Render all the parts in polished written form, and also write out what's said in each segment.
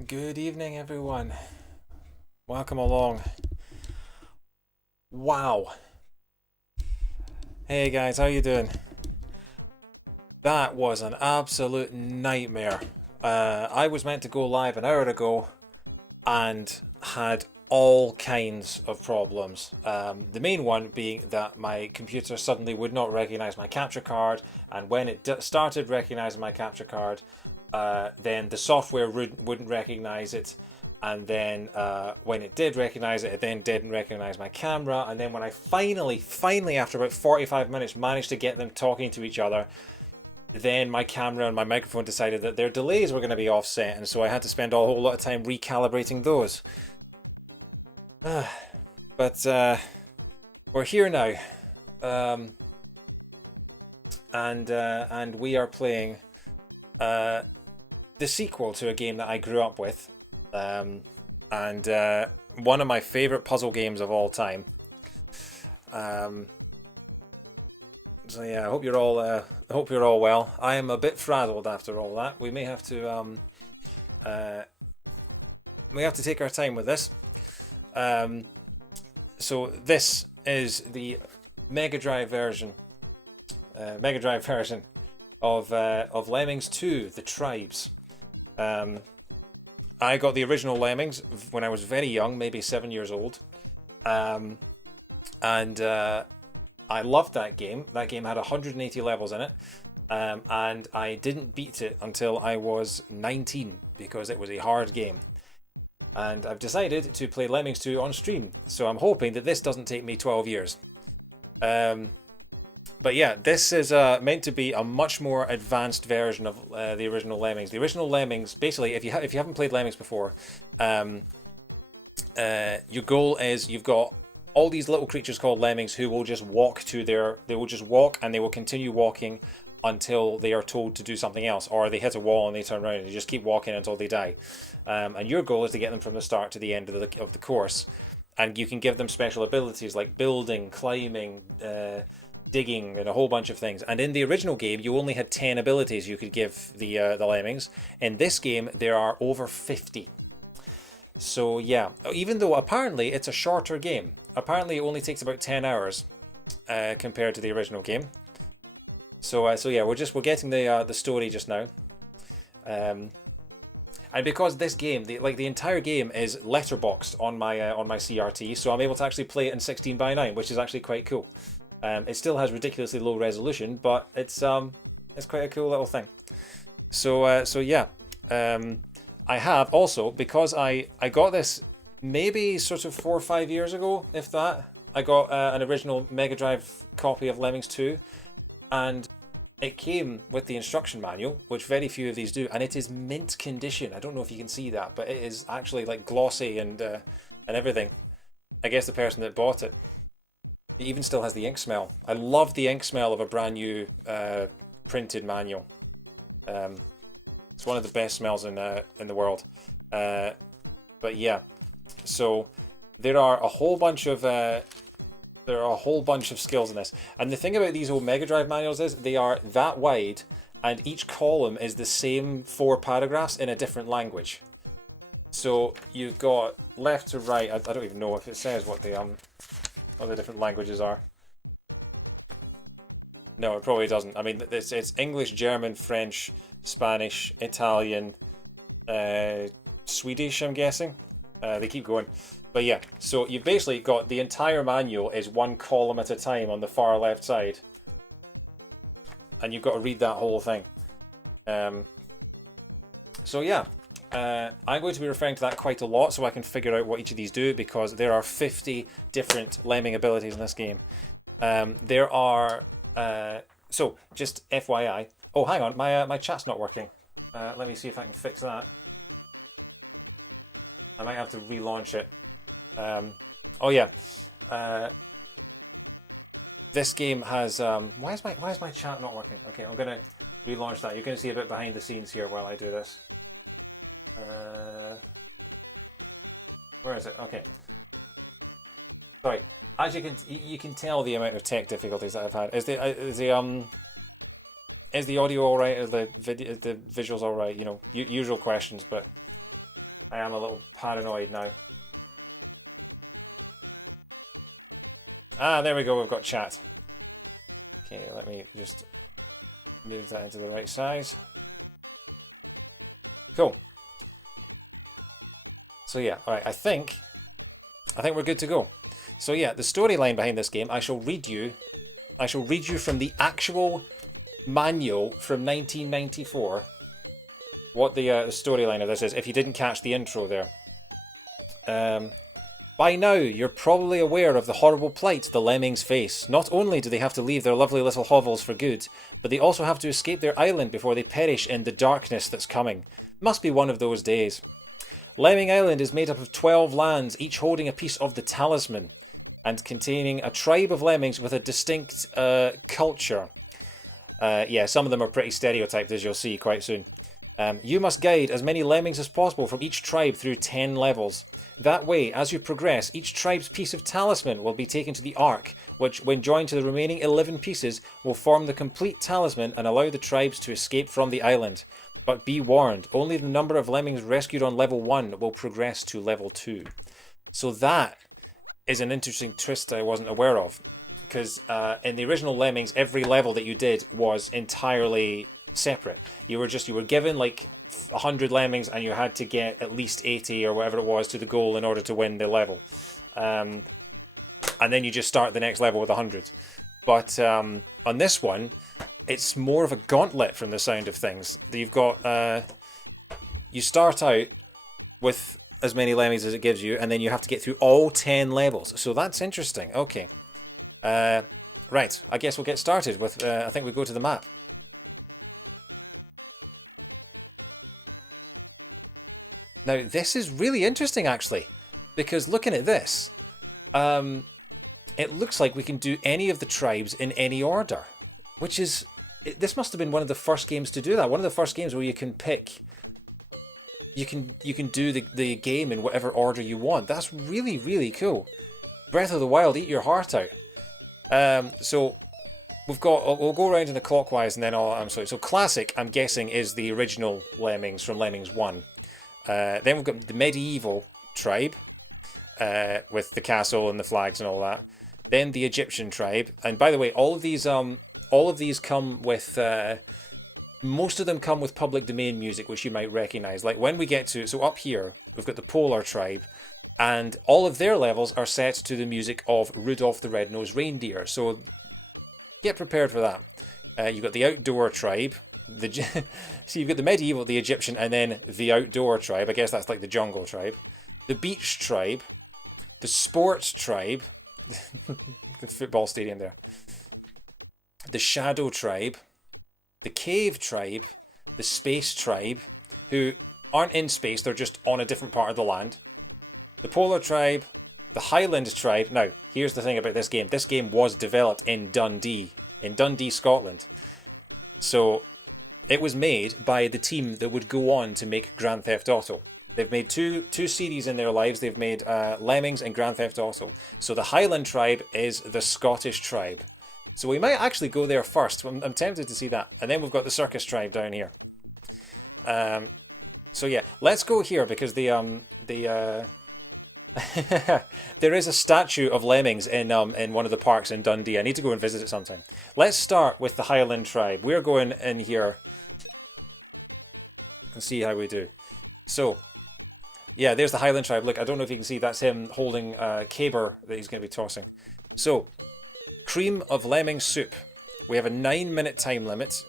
Good evening, everyone. Welcome along. Wow. Hey guys, how you doing? That was an absolute nightmare. I was meant to go live an hour ago and had all kinds of problems. The main one being that my computer suddenly would not recognize my capture card, and when it started recognizing my capture card, then the software wouldn't recognize it. And then when it did recognize it, it then didn't recognize my camera. And then when I finally, after about 45 minutes, managed to get them talking to each other, then my camera and my microphone decided that their delays were going to be offset. And so I had to spend a whole lot of time recalibrating those. But we're here now. Um, and we are playing uh, the sequel to a game that I grew up with, and one of my favorite puzzle games of all time. Um, so yeah, I hope you're all well. I am a bit frazzled after all that. Uh, we have to take our time with this. Um, so this is the Mega Drive version, Mega Drive version of Lemmings 2: The Tribes. Um, I got the original Lemmings when I was very young, maybe 7 years old, um, and I loved that game. That game had 180 levels in it, and I didn't beat it until I was 19 because it was a hard game. And I've decided to play Lemmings 2 on stream, so I'm hoping that this doesn't take me 12 years. Um, but yeah, this is meant to be a much more advanced version of the original Lemmings. The original Lemmings, basically, if you haven't played Lemmings before, um, your goal is you've got all these little creatures called lemmings who will just they will just walk and they will continue walking until they are told to do something else, or they hit a wall and they turn around and they just keep walking until they die. And your goal is to get them from the start to the end of the course, and you can give them special abilities like building, climbing, digging, and a whole bunch of things. And in the original game, you only had 10 abilities you could give the lemmings. In this game, there are over 50. So yeah, even though apparently it's a shorter game, apparently it only takes about 10 hours compared to the original game. So yeah, we're getting the story just now, um, and because this game, the entire game is letterboxed on my CRT, so I'm able to actually play it in 16:9, which is actually quite cool. It still has ridiculously low resolution, but it's quite a cool little thing. So yeah, um, I have also, because I got this maybe sort of 4 or 5 years ago, if that. I got an original Mega Drive copy of Lemmings 2, and it came with the instruction manual, which very few of these do, and it is mint condition. I don't know if you can see that, but it is actually like glossy and everything. I guess the person that bought it, it even still has the ink smell. I love the ink smell of a brand new printed manual. Um, it's one of the best smells in the world. Uh, but yeah, so there are a whole bunch of skills in this. And the thing about these old Mega Drive manuals is they are that wide, and each column is the same 4 paragraphs in a different language. So you've got left to right. I don't even know if it says what the different languages are. No, it probably doesn't. I mean, it's English, German, French, Spanish, Italian, uh, Swedish. I'm guessing. They keep going. But yeah, so you've basically got the entire manual is one column at a time on the far left side, and you've got to read that whole thing. Um, so yeah, I'm going to be referring to that quite a lot so I can figure out what each of these do, because there are 50 different lemming abilities in this game. There are so just FYI. Oh, hang on, my chat's not working. Let me see if I can fix that. I might have to relaunch it. Um, oh yeah, uh, this game has. Why is my chat not working? Okay, I'm gonna relaunch that. You're gonna see a bit behind the scenes here while I do this. Uh, where is it? Okay, sorry. As you can tell the amount of tech difficulties that I've had. Is the audio all right? Is the video the visuals all right? You know, usual questions, but I am a little paranoid now. Ah, there we go, we've got chat. Okay, let me just move that into the right size. Cool. So yeah, alright, I think we're good to go. So yeah, the storyline behind this game, I shall read you from the actual manual from 1994 what the storyline of this is, if you didn't catch the intro there. By now, you're probably aware of the horrible plight the Lemmings face. Not only do they have to leave their lovely little hovels for good, but they also have to escape their island before they perish in the darkness that's coming. Must be one of those days. Lemming Island is made up of 12 lands, each holding a piece of the talisman, and containing a tribe of lemmings with a distinct culture. Yeah, some of them are pretty stereotyped, as you'll see quite soon. You must guide as many lemmings as possible from each tribe through 10 levels. That way, as you progress, each tribe's piece of talisman will be taken to the Ark, which, when joined to the remaining 11 pieces, will form the complete talisman and allow the tribes to escape from the island. But be warned, only the number of lemmings rescued on level 1 will progress to level 2. So that is an interesting twist I wasn't aware of. Because in the original Lemmings, every level that you did was entirely separate. You were given like 100 lemmings and you had to get at least 80 or whatever it was to the goal in order to win the level. And then you just start the next level with 100. But on this one, it's more of a gauntlet from the sound of things. You've got you start out with as many lemmings as it gives you, and then you have to get through all 10 levels. So that's interesting. Okay. Right, I guess we'll get started with, I think we go to the map. Now, this is really interesting, actually, because looking at this, it looks like we can do any of the tribes in any order, which is, this must have been one of the first games to do that. One of the first games where you can pick, you can do the game in whatever order you want. That's really, really cool. Breath of the Wild, eat your heart out. So we've got, we'll go around in the clockwise and then I'm sorry. So classic, I'm guessing, is the original Lemmings from Lemmings 1. Then we've got the medieval tribe, with the castle and the flags and all that. Then the Egyptian tribe. And by the way, all of these come with, most of them come with public domain music, which you might recognize. Like when we get to, so up here, we've got the Polar tribe. And all of their levels are set to the music of Rudolph the Red-Nosed Reindeer. So get prepared for that. You've got the outdoor tribe. So you've got the medieval, the Egyptian, and then the outdoor tribe. I guess that's like the jungle tribe. The beach tribe. The sports tribe. The football stadium there. The shadow tribe. The cave tribe. The space tribe, who aren't in space, they're just on a different part of the land. The Polar tribe, the Highland tribe. Now, here's the thing about this game. This game was developed in Dundee, Scotland. So, it was made by the team that would go on to make Grand Theft Auto. They've made two series in their lives. They've made Lemmings and Grand Theft Auto. So the Highland tribe is the Scottish tribe. So we might actually go there first. I'm tempted to see that. And then we've got the Circus tribe down here. So yeah, let's go here because there is a statue of lemmings in one of the parks in Dundee. I need to go and visit it sometime. Let's start with the Highland tribe. We're going in here and see how we do. So, yeah, there's the Highland tribe. Look, I don't know if you can see, that's him holding a caber that he's going to be tossing. So, cream of lemming soup. We have a 9-minute time limit.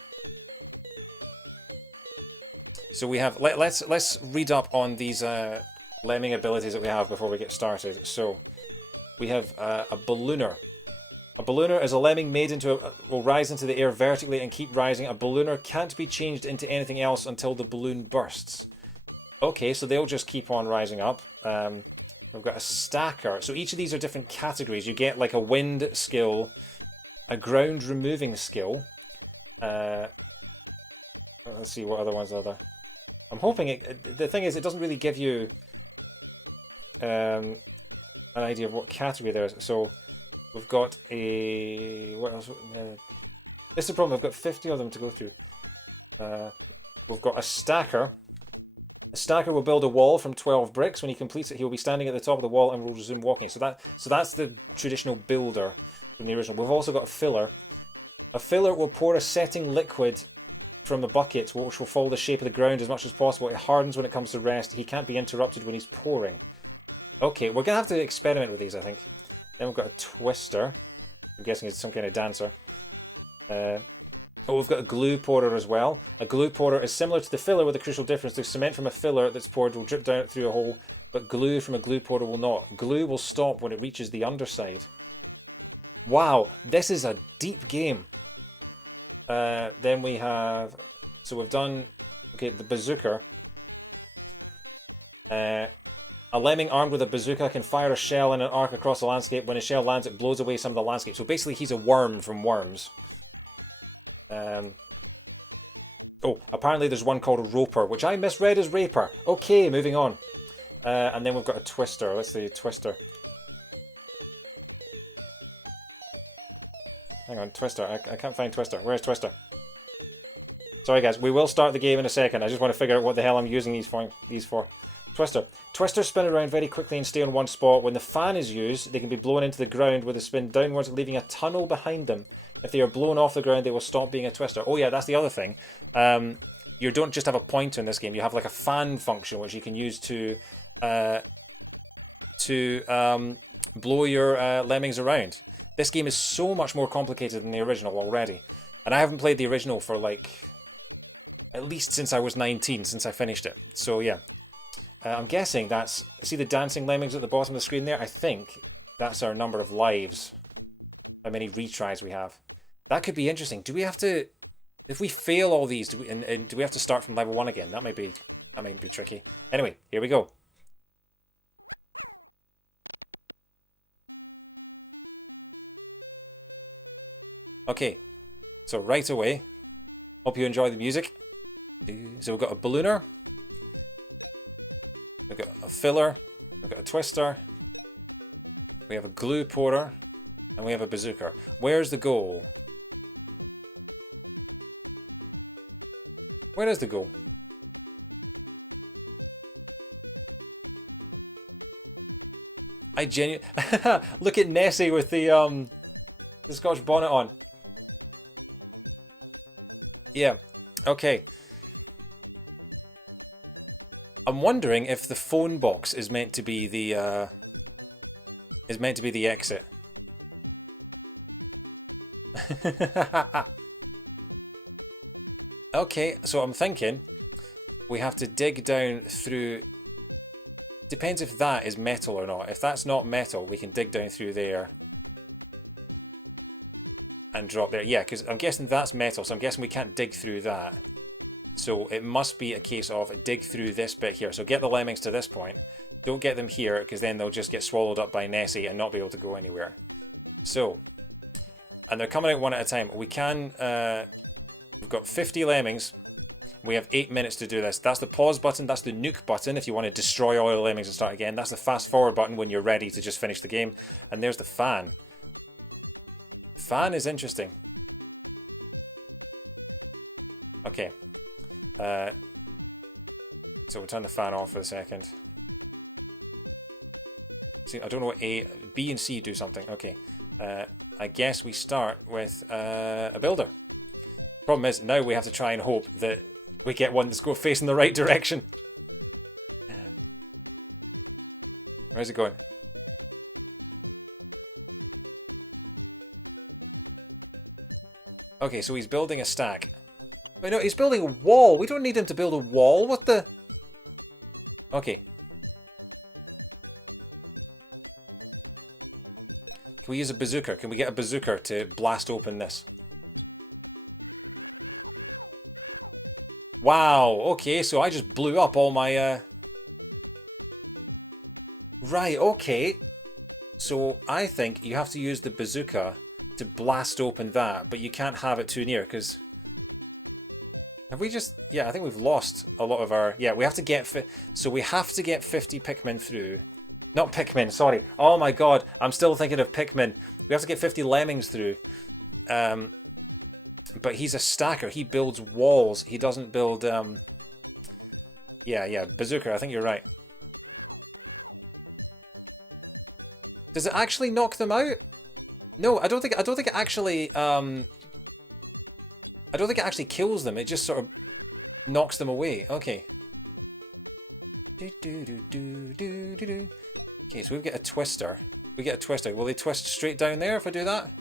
So we have, let's read up on these lemming abilities that we have before we get started. So we have a ballooner. A ballooner is a lemming made into will rise into the air vertically and keep rising. A ballooner can't be changed into anything else until the balloon bursts. Okay, so they'll just keep on rising up. We've got a stacker. So each of these are different categories. You get like a wind skill, a ground removing skill. Let's see what other ones are there. I'm hoping the thing is, it doesn't really give you an idea of what category there is. So we've got a, what else? This is the problem. I've got 50 of them to go through. We've got a stacker. The stacker will build a wall from 12 bricks. When he completes it, he will be standing at the top of the wall and will resume walking. So that's the traditional builder from the original. We've also got a filler. A filler will pour a setting liquid from a bucket, which will follow the shape of the ground as much as possible. It hardens when it comes to rest. He can't be interrupted when he's pouring. Okay, we're going to have to experiment with these, I think. Then we've got a twister. I'm guessing it's some kind of dancer. Oh, we've got a glue pourer as well. A glue pourer is similar to the filler with a crucial difference. The cement from a filler that's poured will drip down through a hole, but glue from a glue pourer will not. Glue will stop when it reaches the underside. Wow, this is a deep game. Then we have... So we've done... Okay, the bazooka. A lemming armed with a bazooka can fire a shell in an arc across the landscape. When a shell lands, it blows away some of the landscape. So basically, he's a worm from Worms. Oh, apparently there's one called a roper, which I misread as raper. Okay, moving on. And then we've got a twister. Let's see, twister. Hang on, twister. I can't find twister. Where's twister? Sorry guys, we will start the game in a second. I just want to figure out what the hell I'm using these for. Twister. Twisters spin around very quickly and stay on one spot. When the fan is used, they can be blown into the ground with a spin downwards, leaving a tunnel behind them. If they are blown off the ground, they will stop being a twister. Oh yeah, that's the other thing. You don't just have a pointer in this game. You have like a fan function, which you can use to blow your lemmings around. This game is so much more complicated than the original already. And I haven't played the original for like... at least since I was 19, since I finished it. So yeah. I'm guessing that's... See the dancing lemmings at the bottom of the screen there? I think that's our number of lives. How many retries we have. That could be interesting. Do we have to... If we fail all these, do we have to start from level 1 again? That might be tricky. Anyway, here we go. Okay. So right away. Hope you enjoy the music. So we've got a ballooner. We've got a filler. We've got a twister. We have a glue pourer. And we have a bazooka. Where's the goal? Where is the goal? I genuinely... Look at Nessie with the Scotch bonnet on. Yeah. Okay. I'm wondering if the phone box is meant to be the exit. Okay, so I'm thinking we have to dig down through... Depends if that is metal or not. If that's not metal, we can dig down through there and drop there. Yeah, because I'm guessing that's metal, so I'm guessing we can't dig through that. So it must be a case of dig through this bit here. So get the lemmings to this point. Don't get them here, because then they'll just get swallowed up by Nessie and not be able to go anywhere. So, and they're coming out one at a time. We can... we've got 50 lemmings. We have 8 minutes to do this. That's the pause button. That's the nuke button if you want to destroy all the lemmings and start again. That's the fast forward button when you're ready to just finish the game. And there's the fan. Fan is interesting. Okay. So we'll turn the fan off for a second. See, I don't know what B and C do something. Okay. I guess we start with a builder. Problem is, now we have to try and hope that we get one that's going facing the right direction. Where's it going? Okay, so he's building a stack. But no, he's building a wall. We don't need him to build a wall. What the... Okay. Can we use a bazooka? Can we get a bazooka to blast open this? Wow, okay, so I just blew up all my... Right, okay. So I think you have to use the bazooka to blast open that, but you can't have it too near, because... Have we just... Yeah, I think we've lost a lot of our... Yeah, we have to get... So we have to get 50 Pikmin through. Not Pikmin, sorry. Oh my god, I'm still thinking of Pikmin. We have to get 50 lemmings through. But he's a stacker. He builds walls. He doesn't build... Yeah, bazooka, I think you're right. Does it actually knock them out? No, I don't think it actually I don't think it actually kills them. It just sort of knocks them away. Okay. Do do do do do do do. Okay, so we get a twister. We get a twister. Will they twist straight down there if I do that?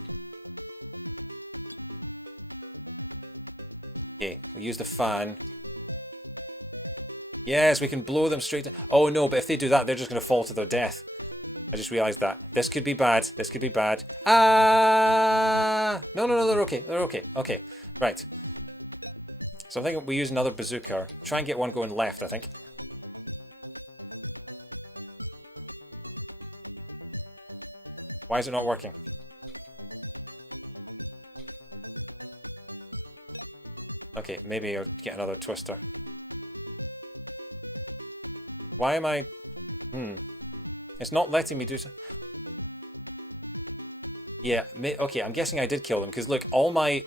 Okay, we use the fan. Yes, we can blow them straight down. Oh no, but if they do that, they're just going to fall to their death. I just realised that. This could be bad. This could be bad. Ah! No, they're okay. They're okay. Okay, right. So I think we use another bazooka. Try and get one going left, I think. Why is it not working? Okay, maybe I'll get another twister. Why am I... It's not letting me do so. Yeah, okay, I'm guessing I did kill them, because look, all my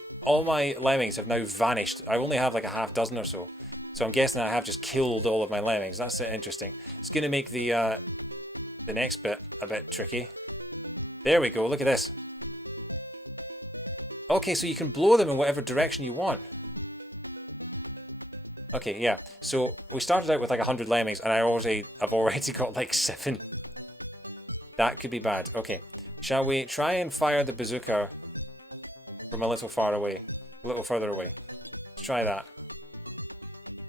lemmings have now vanished. I only have like a half dozen or so. So I'm guessing I have just killed all of my lemmings. That's interesting. It's going to make the next bit a bit tricky. There we go, look at this. Okay, so you can blow them in whatever direction you want. Okay, yeah. So we started out with like 100 lemmings, and I've already got like 7. That could be bad. Okay. Shall we try and fire the bazooka from a little far away? A little further away. Let's try that.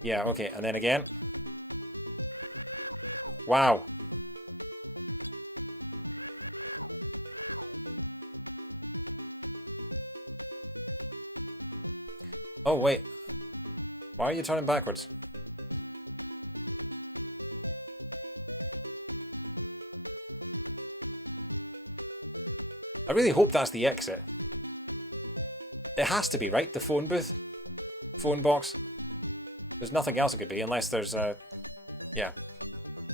Yeah, okay. And then again. Wow. Oh, wait. Why are you turning backwards? I really hope that's the exit. It has to be, right? The phone booth? Phone box? There's nothing else it could be, unless there's a... Yeah.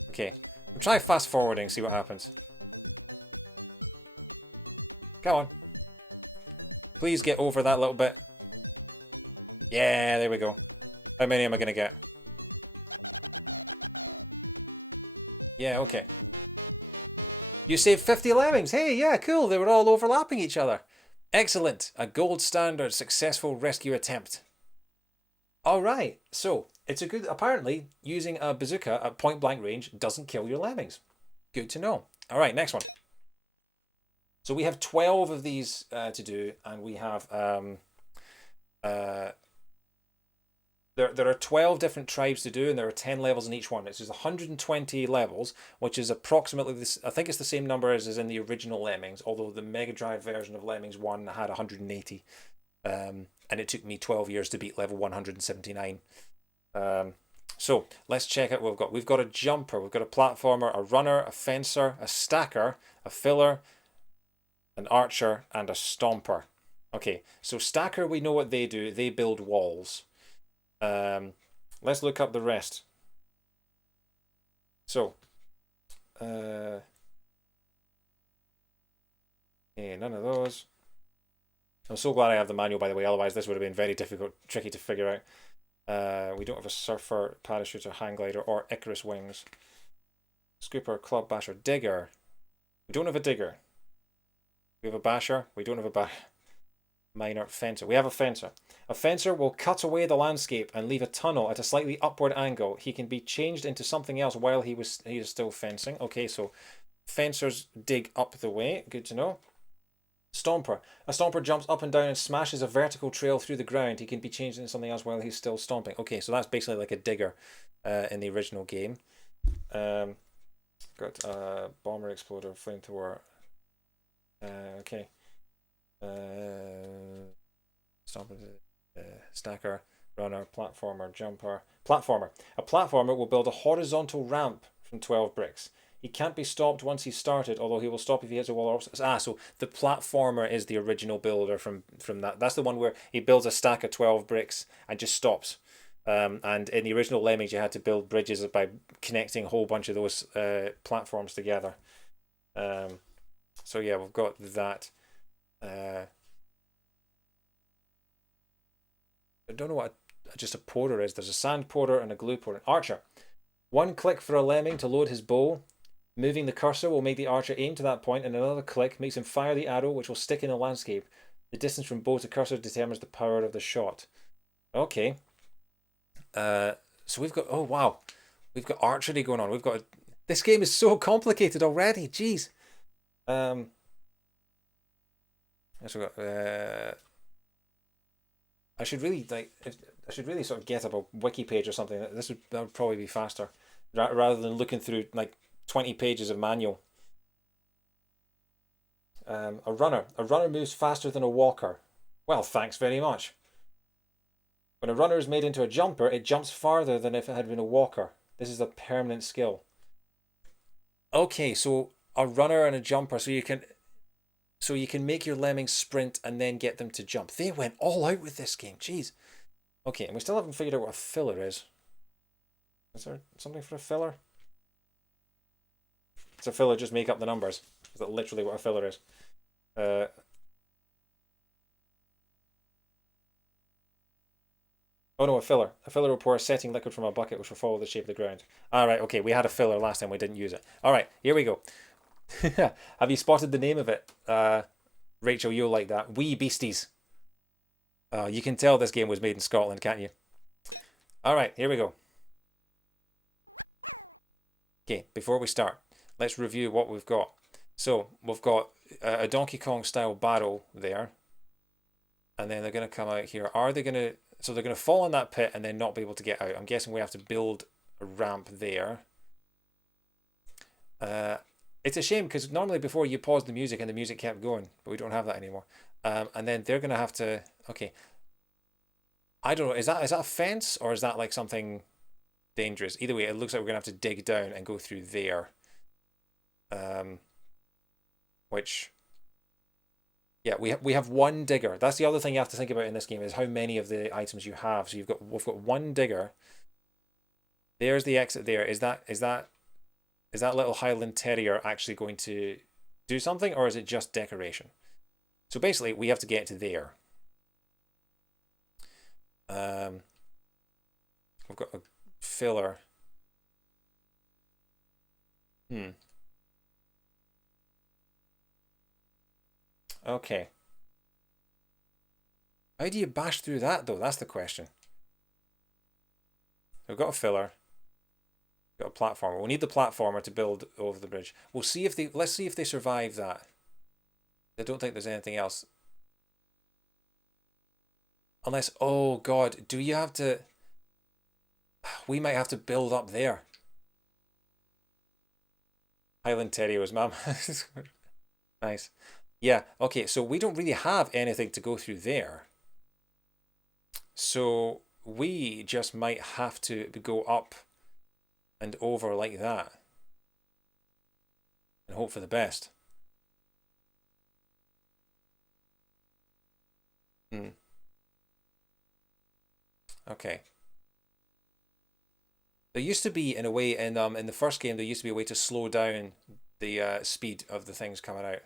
Okay. We'll try fast forwarding, see what happens. Come on. Please get over that little bit. Yeah, there we go. How many am I going to get? Yeah, okay. You saved 50 lemmings. Hey, yeah, cool. They were all overlapping each other. Excellent. A gold standard successful rescue attempt. Alright, so it's a good... Apparently, using a bazooka at point blank range doesn't kill your lemmings. Good to know. Alright, next one. So we have 12 of these to do, and we have... There are 12 different tribes to do, and there are 10 levels in each one. It's just 120 levels, which is approximately this. I think it's the same number as is in the original Lemmings, although the Mega Drive version of Lemmings 1 had 180. And it took me 12 years to beat level 179. So let's check out what we've got. We've got a jumper, we've got a platformer, a runner, a fencer, a stacker, a filler, an archer, and a stomper. Okay, so stacker, we know what they do. They build walls. Let's look up the rest. So, yeah, none of those. I'm so glad I have the manual, by the way, otherwise this would have been very difficult, tricky to figure out. We don't have a surfer, parachuter, hang glider, or Icarus wings. Scooper, club basher, digger. We don't have a digger. We have a basher. We don't have a minor fencer. We have a fencer. A fencer will cut away the landscape and leave a tunnel at a slightly upward angle. He can be changed into something else while he is still fencing. Okay, so fencers dig up the way. Good to know. Stomper. A stomper jumps up and down and smashes a vertical trail through the ground. He can be changed into something else while he's still stomping. Okay, so that's basically like a digger in the original game. Got bomber, exploder, flamethrower. Okay. Stomper, stacker, runner, platformer, jumper. Platformer. A platformer will build a horizontal ramp from 12 bricks. He can't be stopped once he's started, although he will stop if he hits a wall or... so the platformer is the original builder from that. That's the one where he builds a stack of 12 bricks and just stops. And in the original Lemmings, you had to build bridges by connecting a whole bunch of those platforms together. So yeah, we've got that. I don't know what just a porter is. There's a sand porter and a glue porter. Archer. One click for a lemming to load his bow. Moving the cursor will make the archer aim to that point, and another click makes him fire the arrow, which will stick in the landscape. The distance from bow to cursor determines the power of the shot. Okay. So we've got, oh wow, we've got archery going on. We've got, this game is so complicated already. Jeez. So we've got, I should really sort of get up a wiki page or something. That would probably be faster, rather than looking through like 20 pages of manual. A runner moves faster than a walker. Well, thanks very much. When a runner is made into a jumper, it jumps farther than if it had been a walker. This is a permanent skill. Okay, so a runner and a jumper, so you can make your lemmings sprint and then get them to jump. They went all out with this game. Jeez. Okay, and we still haven't figured out what a filler is. Is there something for a filler? Does a filler just make up the numbers? Is that literally what a filler is? Oh no, a filler. A filler will pour a setting liquid from a bucket which will follow the shape of the ground. Alright, okay, we had a filler last time, we didn't use it. Alright, here we go. Have you spotted the name of it? Rachel, you'll like that. Wee Beasties. You can tell this game was made in Scotland, can't you? Alright, here we go. Okay, before we start, let's review what we've got. So, we've got a Donkey Kong style barrel there. And then they're going to come out here. Are they going to... So they're going to fall in that pit and then not be able to get out. I'm guessing we have to build a ramp there. It's a shame because normally before you paused the music and the music kept going, but we don't have that anymore. And then they're going to have to... Okay. I don't know. Is that a fence or is that like something dangerous? Either way, it looks like we're going to have to dig down and go through there. Which... Yeah, we have one digger. That's the other thing you have to think about in this game is how many of the items you have. So we've got one digger. There's the exit there. Is that little Highland Terrier actually going to do something, or is it just decoration? So basically, we have to get to there. We've got a filler. Okay. How do you bash through that though? That's the question. We've got a filler. We've got a platformer. We'll need the platformer to build over the bridge. We'll see if let's see if they survive that. I don't think there's anything else. Unless, oh god, do you have to... We might have to build up there. Highland Terriers, ma'am. Nice. Yeah, okay, so we don't really have anything to go through there. So we just might have to go up and over like that. And hope for the best. Okay. There used to be, in a way, in the first game, there used to be a way to slow down the speed of the things coming out.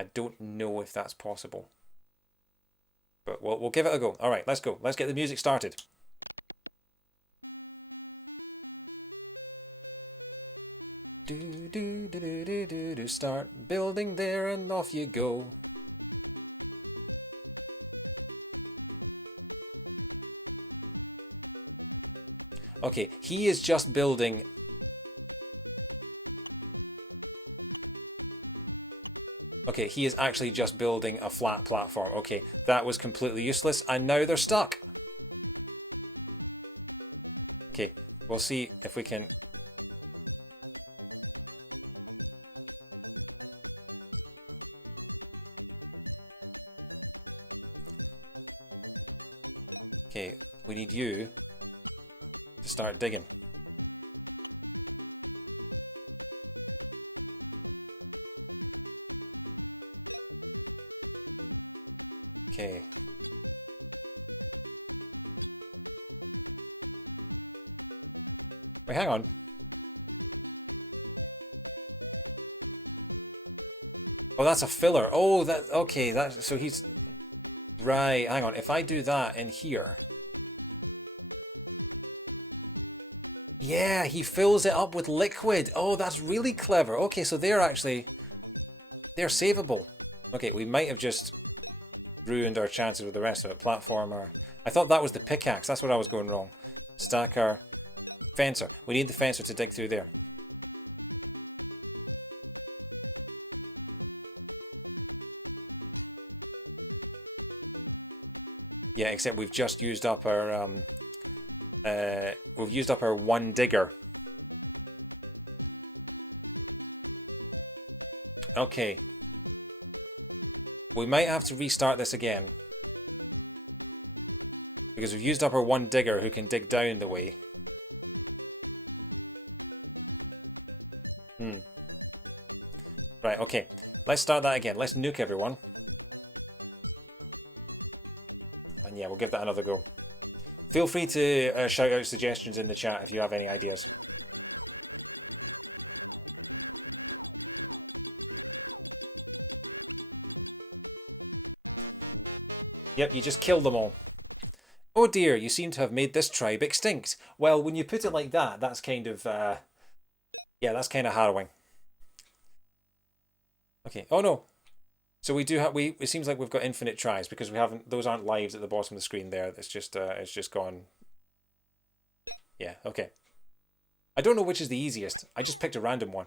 I don't know if that's possible. But we'll give it a go. Alright, let's go. Let's get the music started. Start building there and off you go. Okay, he is just building... Okay, he is actually just building a flat platform. Okay, that was completely useless, and now they're stuck. Okay, we'll see if we can... Okay, we need you to start digging. Okay. Wait, hang on. Oh, that's a filler. Oh, that okay. That so he's right. Hang on. If I do that in here, Yeah, he fills it up with liquid. Oh, that's really clever. Okay, so they're savable. Okay, we might have just ruined our chances with the rest of it. Platformer. I thought that was the pickaxe. That's what I was going wrong. Stacker. Fencer. We need the fencer to dig through there. Yeah, except we've just used up our we've used up our one digger. Okay. We might have to restart this again. Because we've used up our one digger who can dig down the way. Right, okay. Let's start that again. Let's nuke everyone. And yeah, we'll give that another go. Feel free to shout out suggestions in the chat if you have any ideas. Yep, you just killed them all. Oh dear, you seem to have made this tribe extinct. Well, when you put it like that, that's kind of, yeah, that's kind of harrowing. Okay, oh no. So we do have, it seems like we've got infinite tries because we haven't, those aren't lives at the bottom of the screen there. It's just gone. Yeah, okay. I don't know which is the easiest. I just picked a random one.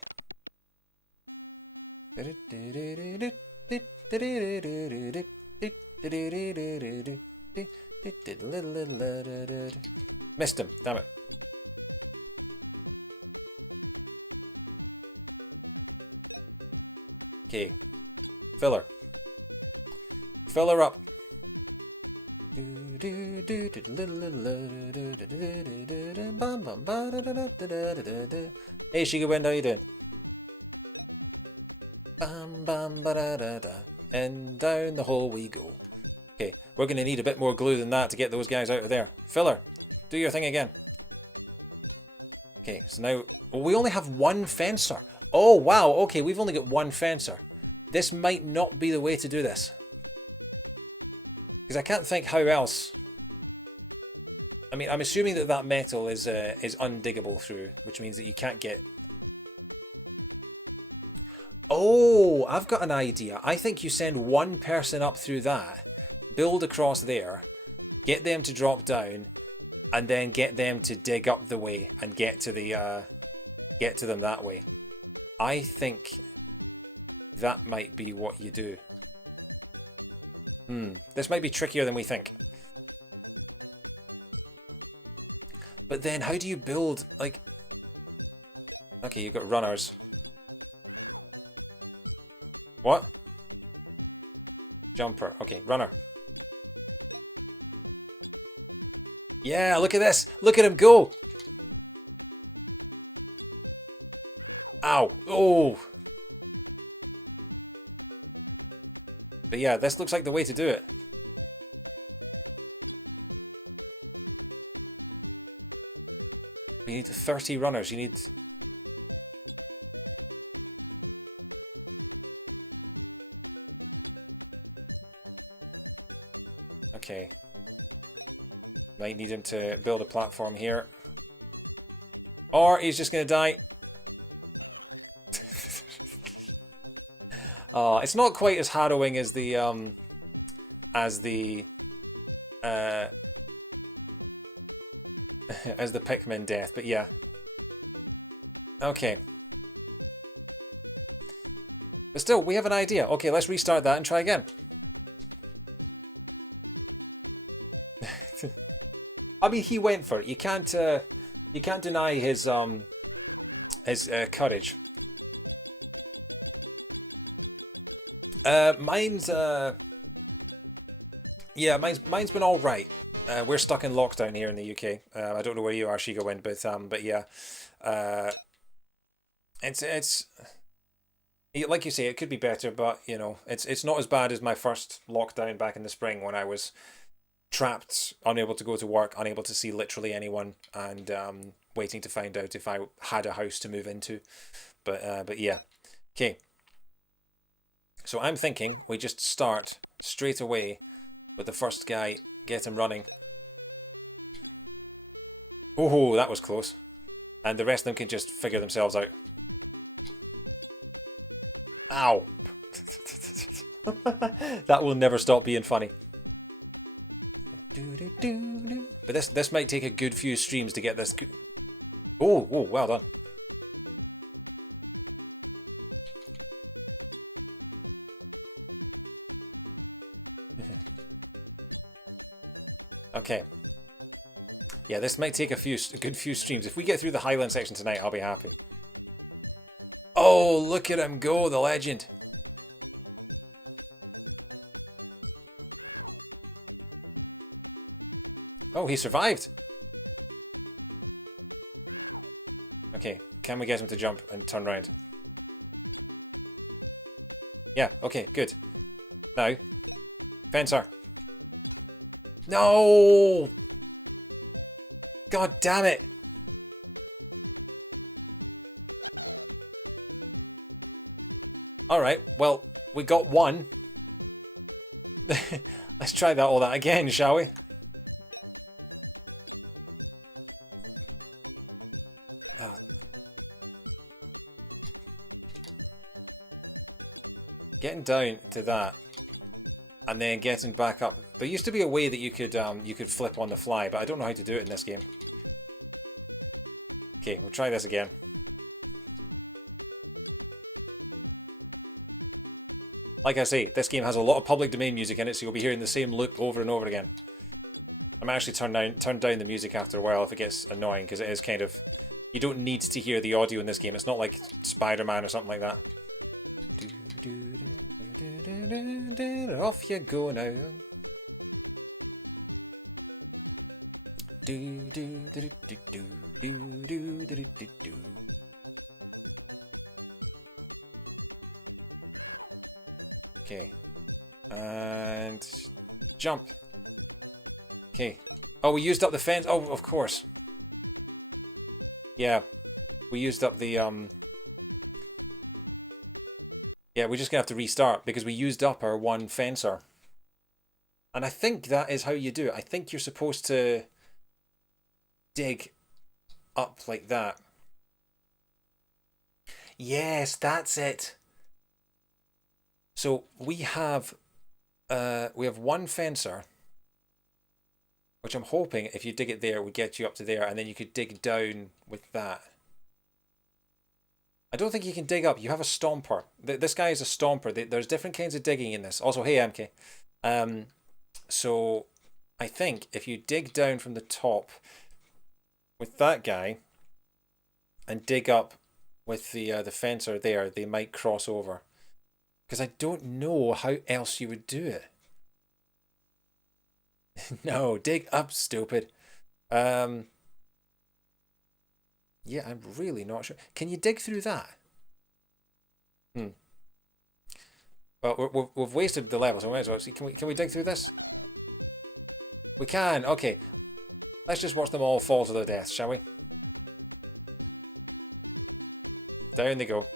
Missed him, damn it. Okay. Fill her. Fill her up. Hey Shigawen, how you doing? Bam bam ba da da da. And down the hole we go. Okay, we're going to need a bit more glue than that to get those guys out of there. Filler, do your thing again. Okay, so now... Well, we only have one fencer. Oh, wow, okay, we've only got one fencer. This might not be the way to do this. Because I can't think how else... I mean, I'm assuming that that metal is undiggable through, which means that you can't get... Oh, I've got an idea. I think you send one person up through that, build across there, get them to drop down, and then get them to dig up the way and get to them that way. I think that might be what you do. This might be trickier than we think. But then how do you build, like... Okay, you've got runners. What? Jumper. Okay, runner. Yeah, look at this. Look at him go. Ow. Oh. But yeah, this looks like the way to do it. You need 30 runners. You need... Okay. Might need him to build a platform here. Or he's just going to die. Oh, it's not quite as harrowing as the as the Pikmin death, but yeah. Okay. But still, we have an idea. Okay, let's restart that and try again. I mean, he went for it. You can't deny his courage. Mine's yeah, mine's been all right. We're stuck in lockdown here in the UK. I don't know where you are, Shiga, but yeah, it's like you say, it could be better, but you know, it's not as bad as my first lockdown back in the spring when I was trapped, unable to go to work, unable to see literally anyone, and waiting to find out if I had a house to move into. But yeah, okay. So I'm thinking we just start straight away with the first guy, get him running. Oh, that was close. and the rest of them can just figure themselves out. Ow! That will never stop being funny. But this might take a good few streams to get this. Oh, well done. Okay. Yeah, this might take a good few streams. If we get through the Highland section tonight, I'll be happy. Oh, look at him go, the legend. Oh, he survived. Okay, can we get him to jump and turn around? Yeah, okay, good. Now, fencer. No! God damn it! Alright, well, we got one. Let's try all that again, shall we? Oh. Getting down to that, and then getting back up. There used to be a way that you could flip on the fly, but I don't know how to do it in this game. Okay, we'll try this again. Like I say, this game has a lot of public domain music in it, so you'll be hearing the same loop over and over again. I might actually turn down the music after a while if it gets annoying, because it is kind of... You don't need to hear the audio in this game. It's not like Spider-Man or something like that. Off you go now. Okay. And jump. Okay. Oh, we used up the fence. Oh, of course. Yeah. We used up the Yeah, we're just gonna have to restart because we used up our one fencer. And I think that is how you do it. I think you're supposed to dig up like that. Yes, that's it. So we have one fencer, which I'm hoping if you dig it there would get you up to there, and then you could dig down with that. I don't think you can dig up. You have a stomper. This guy is a stomper. There's different kinds of digging in this. Also, hey MK. So I think if you dig down from the top with that guy and dig up with the fencer there, they might cross over. Because I don't know how else you would do it. No, dig up, stupid. Yeah, I'm really not sure. Can you dig through that? Well, we've wasted the level, so we might as well see. Can we dig through this? We can. Okay. Let's just watch them all fall to their death, shall we? Down they go.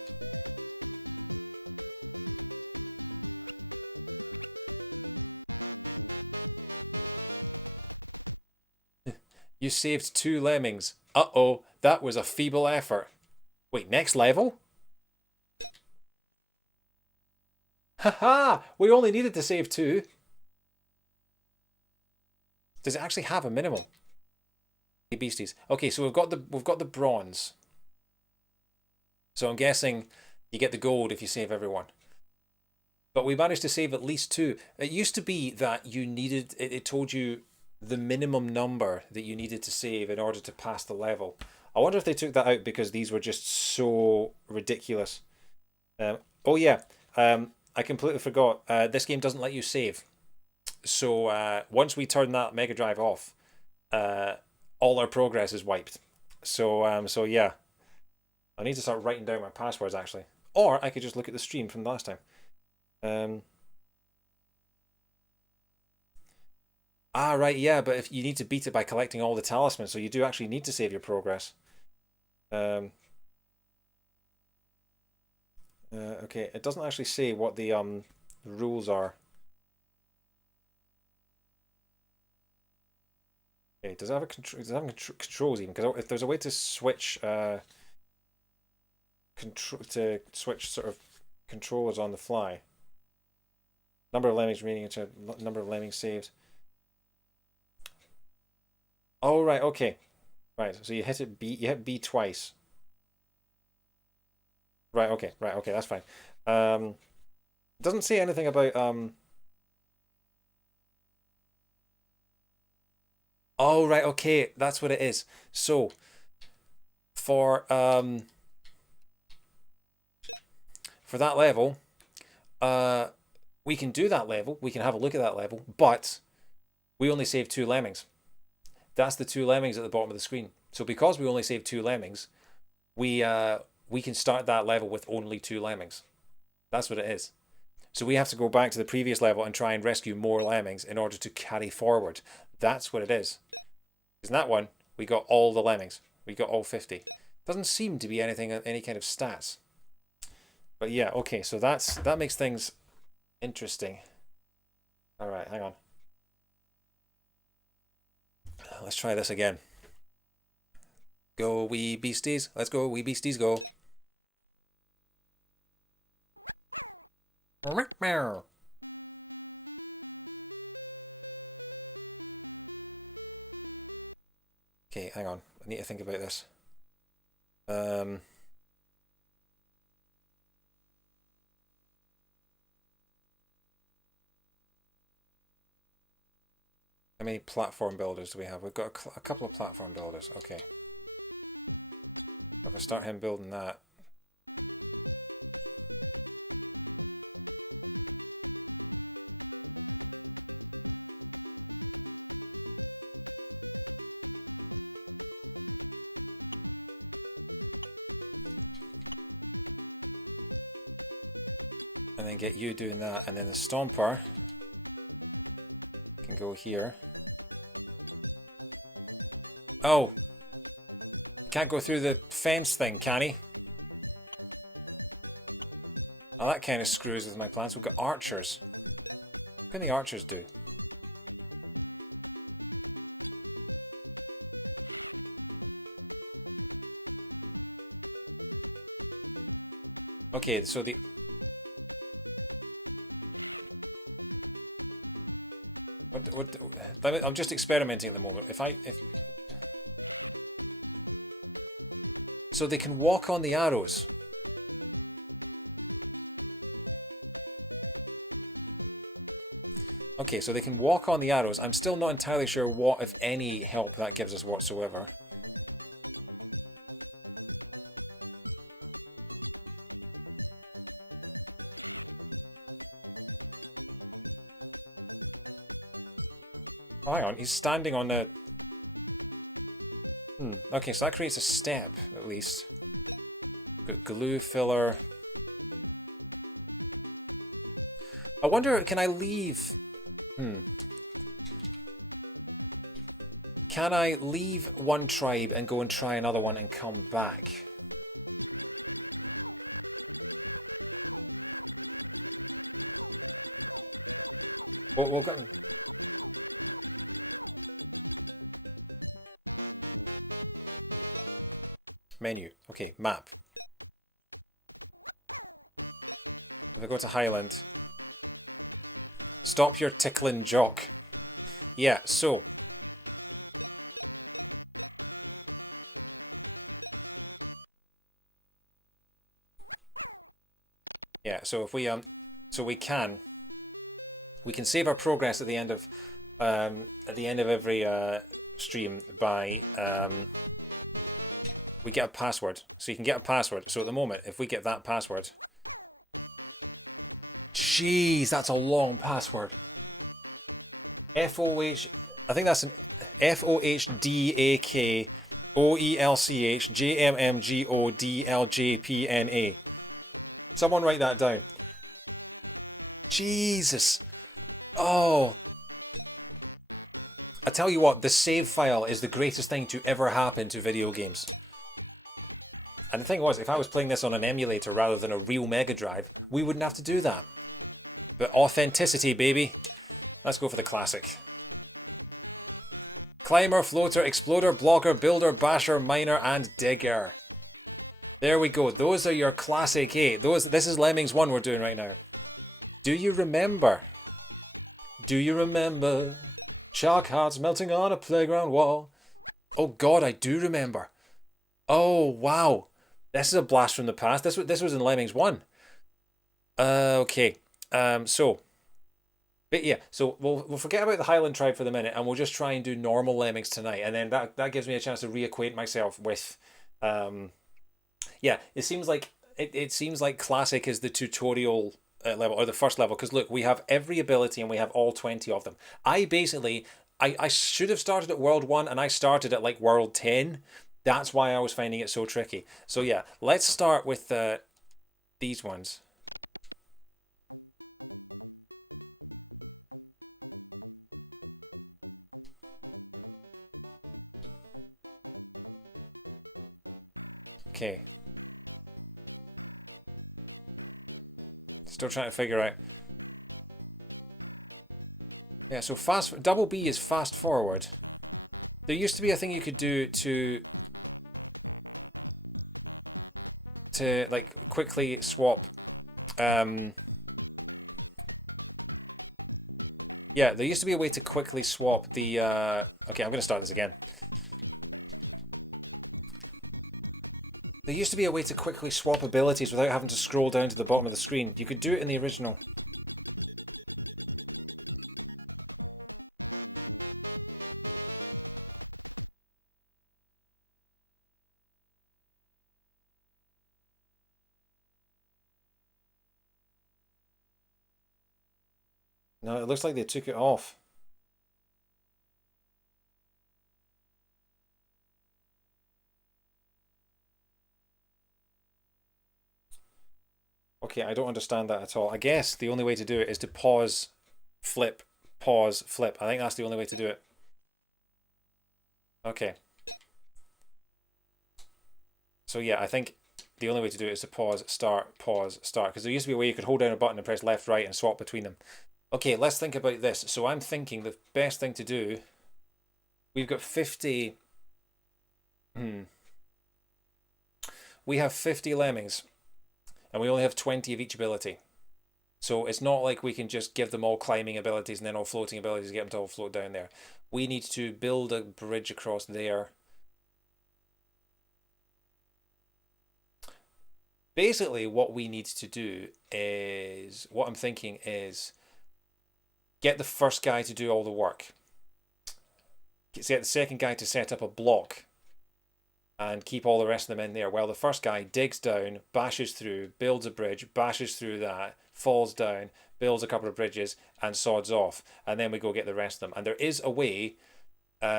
You saved 2 lemmings. Uh-oh, that was a feeble effort. Wait, next level? Haha! We only needed to save 2. Does it actually have a minimum? Hey, beasties. Okay, so we've got the bronze. So I'm guessing you get the gold if you save everyone. But we managed to save at least 2. It used to be that you needed... It told you the minimum number that you needed to save in order to pass the level. I wonder if they took that out because these were just so ridiculous. Oh yeah, I completely forgot. This game doesn't let you save. So once we turn that Mega Drive off, all our progress is wiped. So yeah, I need to start writing down my passwords actually, or I could just look at the stream from last time. Right, yeah, but if you need to beat it by collecting all the talismans, so you do actually need to save your progress. Okay, it doesn't actually say what the rules are. Okay, does it have a control? Does it have controls even? Because if there's a way to switch, switch sort of controllers on the fly. Number of lemmings remaining into number of lemmings saved. Oh right, okay, right. So you hit it B. You hit B twice. Right. Okay. Right. Okay. That's fine. Doesn't say anything about Oh right. Okay. That's what it is. So for for that level, uh, we can do that level. We can have a look at that level, but we only save 2 lemmings. That's the 2 lemmings at the bottom of the screen. So because we only save 2 lemmings, we can start that level with only 2 lemmings. That's what it is. So we have to go back to the previous level and try and rescue more lemmings in order to carry forward. That's what it is. Because in that one, we got all the lemmings. We got all 50. Doesn't seem to be anything, any kind of stats. But yeah, okay, so that makes things interesting. All right, hang on. Let's try this again. Go wee beasties. Let's go wee beasties go. Okay, hang on. I need to think about this. How many platform builders do we have? We've got a couple of platform builders. Okay. If I start him building that. And then get you doing that, and then the Stomper can go here. Oh! Can't go through the fence thing, can he? Oh, that kind of screws with my plans. We've got archers. What can the archers do? Okay, so the... I'm just experimenting at the moment. If so they can walk on the arrows. Okay, so they can walk on the arrows. I'm still not entirely sure what, if any, help that gives us whatsoever. Oh, hang on, he's standing on the... Okay, so that creates a step, at least. Got glue filler. I wonder, can I leave... Can I leave one tribe and go and try another one and come back? We'll go... Menu. Okay, map. If I go to Highland... Stop your tickling jock. Yeah, so... Yeah, so if we so we can save our progress at the end of every stream by we get a password. So you can get a password. So at the moment, if we get that password, jeez, that's a long password. FOH, I think that's an FOHDAKOELCHJMMGODLJPNA. Someone write that down. Jesus. Oh. I tell you what, the save file is the greatest thing to ever happen to video games. And the thing was, if I was playing this on an emulator rather than a real Mega Drive, we wouldn't have to do that. But authenticity, baby. Let's go for the classic. Climber, floater, exploder, blocker, builder, basher, miner, and digger. There we go. Those are your classic 8. This is Lemmings 1 we're doing right now. Do you remember? Do you remember? Chalk hearts melting on a playground wall. Oh god, I do remember. Oh wow. This is a blast from the past. This was in Lemmings 1. Okay. So but yeah, so we'll forget about the Highland Tribe for the minute, and we'll just try and do normal Lemmings tonight, and then that gives me a chance to reacquaint myself with yeah, it seems like classic is the tutorial level, or the first level, because look, we have every ability and we have all 20 of them. I should have started at world 1 and I started at like world 10. That's why I was finding it so tricky. So yeah, let's start with these ones. Okay. Still trying to figure out. Yeah, so double B is fast forward. There used to be a thing you could do to like quickly swap yeah, there used to be a way to quickly swap the okay, I'm going to start this again. There used to be a way to quickly swap abilities without having to scroll down to the bottom of the screen. You could do it in the original. No, it looks like they took it off. Okay, I don't understand that at all. I guess the only way to do it is to pause, flip, pause, flip. I think that's the only way to do it. Okay. So yeah, I think the only way to do it is to pause, start, because there used to be a way you could hold down a button and press left, right, and swap between them. Okay, let's think about this. So I'm thinking the best thing to do, we've got 50... We have 50 lemmings, and we only have 20 of each ability. So it's not like we can just give them all climbing abilities and then all floating abilities to get them to all float down there. We need to build a bridge across there. Basically, what we need to do is, what I'm thinking is, get the first guy to do all the work. Get the second guy to set up a block and keep all the rest of them in there, while the first guy digs down, bashes through, builds a bridge, bashes through that, falls down, builds a couple of bridges, and sods off. And then we go get the rest of them. And there is a way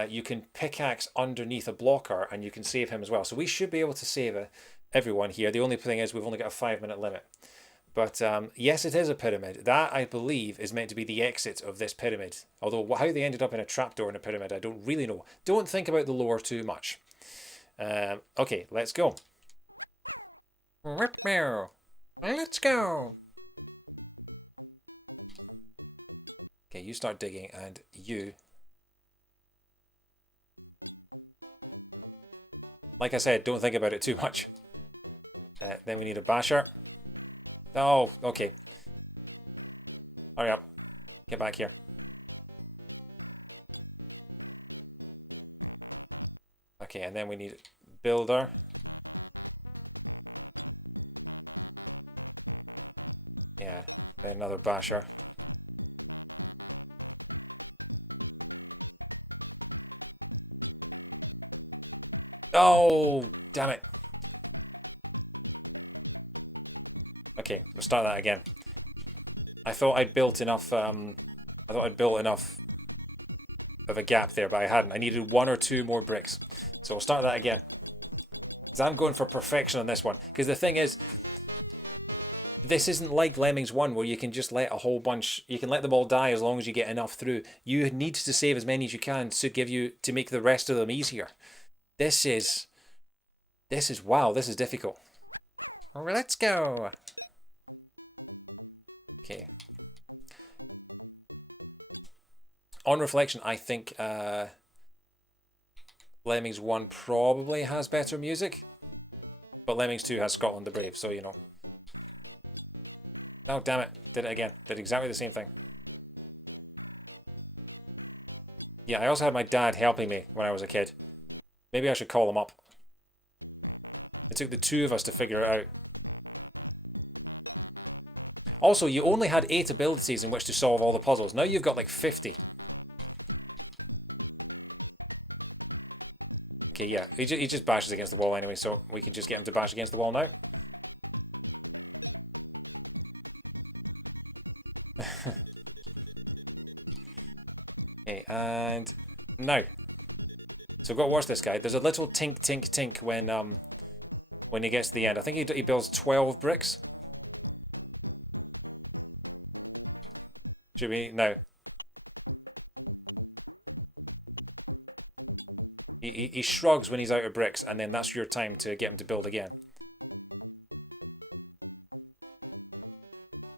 you can pickaxe underneath a blocker and you can save him as well. So we should be able to save everyone here. The only thing is we've only got a 5-minute limit. But yes, it is a pyramid. That, I believe, is meant to be the exit of this pyramid. Although how they ended up in a trapdoor in a pyramid, I don't really know. Don't think about the lore too much. Okay, let's go. Let's go. Okay, you start digging, and you... Like I said, don't think about it too much. Then we need a basher. Oh, okay. Hurry up. Get back here. Okay, and then we need builder. Yeah, then another basher. Oh, damn it. Okay, we'll start that again. I thought I'd built enough, I thought I'd built enough of a gap there, but I hadn't. I needed 1 or 2 more bricks. So we'll start that again. Because I'm going for perfection on this one. Because the thing is, this isn't like Lemmings 1 where you can just let a whole bunch, you can let them all die as long as you get enough through. You need to save as many as you can to make the rest of them easier. This is wow, this is difficult. Let's go. Okay. On reflection, I think Lemmings 1 probably has better music, but Lemmings 2 has Scotland the Brave, so you know. Oh, damn it. Did it again. Did exactly the same thing. Yeah, I also had my dad helping me when I was a kid. Maybe I should call him up. It took the two of us to figure it out. Also, you only had 8 abilities in which to solve all the puzzles. Now you've got like 50. Okay, yeah. He just bashes against the wall anyway, so we can just get him to bash against the wall now. Okay, and now. So we've got to watch this guy. There's a little tink, tink, tink when he gets to the end. I think he builds 12 bricks. Should we? No. He shrugs when he's out of bricks, and then that's your time to get him to build again.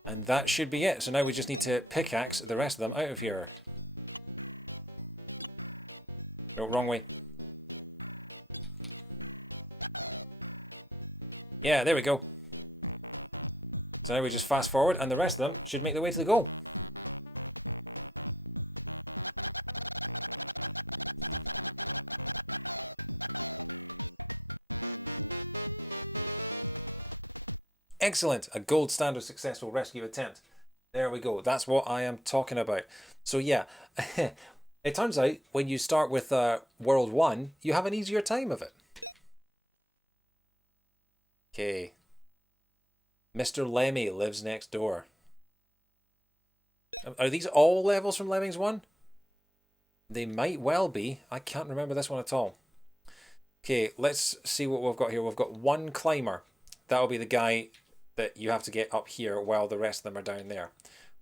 And that should be it. So now we just need to pickaxe the rest of them out of here. No, wrong way. Yeah, there we go. So now we just fast forward, and the rest of them should make their way to the goal. Excellent! A gold standard successful rescue attempt. There we go. That's what I am talking about. So yeah, it turns out when you start with World 1, you have an easier time of it. Okay. Mr. Lemmy lives next door. Are these all levels from Lemmings 1? They might well be. I can't remember this one at all. Okay, let's see what we've got here. We've got one climber. That'll be the guy that you have to get up here while the rest of them are down there.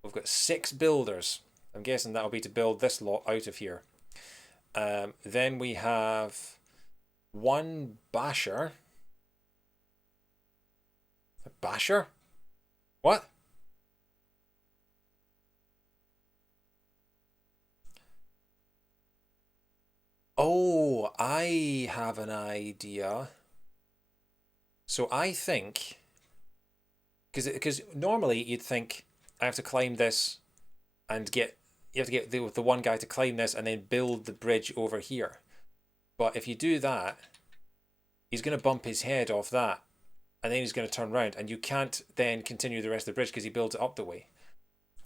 We've got 6 builders. I'm guessing that'll be to build this lot out of here. Then we have 1 basher. A basher? What? Oh, I have an idea. So I think, because normally you'd think I have to climb this and you have to get the one guy to climb this and then build the bridge over here. But if you do that, he's going to bump his head off that, and then he's going to turn around, and you can't then continue the rest of the bridge because he builds it up the way.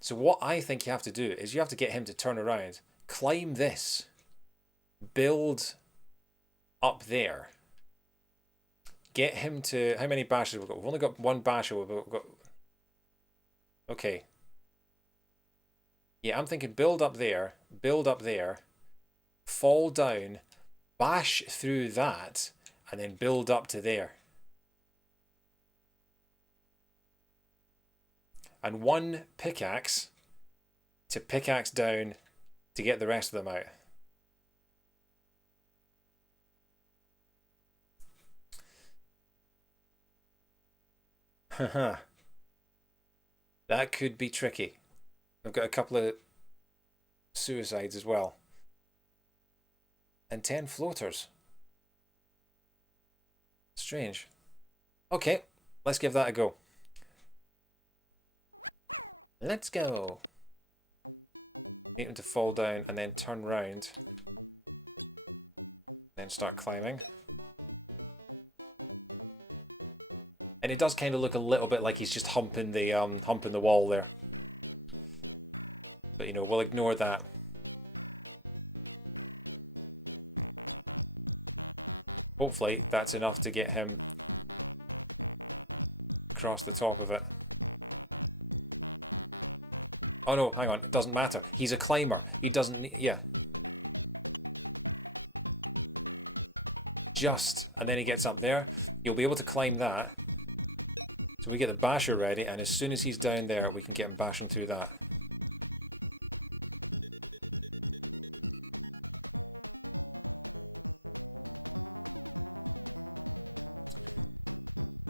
So what I think you have to do is you have to get him to turn around, climb this, build up there. Get him to... How many bashes have we got? We've only got 1 basher. We've got... Okay. Yeah, I'm thinking build up there, fall down, bash through that, and then build up to there. And 1 pickaxe to pickaxe down to get the rest of them out. Haha. That could be tricky. I've got a couple of suicides as well. And 10 floaters. Strange. Okay, let's give that a go. Let's go. Need him to fall down and then turn round. Then start climbing. And it does kind of look a little bit like he's just humping the wall there. But you know, we'll ignore that. Hopefully that's enough to get him across the top of it. Oh no, hang on, it doesn't matter. He's a climber. He doesn't need... Yeah. Just. And then he gets up there. You'll be able to climb that. So we get the basher ready, and as soon as he's down there, we can get him bashing through that.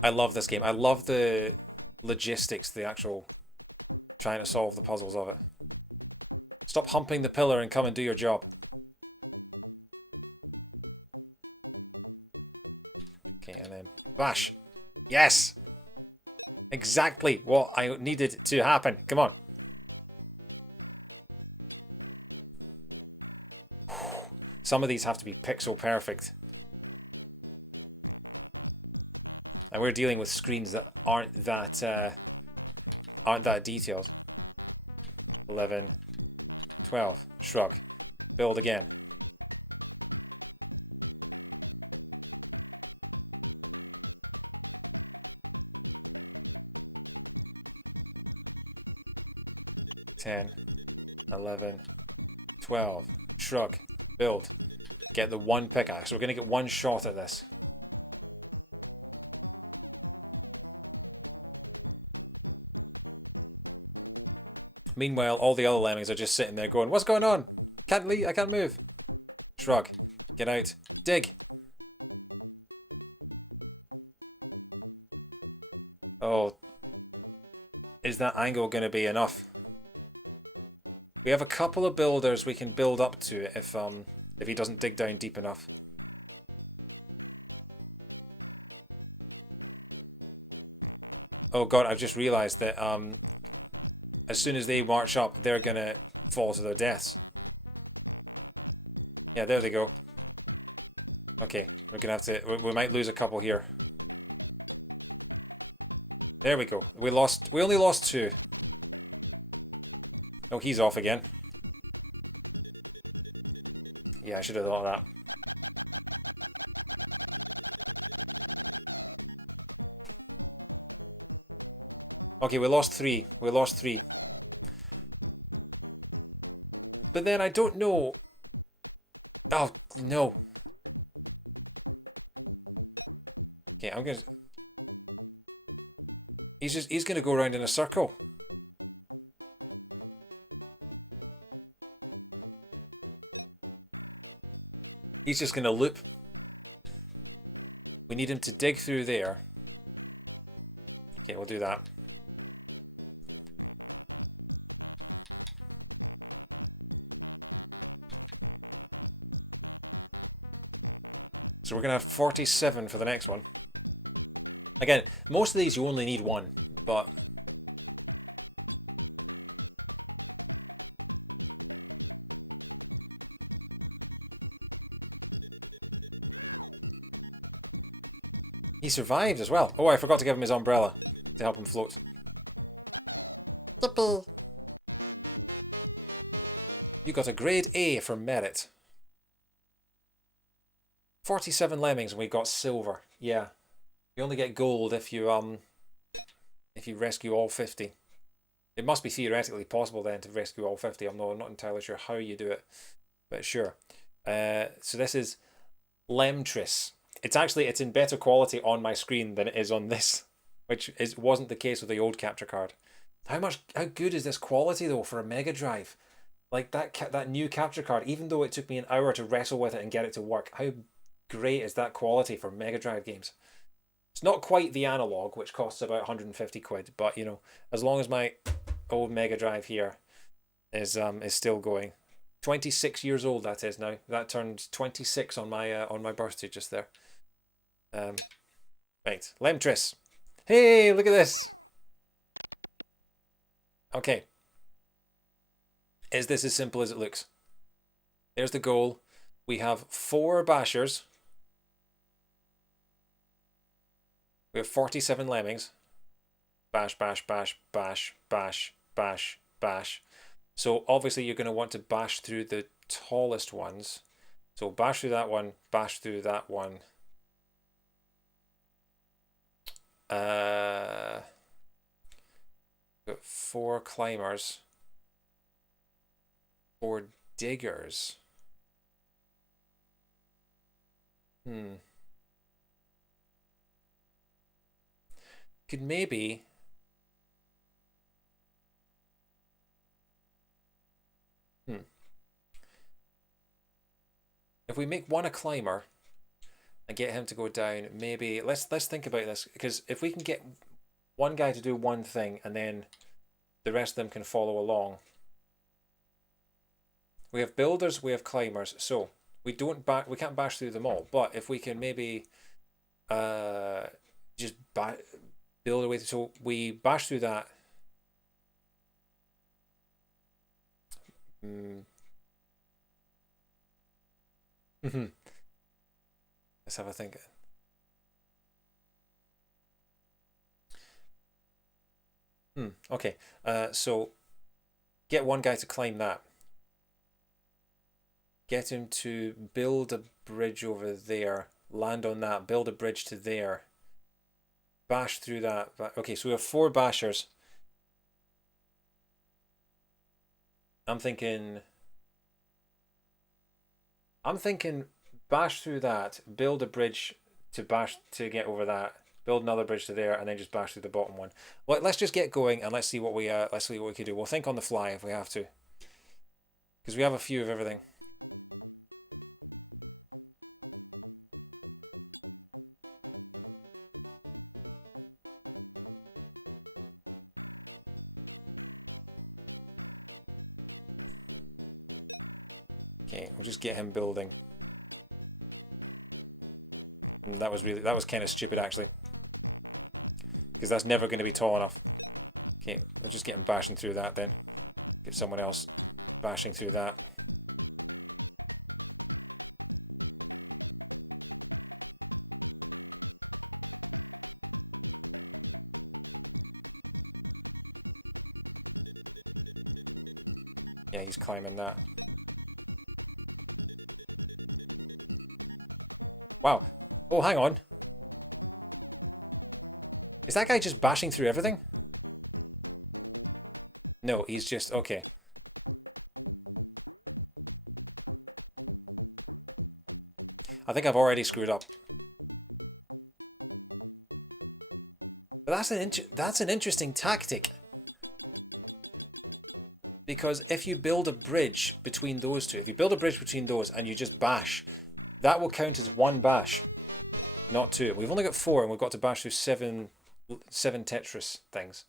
I love this game. I love the logistics, the actual trying to solve the puzzles of it. Stop humping the pillar and come and do your job. Okay, and then bash. Yes! Exactly what I needed to happen. Come on. Some of these have to be pixel perfect. And we're dealing with screens that aren't that detailed. 11, 12, shrug. Build again. Ten, 11, 12, shrug, build. Get the one pickaxe. We're going to get one shot at this. Meanwhile, all the other lemmings are just sitting there going, what's going on? Can't leave, I can't move. Shrug. Get out. Dig. Oh. Is that angle going to be enough? We have a couple of builders we can build up to it if he doesn't dig down deep enough. Oh god, I've just realised that as soon as they march up, they're gonna fall to their deaths. Yeah, there they go. Okay, we're gonna have to. We might lose a couple here. There we go. We only lost 2. Oh, he's off again. Yeah, I should have thought of that. Okay, we lost 3. We lost 3. But then I don't know. Oh, no. Okay, I'm gonna... He's gonna go around in a circle. He's just gonna loop. We need him to dig through there. Okay, we'll do that. So we're going to have 47 for the next one. Again, most of these you only need 1, but... He survived as well. Oh, I forgot to give him his umbrella to help him float. You got a grade A for merit. 47 lemmings and we got silver. Yeah. You only get gold if you rescue all 50. It must be theoretically possible then to rescue all 50. I'm not entirely sure how you do it, but sure. So this is Lemtris. It's in better quality on my screen than it is on this, which wasn't the case with the old capture card. How good is this quality though for a Mega Drive? Like that new capture card, even though it took me an hour to wrestle with it and get it to work, how great is that quality for Mega Drive games? It's not quite the analog, which costs about 150 quid, but you know, as long as my old Mega Drive here is still going. 26 years old that is now. That turned 26 on my birthday just there. Right, Lemtris. Hey, look at this. Okay. Is this as simple as it looks? There's the goal. We have 4 bashers. We have 47 lemmings. Bash, bash, bash, bash, bash, bash, bash. So obviously you're going to want to bash through the tallest ones. So bash through that one, bash through that one. Got 4 climbers. 4 diggers. Could maybe... If we make one a climber and get him to go down, maybe... Let's think about this, because if we can get one guy to do one thing and then the rest of them can follow along. We have builders, we have climbers, so we can't bash through them all, but if we can maybe uh, just build away. So we bash through that. Mm. Let's have a think. Okay. So get one guy to climb that. Get him to build a bridge over there. Land on that. Build a bridge to there. Bash through that. Okay, so we have 4 bashers. I'm thinking. Bash through that. Build a bridge to bash to get over that. Build another bridge to there, and then just bash through the bottom one. Let's just get going and let's see what we can do. We'll think on the fly if we have to, because we have a few of everything. Okay, we'll just get him building. And that was kind of stupid actually, because that's never going to be tall enough. Okay, we'll just get him bashing through that then. Get someone else bashing through that. Yeah, he's climbing that. Wow. Oh, hang on. Is that guy just bashing through everything? No, he's just okay. I think I've already screwed up. But that's an interesting tactic. Because if you build a bridge between those two, if you build a bridge between those and you just bash, that will count as 1 bash, not 2. We've only got 4 and we've got to bash through 7 Tetris things.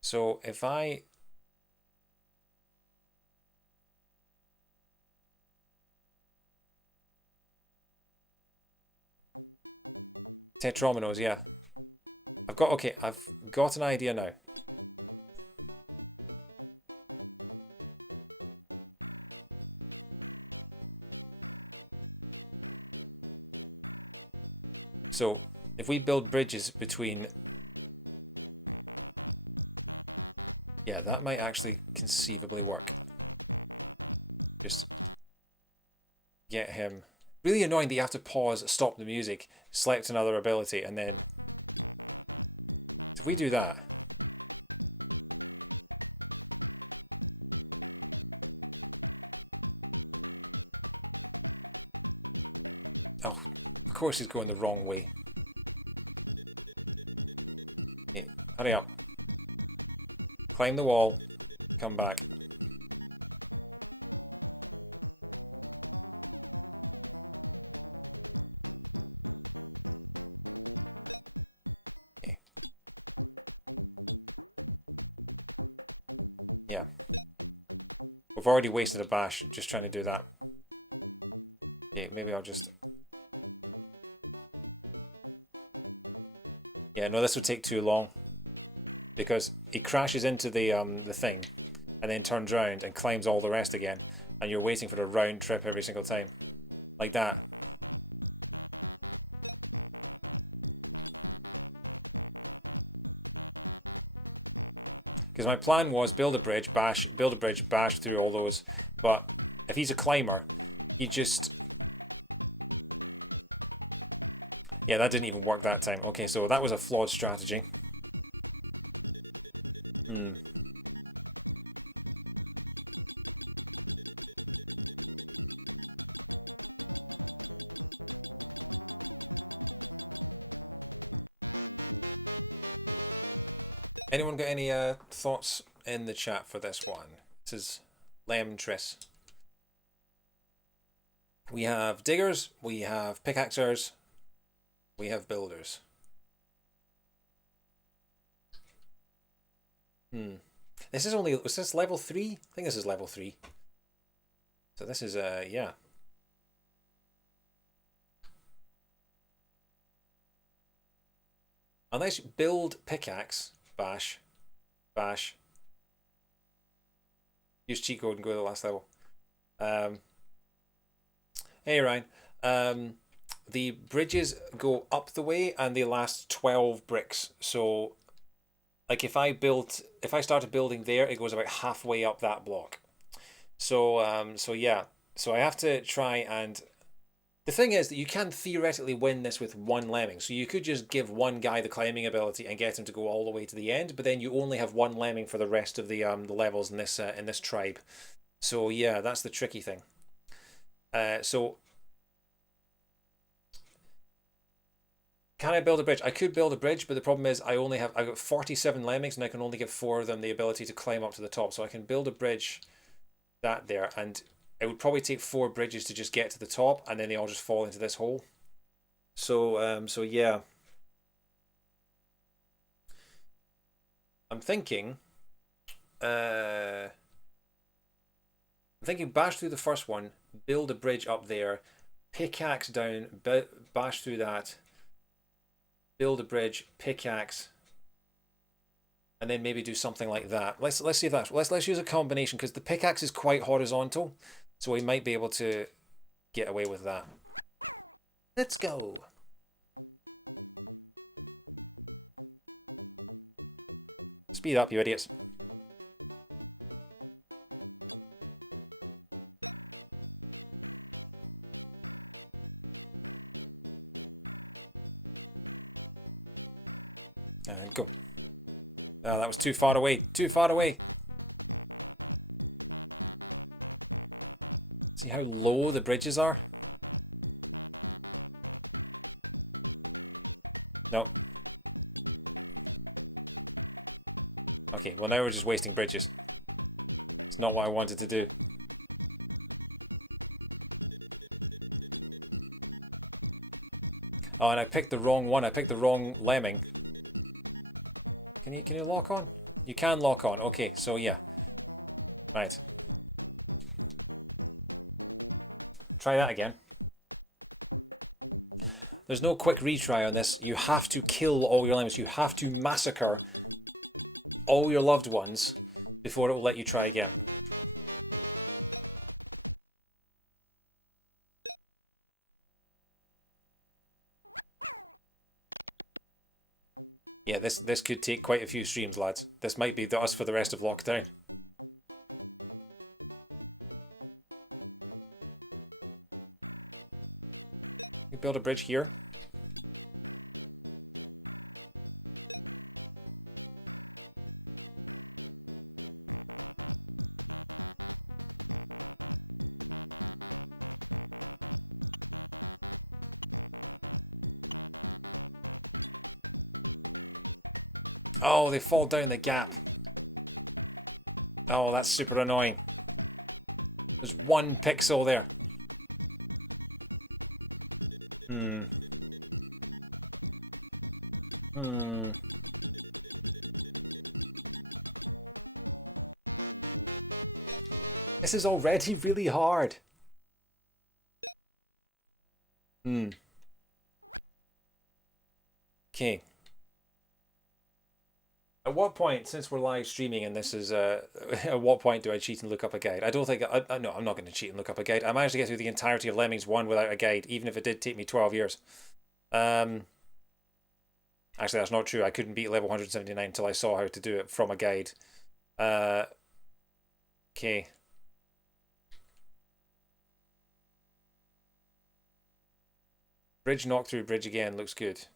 So if I Tetrominos, yeah. I've got an idea now. So if we build bridges between, yeah, that might actually conceivably work. Just get him. Really annoying that you have to pause, stop the music, select another ability, and then if we do that, oh, of course he's going the wrong way. Okay, hurry up. Climb the wall. Come back. Okay. Yeah. We've already wasted a bash just trying to do that. Okay, maybe I'll just... Yeah, no, this would take too long. Because he crashes into the thing and then turns around and climbs all the rest again. And you're waiting for a round trip every single time. Like that. Because my plan was build a bridge, bash through all those. But if he's a climber, he just... Yeah, that didn't even work that time. Okay, so that was a flawed strategy. Hmm. Anyone got any thoughts in the chat for this one? This is Lemtris. We have diggers, we have pickaxers, we have builders. Hmm. Was this level 3? I think this is level 3. So this is, yeah. Unless you build pickaxe, bash, bash, use cheat code and go to the last level. Um, hey Ryan, um, the bridges go up the way and they last 12 bricks. So, like if I started building there, it goes about halfway up that block. So yeah, so I have to try and the thing is that you can theoretically win this with one lemming. So you could just give one guy the climbing ability and get him to go all the way to the end, but then you only have one lemming for the rest of the levels in this tribe. So yeah, that's the tricky thing. So can I build a bridge? I could build a bridge, but the problem is I've got 47 lemmings and I can only give 4 of them the ability to climb up to the top. So I can build a bridge that there, and it would probably take 4 bridges to just get to the top, and then they all just fall into this hole. So yeah, I'm thinking, I'm thinking bash through the first one, build a bridge up there, pickaxe down, bash through that, build a bridge, pickaxe, and then maybe do something like that. Let's see if that's let's use a combination because the pickaxe is quite horizontal, so we might be able to get away with that. Let's go. Speed up, you idiots. And go. Oh, that was too far away. Too far away. See how low the bridges are? No. Okay, well now we're just wasting bridges. It's not what I wanted to do. Oh, and I picked the wrong one. I picked the wrong lemming. Can you lock on? You can lock on. Okay, so yeah. Right. Try that again. There's no quick retry on this. You have to kill all your lemmings. You have to massacre all your loved ones before it will let you try again. Yeah, this could take quite a few streams, lads. This might be us for the rest of lockdown. You build a bridge here. Oh, they fall down the gap. Oh, that's super annoying. There's 1 pixel there. Hmm. Hmm. This is already really hard. Hmm. Okay. At what point, since we're live streaming and this is, at what point do I cheat and look up a guide? I don't think, no, I'm not going to cheat and look up a guide. I managed to get through the entirety of Lemmings 1 without a guide, even if it did take me 12 years. Um, Actually, that's not true. I couldn't beat level 179 until I saw how to do it from a guide. Uh, okay. Bridge knock through bridge again looks good.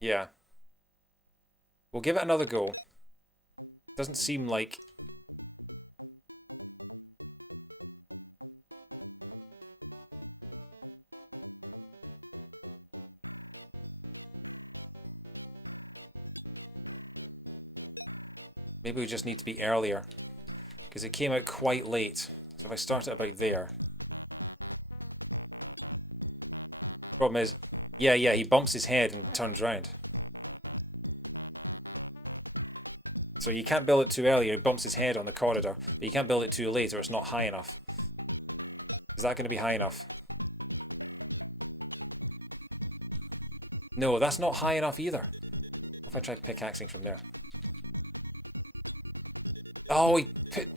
Yeah. We'll give it another go. Doesn't seem like... Maybe we just need to be earlier. Because it came out quite late. So if I start it about there... Problem is... Yeah, he bumps his head and turns around. So you can't build it too early, he bumps his head on the corridor. But you can't build it too late or it's not high enough. Is that going to be high enough? No, that's not high enough either. What if I try pickaxing from there? Oh, he put...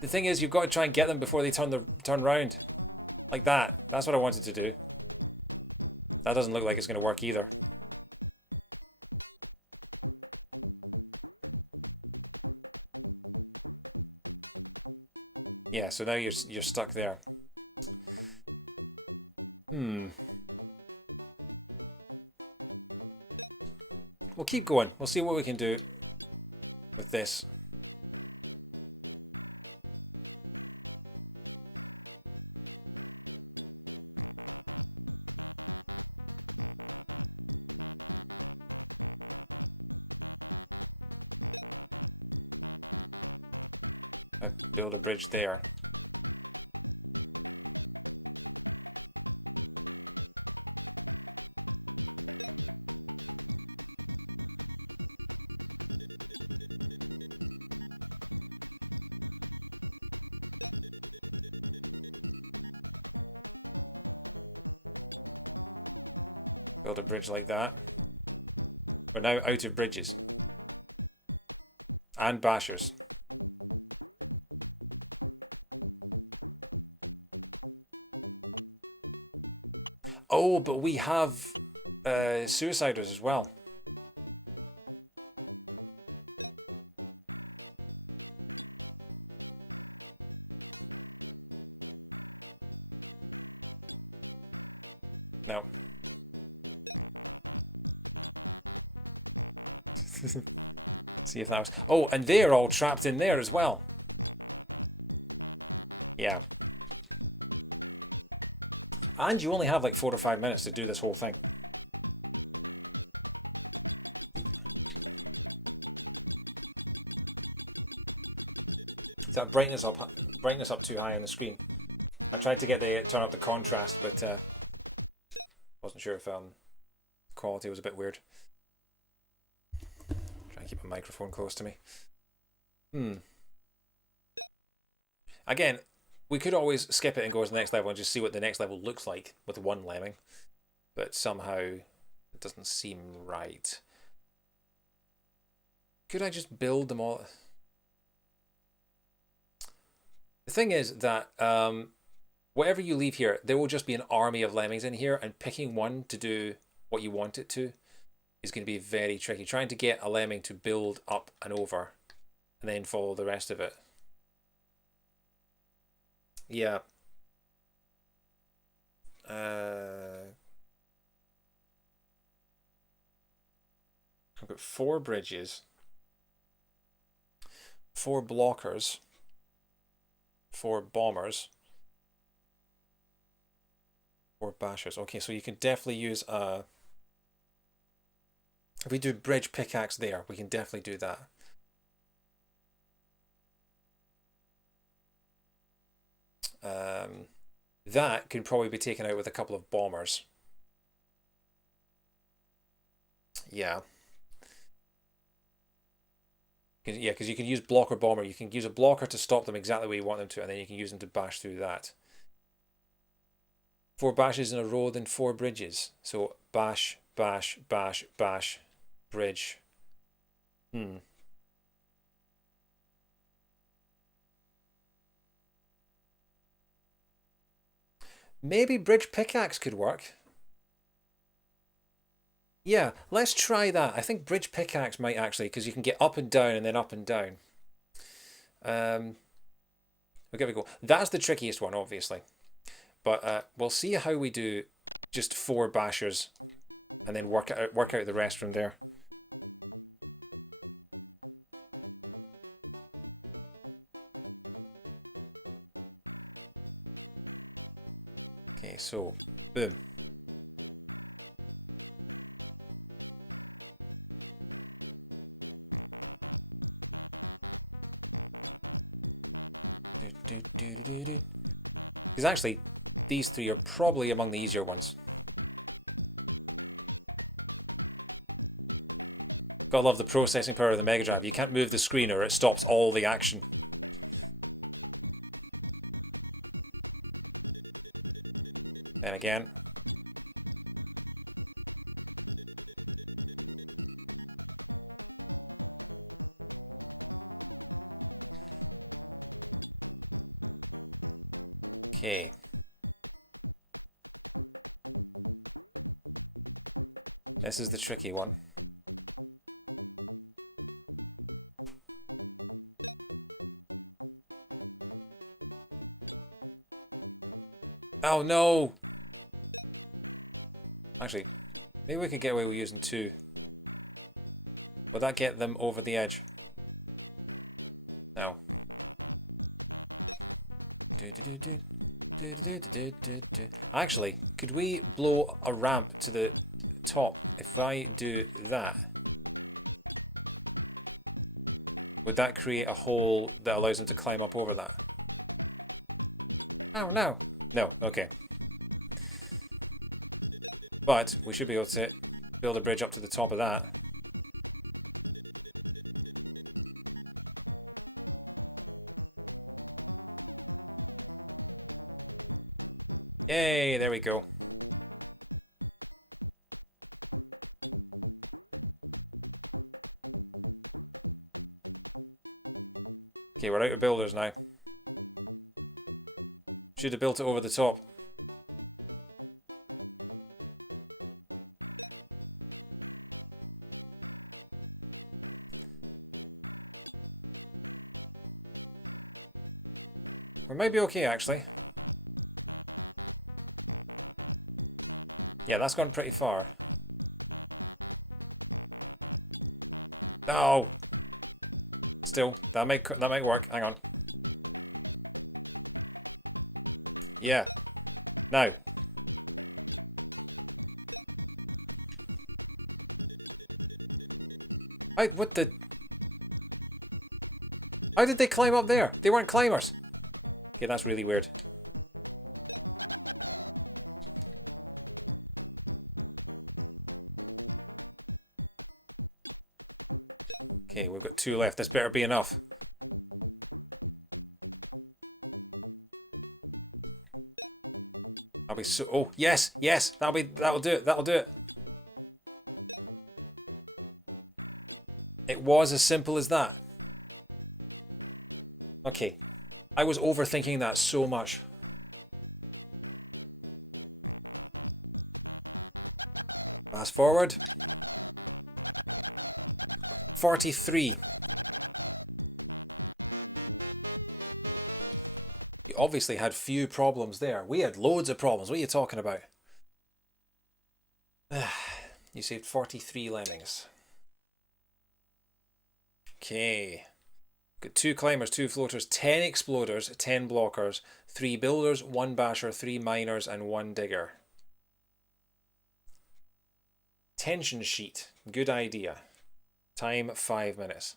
The thing is, you've got to try and get them before they turn round. Like that. That's what I wanted to do. That doesn't look like it's going to work either. Yeah, so now you're stuck there. We'll keep going. We'll see what we can do with this. I build a bridge there. Build a bridge like that. We're now out of bridges. And bashers. Oh, but we have suiciders as well. No. See if that was... Oh, and they're all trapped in there as well. Yeah. And you only have like 4 or 5 minutes to do this whole thing. Is that brightness up too high on the screen? I tried to turn up the contrast, but wasn't sure if quality was a bit weird. Try and keep my microphone close to me. Again, we could always skip it and go to the next level and just see what the next level looks like with one lemming, but somehow it doesn't seem right. Could I just build them all? The thing is that whatever you leave here, there will just be an army of lemmings in here, and picking one to do what you want it to is going to be very tricky. Trying to get a lemming to build up and over and then follow the rest of it. Yeah. I've got 4 bridges, 4 blockers, 4 bombers, 4 bashers. Okay, so you can definitely use a... If we do bridge pickaxe there, we can definitely do that. That could probably be taken out with a couple of bombers. Yeah. Yeah, because you can use blocker bomber. You can use a blocker to stop them exactly where you want them to, and then you can use them to bash through that. 4 bashes in a row, then 4 bridges. So bash, bash, bash, bash, bridge. Maybe bridge pickaxe could work. Yeah, let's try that. I think bridge pickaxe might actually, because you can get up and down and then up and down. We'll give it a go. That's the trickiest one, obviously. But we'll see how we do just 4 bashers and then work out the rest from there. Okay, so boom. Because actually, these 3 are probably among the easier ones. Gotta love the processing power of the Mega Drive. You can't move the screen or it stops all the action. Then again. Okay. This is the tricky one. Oh no! Actually, maybe we could get away with using 2. Would that get them over the edge? No. Actually, could we blow a ramp to the top? If I do that, would that create a hole that allows them to climb up over that? Oh no. No, okay. But we should be able to build a bridge up to the top of that. Yay, there we go. Okay, we're out of builders now. Should have built it over the top. We might be okay, actually. Yeah, that's gone pretty far. No! Still, that might work. Hang on. Yeah. Now. What the... How did they climb up there? They weren't climbers. Okay, that's really weird. Okay, we've got 2 left. This better be enough. I'll be so... Oh, yes, yes! That'll do it, that'll do it. It was as simple as that. Okay. I was overthinking that so much. Fast forward. 43. You obviously had few problems there. We had loads of problems. What are you talking about? You saved 43 lemmings. Okay. Got 2 climbers, 2 floaters, 10 exploders, 10 blockers, 3 builders, 1 basher, 3 miners, and 1 digger. Tension sheet. Good idea. Time 5 minutes.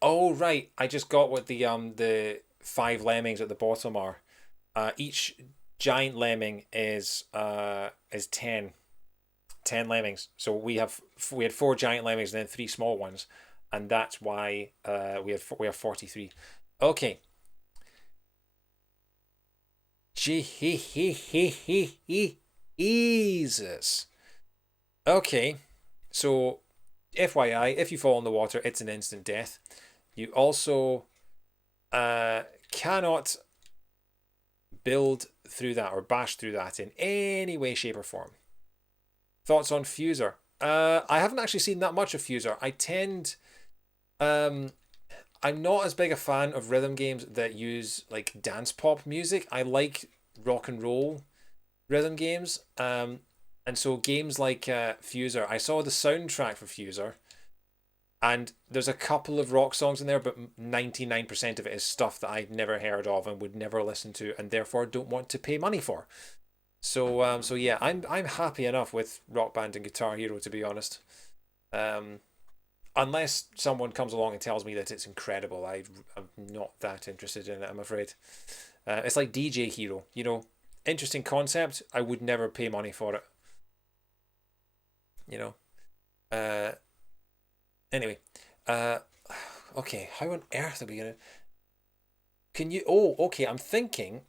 Oh right, I just got what the 5 lemmings at the bottom are. Each giant lemming is 10 lemmings. So we had 4 giant lemmings and then 3 small ones, and that's why we have 43. Okay. Jesus. Okay. So FYI, if you fall in the water, it's an instant death. You also cannot build through that or bash through that in any way, shape, or form. Thoughts on Fuser? I haven't actually seen that much of Fuser. I'm not as big a fan of rhythm games that use like dance pop music. I like rock and roll rhythm games. And so games like Fuser, I saw the soundtrack for Fuser, and there's a couple of rock songs in there, but 99% of it is stuff that I'd never heard of and would never listen to, and therefore don't want to pay money for. So yeah, I'm happy enough with Rock Band and Guitar Hero, to be honest. Unless someone comes along and tells me that it's incredible, I'm not that interested in it, I'm afraid. It's like DJ Hero, interesting concept. I would never pay money for it. Anyway, okay, how on earth are we gonna... Can you? Oh, okay. I'm thinking,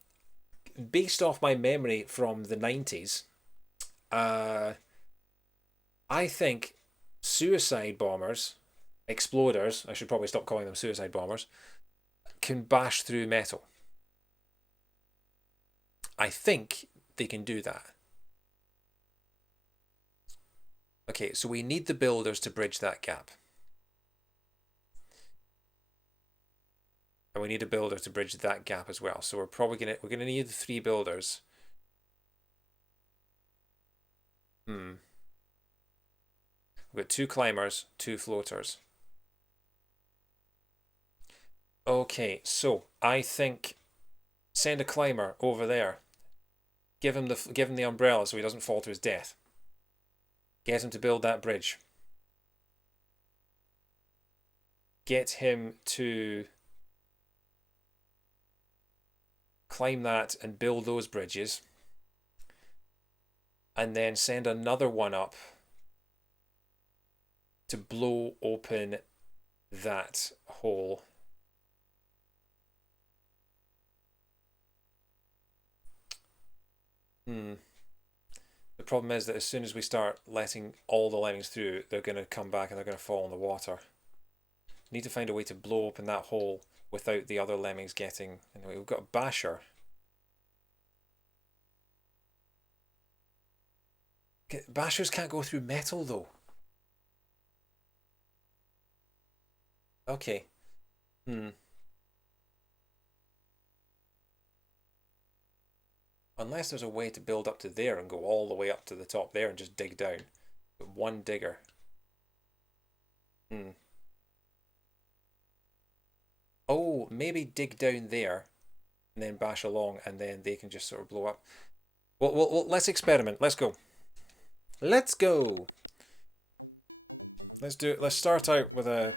based off my memory from the 90s, uh, I think suicide bombers, exploders, I should probably stop calling them suicide bombers, can bash through metal. I think they can do that. Okay, so we need the builders to bridge that gap. And we need a builder to bridge that gap as well. So we're gonna need 3 builders. Hmm. We've got 2 climbers, 2 floaters. Okay, so I think send a climber over there. Give him the umbrella so he doesn't fall to his death. Get him to build that bridge. Get him to climb that and build those bridges. And then send another one up to blow open that hole. Hmm. The problem is that as soon as we start letting all the lemmings through, they're going to come back and they're going to fall in the water. Need to find a way to blow open that hole without the other lemmings getting in the way. We've got a basher. Bashers can't go through metal though. Okay. Hmm. Unless there's a way to build up to there and go all the way up to the top there and just dig down. But one digger. Hmm. Oh, maybe dig down there and then bash along and then they can just sort of blow up. Well, let's experiment. Let's go. Let's go. Let's do it. Let's start out with a...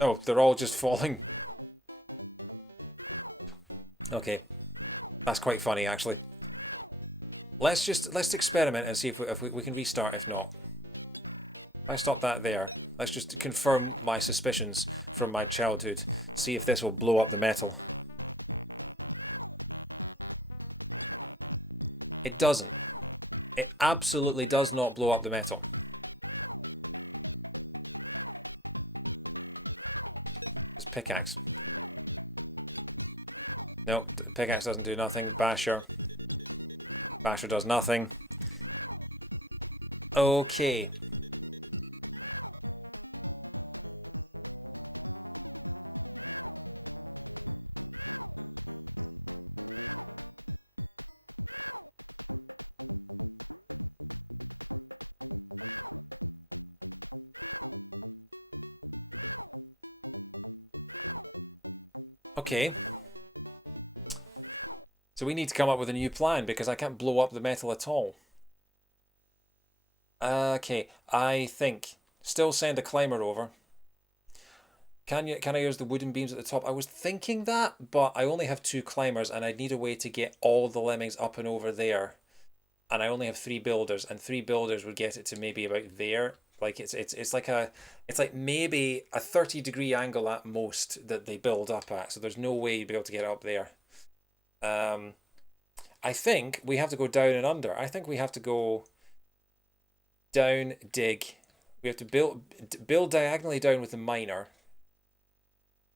Oh, they're all just falling. Okay, that's quite funny actually. Let's experiment and see if we can restart. If not, if I stop that there. Let's just confirm my suspicions from my childhood. See if this will blow up the metal. It doesn't. It absolutely does not blow up the metal. It's pickaxe. No, pickaxe doesn't do nothing. Basher. Basher does nothing. Okay. Okay. So we need to come up with a new plan because I can't blow up the metal at all. Okay, I think still send a climber over. Can I use the wooden beams at the top? I was thinking that, but I only have 2 climbers and I need a way to get all the lemmings up and over there. And I only have 3 builders, and 3 builders would get it to maybe about there. Like it's like maybe a 30-degree angle at most that they build up at. So there's no way you'd be able to get it up there. Um, I think we have to go down and under. I think we have to go down, dig. We have to build diagonally down with the miner,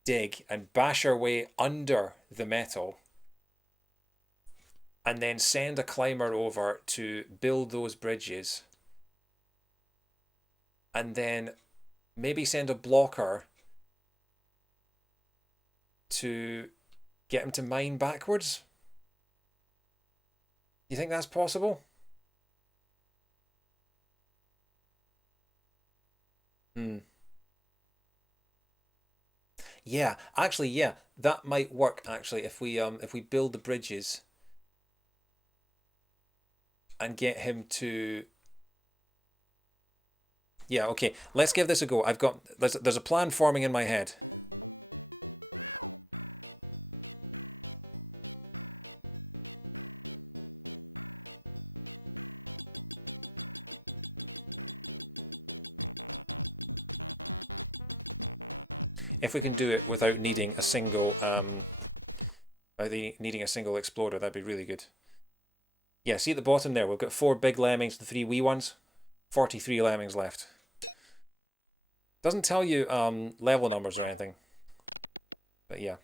dig, and bash our way under the metal, and then send a climber over to build those bridges, and then maybe send a blocker to get him to mine backwards. You think that's possible? Hmm. Yeah, actually, yeah, that might work. Actually, if we build the bridges and get him to... Yeah, okay. Let's give this a go. There's a plan forming in my head. if we can do it without needing a single exploder, that'd be really good. Yeah, see at the bottom there, we've got 4 big lemmings and 3 wee ones. 43 lemmings left. Doesn't tell you level numbers or anything. But yeah.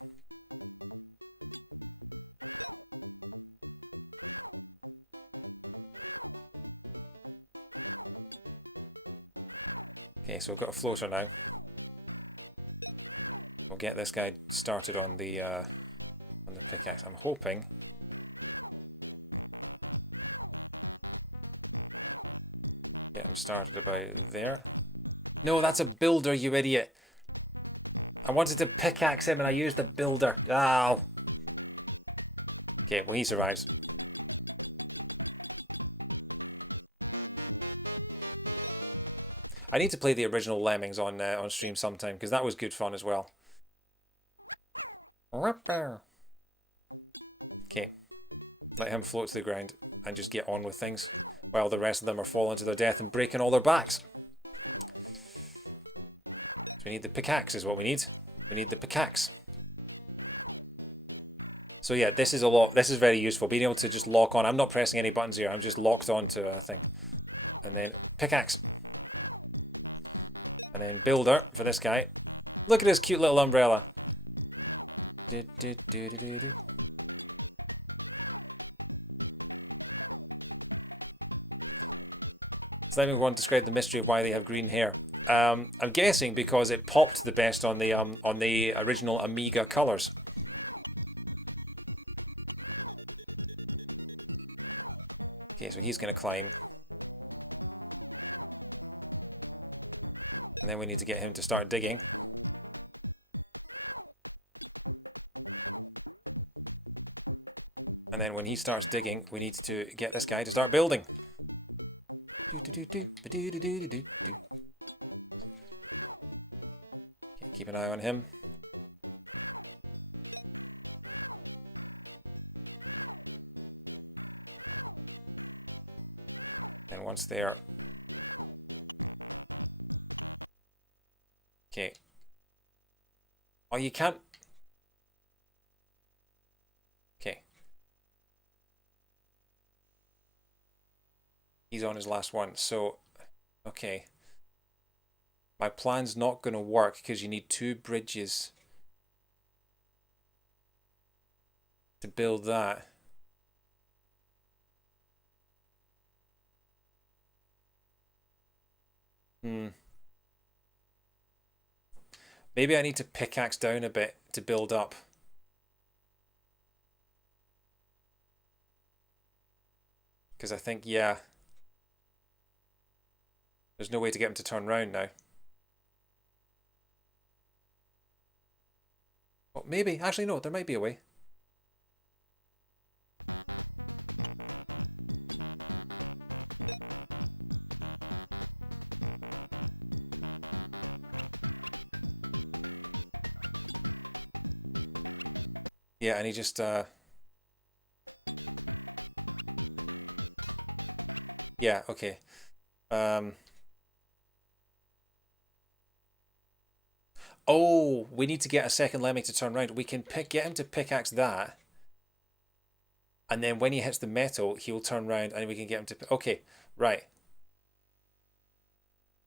Okay, so we've got a floater now. We'll get this guy started on the pickaxe. I'm hoping. Get him started about there. No, that's a builder, you idiot. I wanted to pickaxe him and I used the builder. Ow. Okay, well he survives. I need to play the original Lemmings on stream sometime because that was good fun as well. Okay, let him float to the ground and just get on with things while the rest of them are falling to their death and breaking all their backs. So we need the pickaxe is what we need. We need the pickaxe. So yeah, this is a lot. This is very useful. Being able to just lock on. I'm not pressing any buttons here. I'm just locked onto a thing. And then pickaxe. And then builder for this guy. Look at his cute little umbrella. So let me go on to describe the mystery of why they have green hair. I'm guessing because it popped the best on the original Amiga colors. Okay, so he's going to climb. And then we need to get him to start digging. And then when he starts digging, we need to get this guy to start building. Okay, keep an eye on him. And once they're... Okay. Oh, you can't... Okay. He's on his last one, so... Okay. My plan's not going to work because you need 2 bridges to build that. Maybe I need to pickaxe down a bit to build up. Because I think, yeah. There's no way to get him to turn round now. Well, maybe. Actually, no, there might be a way. Yeah, and he just... Yeah, okay. Oh, we need to get a second lemming to turn around. We can get him to pickaxe that. And then when he hits the metal, he will turn around and we can get him to... Okay, right.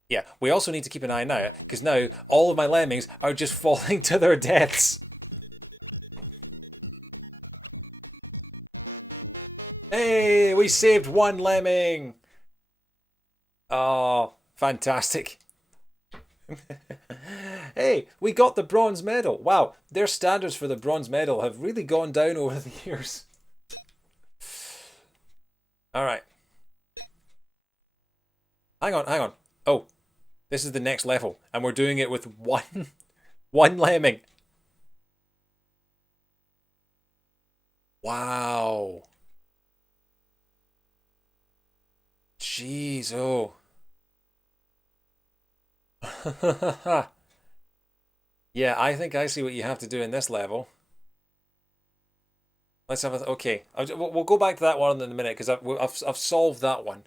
Yeah, we also need to keep an eye now, because now all of my lemmings are just falling to their deaths. Hey, we saved 1 lemming. Oh, fantastic. Hey, we got the bronze medal. Wow, their standards for the bronze medal have really gone down over the years. All right. Hang on. Oh, this is the next level, and we're doing it with one lemming. Wow. Jeez, oh. Yeah, I think I see what you have to do in this level. Let's have a... Okay, we'll go back to that one in a minute, because I've solved that one.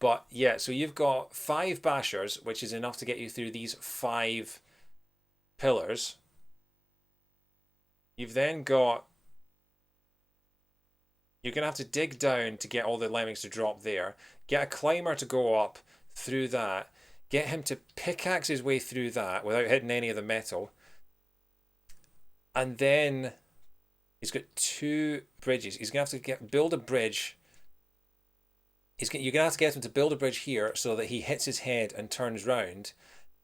But yeah, so you've got 5 bashers, which is enough to get you through these 5 pillars. You've then got... You're going to have to dig down to get all the lemmings to drop there. Get a climber to go up through that. Get him to pickaxe his way through that without hitting any of the metal. And then he's got 2 bridges. He's going to have to build a bridge. You're going to have to get him to build a bridge here so that he hits his head and turns round.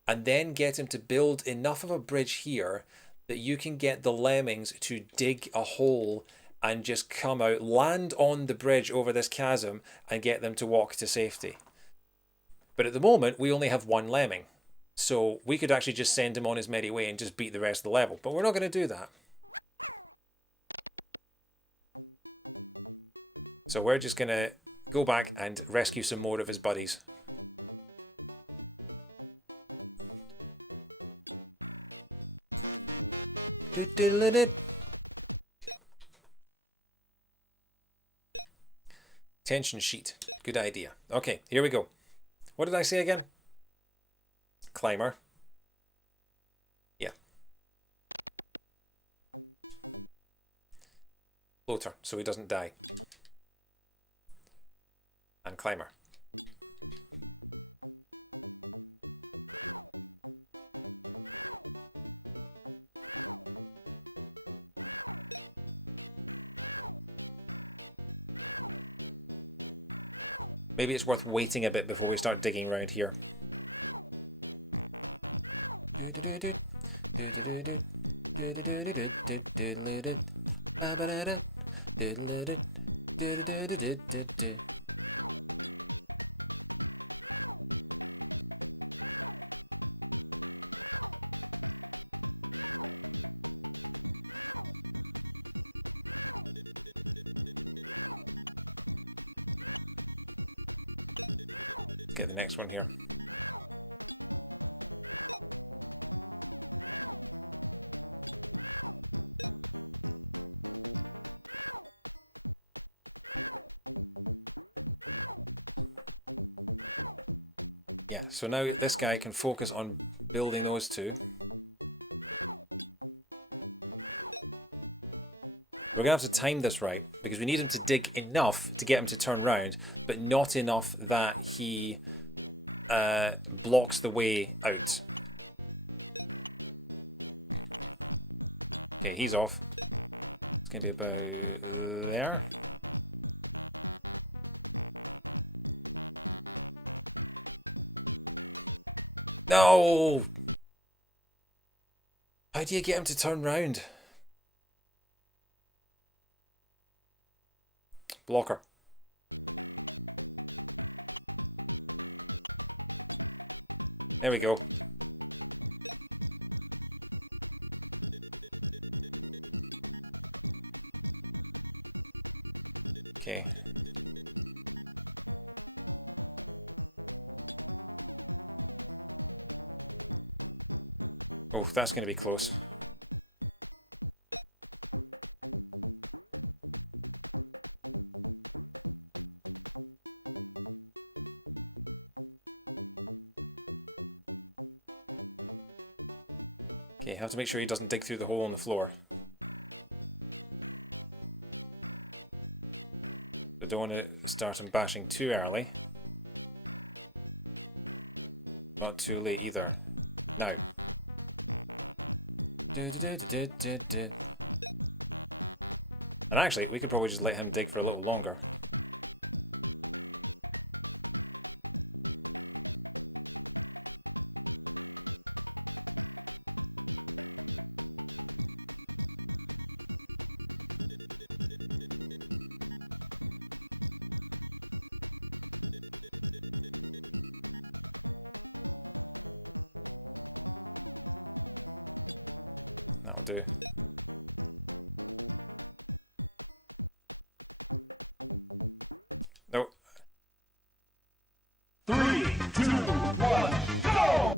And then get him to build enough of a bridge here that you can get the lemmings to dig a hole and just come out, land on the bridge over this chasm and get them to walk to safety. But at the moment, we only have 1 lemming. So we could actually just send him on his merry way and just beat the rest of the level. But we're not going to do that. So we're just going to go back and rescue some more of his buddies. Tension sheet. Good idea. Okay, here we go. What did I say again? Climber. Yeah. Floater, so he doesn't die. And climber. Maybe it's worth waiting a bit before we start digging around here. Get the next one here. Yeah, so now this guy can focus on building those 2. We're going to have to time this right, because we need him to dig enough to get him to turn round, but not enough that he blocks the way out. Okay, he's off. It's going to be about there. No! How do you get him to turn round? Blocker. There we go. Okay. Oh, that's going to be close. Okay, have to make sure he doesn't dig through the hole in the floor. I don't want to start him bashing too early. Not too late either. Now. And actually, we could probably just let him dig for a little longer. That'll do. Nope. 3, 2, 1, go!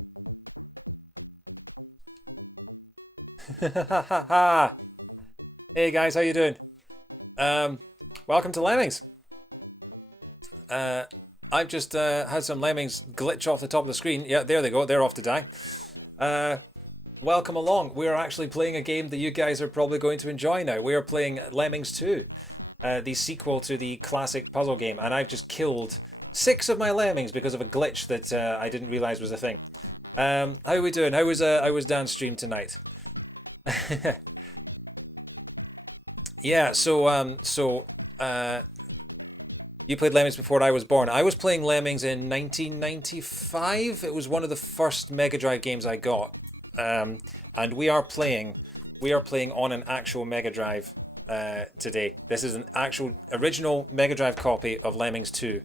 Hey guys, how you doing? Welcome to Lemmings. I've just had some lemmings glitch off the top of the screen. Yeah, there they go. They're off to die. welcome along. We're actually playing a game that you guys are probably going to enjoy now. We are playing Lemmings 2, the sequel to the classic puzzle game, and I've just killed 6 of my lemmings because of a glitch that I didn't realize was a thing. How are we doing? How was Dan's stream tonight? Yeah, you played Lemmings before I was born. I was playing Lemmings in 1995. It was one of the first Mega Drive games I got. And we are playing on an actual Mega Drive today. This is an actual original Mega Drive copy of Lemmings 2.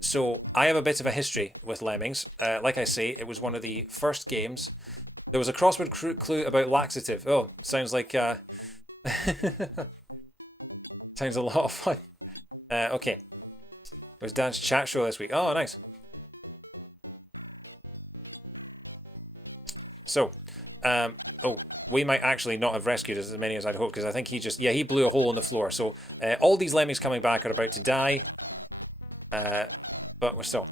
So I have a bit of a history with Lemmings. Like I say, it was one of the first games. There was a crossword clue about laxative. Oh, sounds like sounds a lot of fun. Okay, it was Dan's chat show this week. Oh, nice. So, oh, we might actually not have rescued as many as I'd hoped because I think he blew a hole in the floor. So all these lemmings coming back are about to die. But we're still.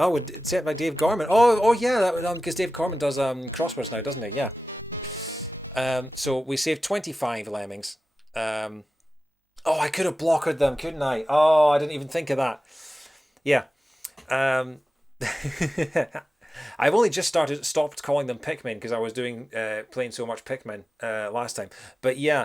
Oh, it's set by Dave Gorman. Oh yeah, that because Dave Gorman does crosswords now, doesn't he? Yeah. So we saved 25 lemmings. Oh, I could have blocked them, couldn't I? Oh, I didn't even think of that. Yeah. I've only just stopped calling them Pikmin because I was playing so much Pikmin last time. But yeah,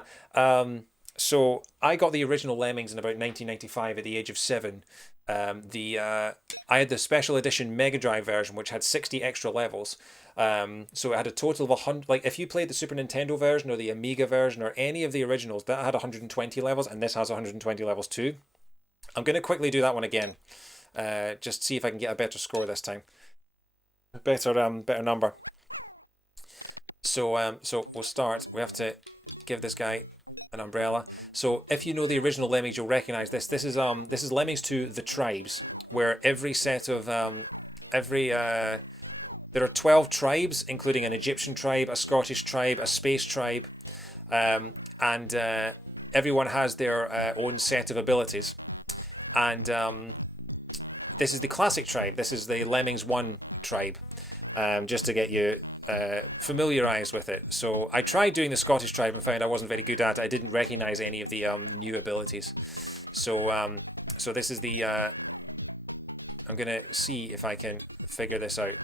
so I got the original Lemmings in about 1995 at the age of 7. I had the special edition Mega Drive version, which had 60 extra levels. So it had a total of 100. Like if you played the Super Nintendo version or the Amiga version or any of the originals, that had 120 levels, and this has 120 levels too. I'm going to quickly do that one again, just see if I can get a better score this time. Better number. So we'll start. We have to give this guy an umbrella. So if you know the original Lemmings, you'll recognize this. This is Lemmings 2: The Tribes, where every set of there are 12 tribes, including an Egyptian tribe, a Scottish tribe, a space tribe, and everyone has their own set of abilities. And this is the classic tribe. This is the Lemmings 1 tribe, just to get you familiarized with it. So I tried doing the Scottish tribe and found I wasn't very good at it. I didn't recognize any of the new abilities. So this is the I'm gonna see if I can figure this out.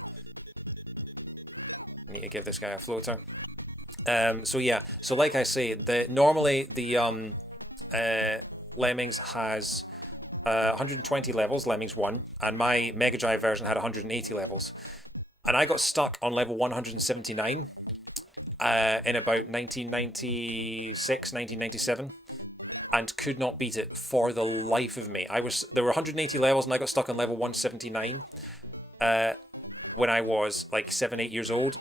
I need to give this guy a floater. So like I say, normally the Lemmings has 120 levels, Lemmings 1, and my Mega Drive version had 180 levels. And I got stuck on level 179 in about 1996, 1997, and could not beat it for the life of me. There were 180 levels, and I got stuck on level 179 when I was like 7, 8 years old,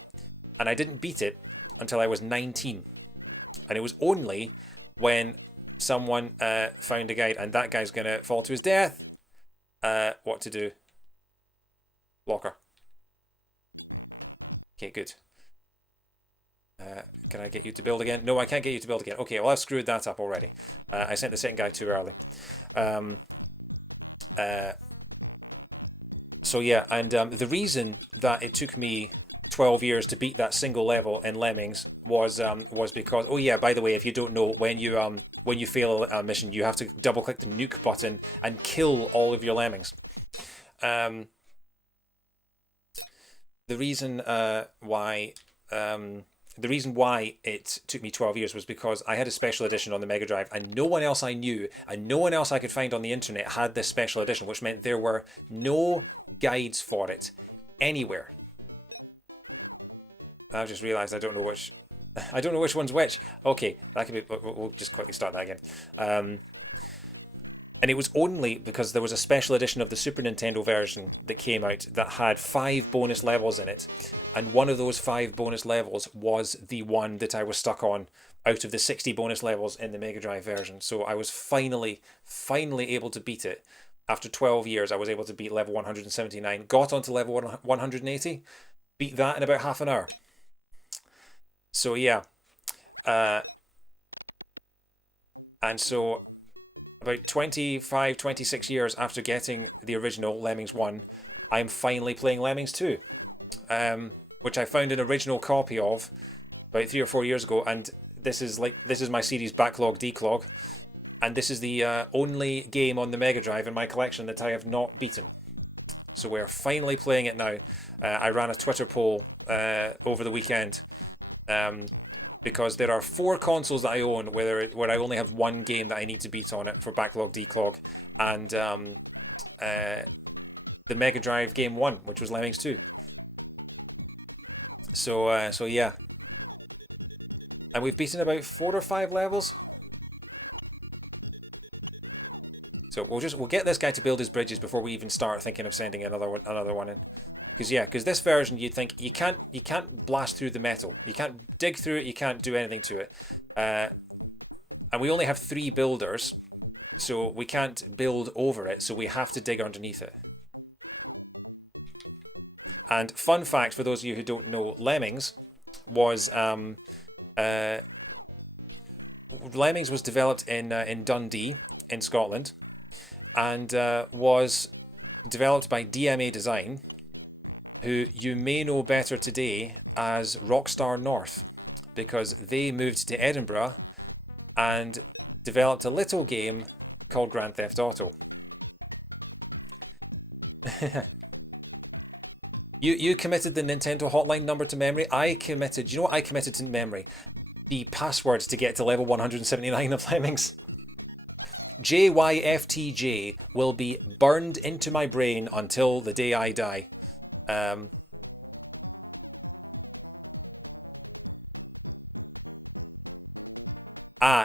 and I didn't beat it until I was 19. And it was only when someone found a guide, and that guy's gonna fall to his death. What to do? Blocker. Okay, good. Can I get you to build again? No, I can't get you to build again. Okay, well, I've screwed that up already. I sent the second guy too early. So yeah, and the reason that it took me 12 years to beat that single level in Lemmings was because, oh yeah, by the way, if you don't know, when you fail a mission, you have to double click the nuke button and kill all of your lemmings. The reason why it took me 12 years was because I had a special edition on the Mega Drive, and no one else I knew and no one else I could find on the internet had this special edition, which meant there were no guides for it anywhere. I've just realised I don't know which one's which. Okay, that could be. We'll just quickly start that again. And it was only because there was a special edition of the Super Nintendo version that came out that had 5 bonus levels in it, and one of those 5 bonus levels was the one that I was stuck on out of the 60 bonus levels in the Mega Drive version. So I was finally able to beat it. After 12 years, I was able to beat level 179, got onto level 180, beat that in about half an hour. So yeah, and so about 25, 26 years after getting the original Lemmings 1, I'm finally playing Lemmings 2. which I found an original copy of about 3 or 4 years ago, and this is my series Backlog Declog, and this is the only game on the Mega Drive in my collection that I have not beaten. So we're finally playing it now. I ran a Twitter poll over the weekend because there are 4 consoles that I own where I only have one game that I need to beat on it for Backlog Declog, and the Mega Drive game 1, which was Lemmings 2. So yeah, and we've beaten about 4 or 5 levels. So we'll get this guy to build his bridges before we even start thinking of sending another one in. Because this version, you'd think you can't blast through the metal, you can't dig through it, you can't do anything to it, and we only have 3 builders, so we can't build over it. So we have to dig underneath it. And fun fact for those of you who don't know, Lemmings was developed in Dundee in Scotland, and was developed by DMA Design, who you may know better today as Rockstar North, because they moved to Edinburgh and developed a little game called Grand Theft Auto. You committed the Nintendo hotline number to memory. You know what I committed to memory? The password to get to level 179 of Lemmings. JYFTJ will be burned into my brain until the day I die.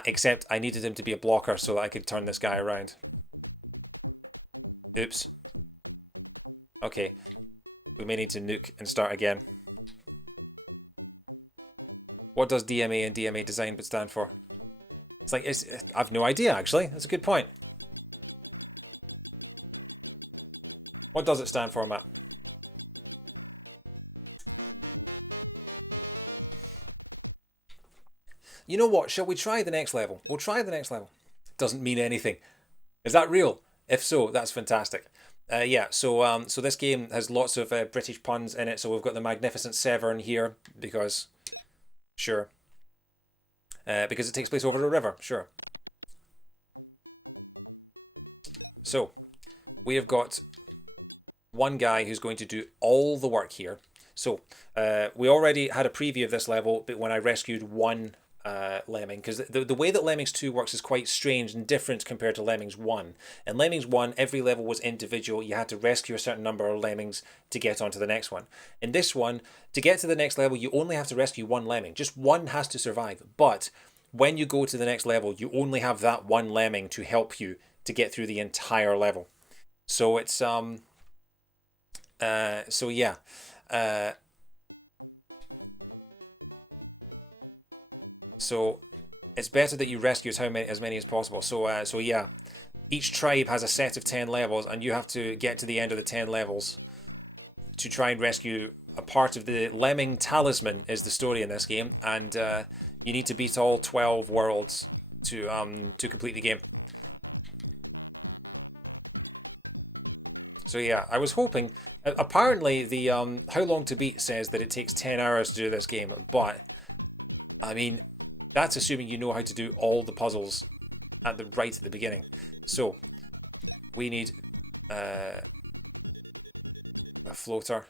Except I needed him to be a blocker so that I could turn this guy around. Oops. Okay. We may need to nuke and start again. What does DMA and DMA Design stand for? I've no idea, actually. That's a good point. What does it stand for, Matt? You know what? Shall we try the next level? We'll try the next level. Doesn't mean anything. Is that real? If so, that's fantastic. Yeah, so this game has lots of British puns in it. So we've got the Magnificent Severn here because, sure. Because it takes place over a river, sure. So, we have got one guy who's going to do all the work here. So, we already had a preview of this level, but when I rescued one Lemming, because the way that Lemmings 2 works is quite strange and different compared to Lemmings 1. In Lemmings 1, every level was individual. You had to rescue a certain number of Lemmings to get onto the next one. In this one, to get to the next level, you only have to rescue one Lemming. Just one has to survive. But when you go to the next level, you only have that one Lemming to help you to get through the entire level. So it's so yeah. So it's better that you rescue as many as possible. So yeah, each tribe has a set of 10 levels, and you have to get to the end of the 10 levels to try and rescue a part of the Lemming Talisman is the story in this game, and you need to beat all 12 worlds to complete the game. So yeah, I was hoping. Apparently, the How Long to Beat says that it takes 10 hours to do this game, but I mean, that's assuming you know how to do all the puzzles right at the beginning. So we need a floater.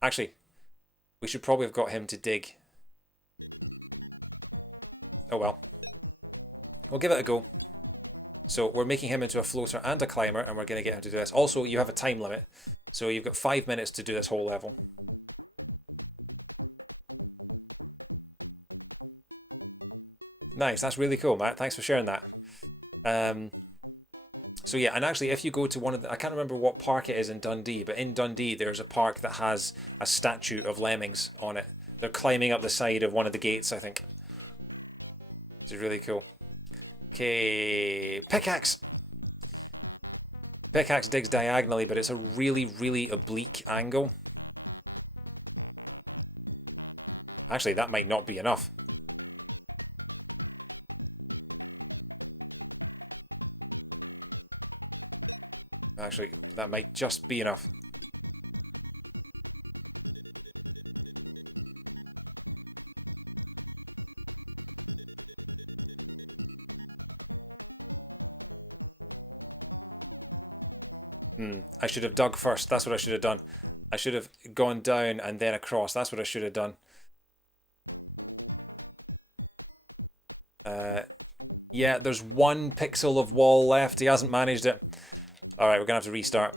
Actually, we should probably have got him to dig. Oh well. We'll give it a go. So we're making him into a floater and a climber, and we're going to get him to do this. Also, you have a time limit, so you've got 5 minutes to do this whole level. Nice, that's really cool, Matt. Thanks for sharing that. So yeah, and actually, if you go to one of the, I can't remember what park it is in Dundee, but in Dundee there's a park that has a statue of Lemmings on it. They're climbing up the side of one of the gates, I think. Which is really cool. Okay, pickaxe. Pickaxe digs diagonally, but it's a really, really oblique angle. Actually, that might not be enough. Actually, that might just be enough. I should have dug first. That's what I should have done. I should have gone down and then across. That's what I should have done. Yeah, there's 1 pixel of wall left. He hasn't managed it. All right, we're gonna have to restart.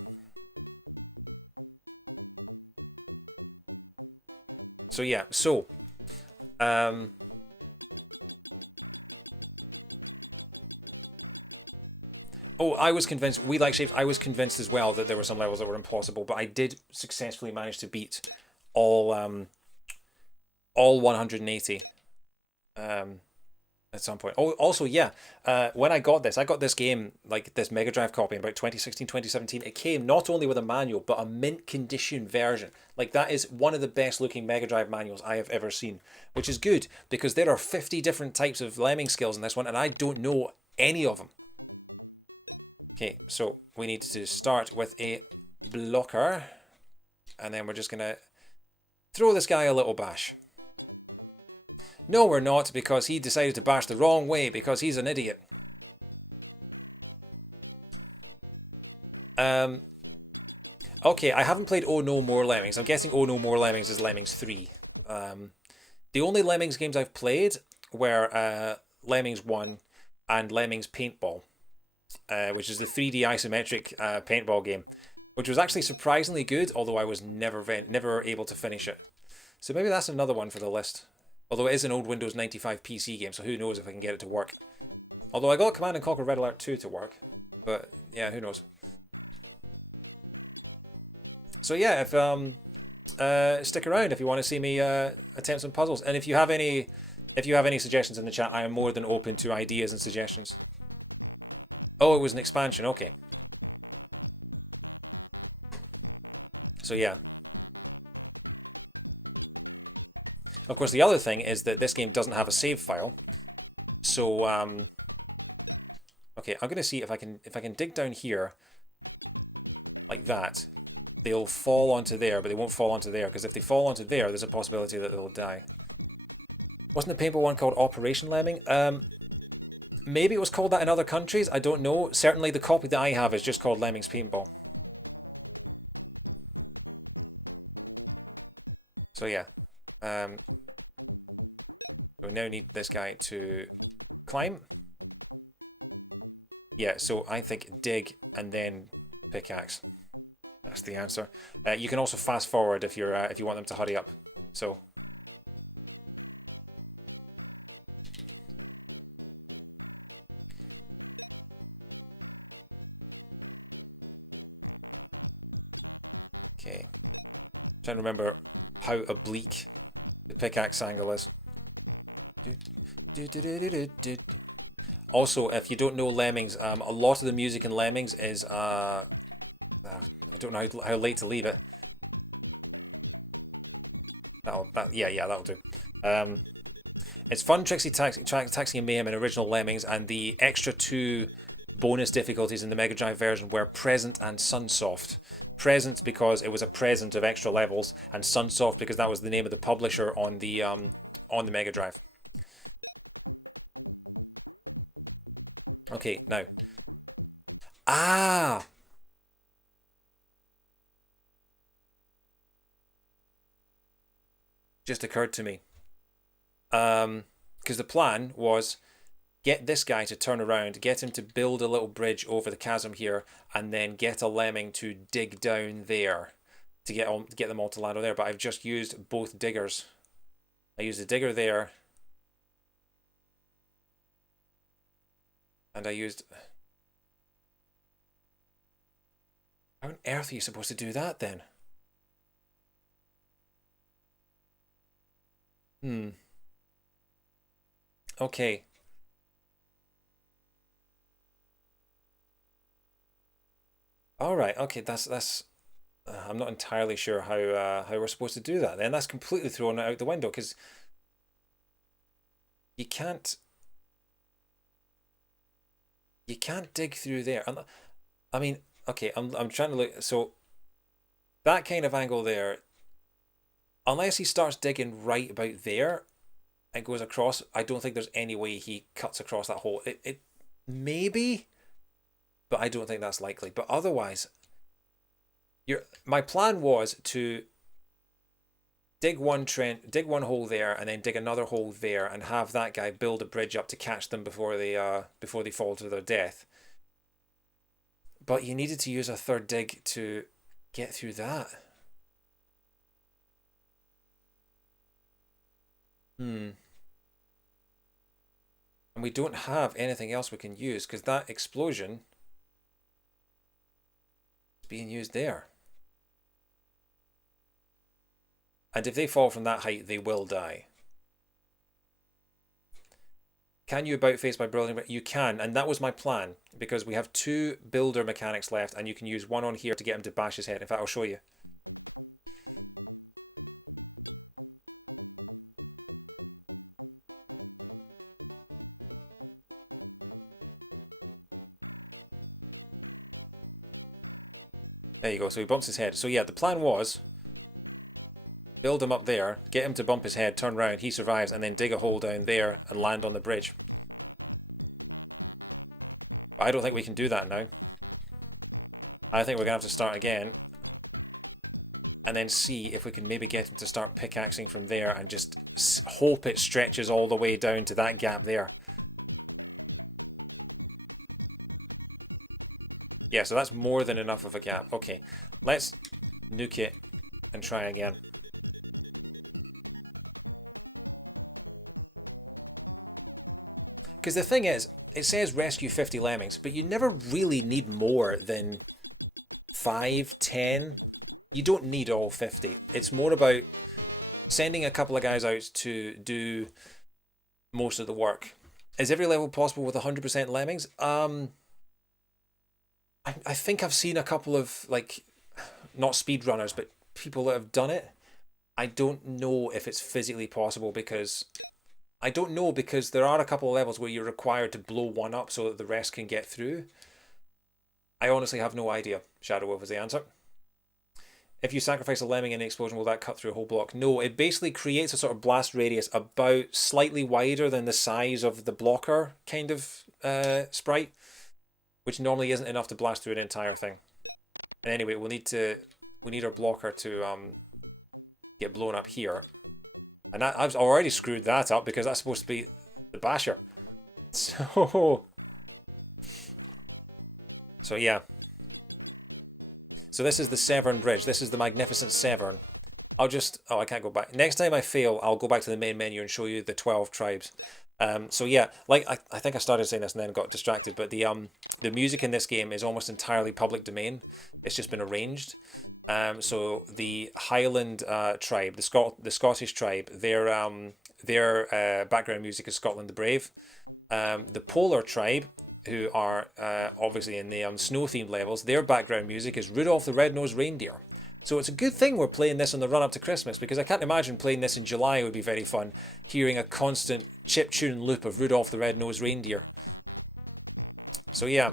So yeah, um, oh, I was convinced. We like shapes. I was convinced as well that there were some levels that were impossible, but I did successfully manage to beat all all 180 at some point. Oh, also, yeah, when I got this game, like this Mega Drive copy in about 2016, 2017. It came not only with a manual, but a mint condition version. Like, that is one of the best looking Mega Drive manuals I have ever seen, which is good because there are 50 different types of lemming skills in this one, and I don't know any of them. Okay, so we need to start with a blocker, and then we're just going to throw this guy a little bash. No, we're not, because he decided to bash the wrong way because he's an idiot. Okay, I haven't played Oh No More Lemmings. I'm guessing Oh No More Lemmings is Lemmings 3. The only Lemmings games I've played were Lemmings 1 and Lemmings Paintball, which is the 3D isometric paintball game, which was actually surprisingly good, although I was never able to finish it. So maybe that's another one for the list. Although it is an old Windows 95 PC game, so who knows if I can get it to work. Although I got Command & Conquer Red Alert 2 to work, but yeah, who knows. So yeah, if stick around if you want to see me attempt some puzzles, and if you have any suggestions in the chat, I am more than open to ideas and suggestions. Oh, it was an expansion. Okay. So yeah. Of course, the other thing is that this game doesn't have a save file. So okay, I'm gonna see if I can dig down here like that. They'll fall onto there, but they won't fall onto there, because if they fall onto there, there's a possibility that they'll die. Wasn't the paintball one called Operation Lemming? Maybe it was called that in other countries. I don't know. Certainly, the copy that I have is just called Lemmings Paintball. So yeah, we now need this guy to climb. Yeah, so I think dig and then pickaxe. That's the answer. You can also fast forward if you want them to hurry up. So. Okay. Trying to remember how oblique the pickaxe angle is. Also, if you don't know Lemmings, a lot of the music in Lemmings is I don't know how late to leave it. That'll do. It's Fun, Trixie, Taxi and Mayhem in original Lemmings, and the extra 2 bonus difficulties in the Mega Drive version were Present and Sunsoft. Present because it was a present of extra levels, and Sunsoft because that was the name of the publisher on the Mega Drive. Okay, now. Ah! Just occurred to me. Because the plan was get this guy to turn around, get him to build a little bridge over the chasm here, and then get a lemming to dig down there to get them all to land over there. But I've just used both diggers. I used a digger there, and I used. How on earth are you supposed to do that then? Okay. All right. Okay. That's. I'm not entirely sure how we're supposed to do that. Then that's completely thrown out the window because you can't dig through there. I mean, okay. I'm trying to look. So that kind of angle there, unless he starts digging right about there and goes across, I don't think there's any way he cuts across that hole. It maybe, but I don't think that's likely. But otherwise, My plan was to dig one hole there, and then dig another hole there, and have that guy build a bridge up to catch them before they fall to their death. But you needed to use a third dig to get through that. Hmm. And we don't have anything else we can use because that explosion is being used there. And if they fall from that height, they will die. Can you about face by building? You can, and that was my plan because we have two builder mechanics left, and you can use one on here to get him to bash his head. In fact, I'll show you. There you go. So he bumps his head. So yeah, the plan was build him up there, get him to bump his head, turn around, he survives, and then dig a hole down there and land on the bridge. But I don't think we can do that now. I think we're going to have to start again and then see if we can maybe get him to start pickaxing from there and just hope it stretches all the way down to that gap there. Yeah, so that's more than enough of a gap. Okay, let's nuke it and try again. Because the thing is, it says rescue 50 lemmings, but you never really need more than 5, 10. You don't need all 50. It's more about sending a couple of guys out to do most of the work. Is every level possible with 100% lemmings? I think I've seen a couple of, like, not speedrunners, but people that have done it. I don't know if it's physically possible because there are a couple of levels where you're required to blow one up so that the rest can get through. I honestly have no idea. Shadow Wolf is the answer. If you sacrifice a lemming in an explosion, will that cut through a whole block? No, it basically creates a sort of blast radius about slightly wider than the size of the blocker kind of sprite, which normally isn't enough to blast through an entire thing. And anyway, we need our blocker to get blown up here. And I've already screwed that up because that's supposed to be the basher. So yeah. So this is the Severn Bridge. This is the magnificent Severn. I can't go back. Next time I fail, I'll go back to the main menu and show you the 12 tribes. So yeah, like I think I started saying this and then got distracted, but the music in this game is almost entirely public domain. It's just been arranged. So the Highland tribe, the Scottish tribe, their background music is Scotland the Brave. The Polar tribe, who are obviously in the snow-themed levels, their background music is Rudolph the Red-Nosed Reindeer. So it's a good thing we're playing this on the run-up to Christmas, because I can't imagine playing this in July would be very fun, hearing a constant chip-tune loop of Rudolph the Red-Nosed Reindeer. So yeah.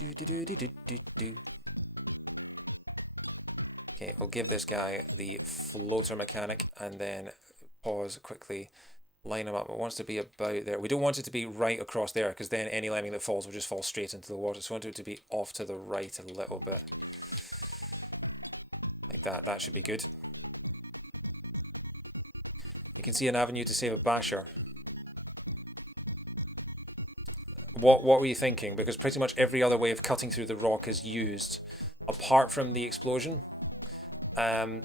Okay, I'll give this guy the floater mechanic and then pause quickly, line him up. It wants to be about there. We don't want it to be right across there because then any lemming that falls will just fall straight into the water. So we want it to be off to the right a little bit. Like that. That should be good. You can see an avenue to save a basher. What were you thinking? Because pretty much every other way of cutting through the rock is used, apart from the explosion. And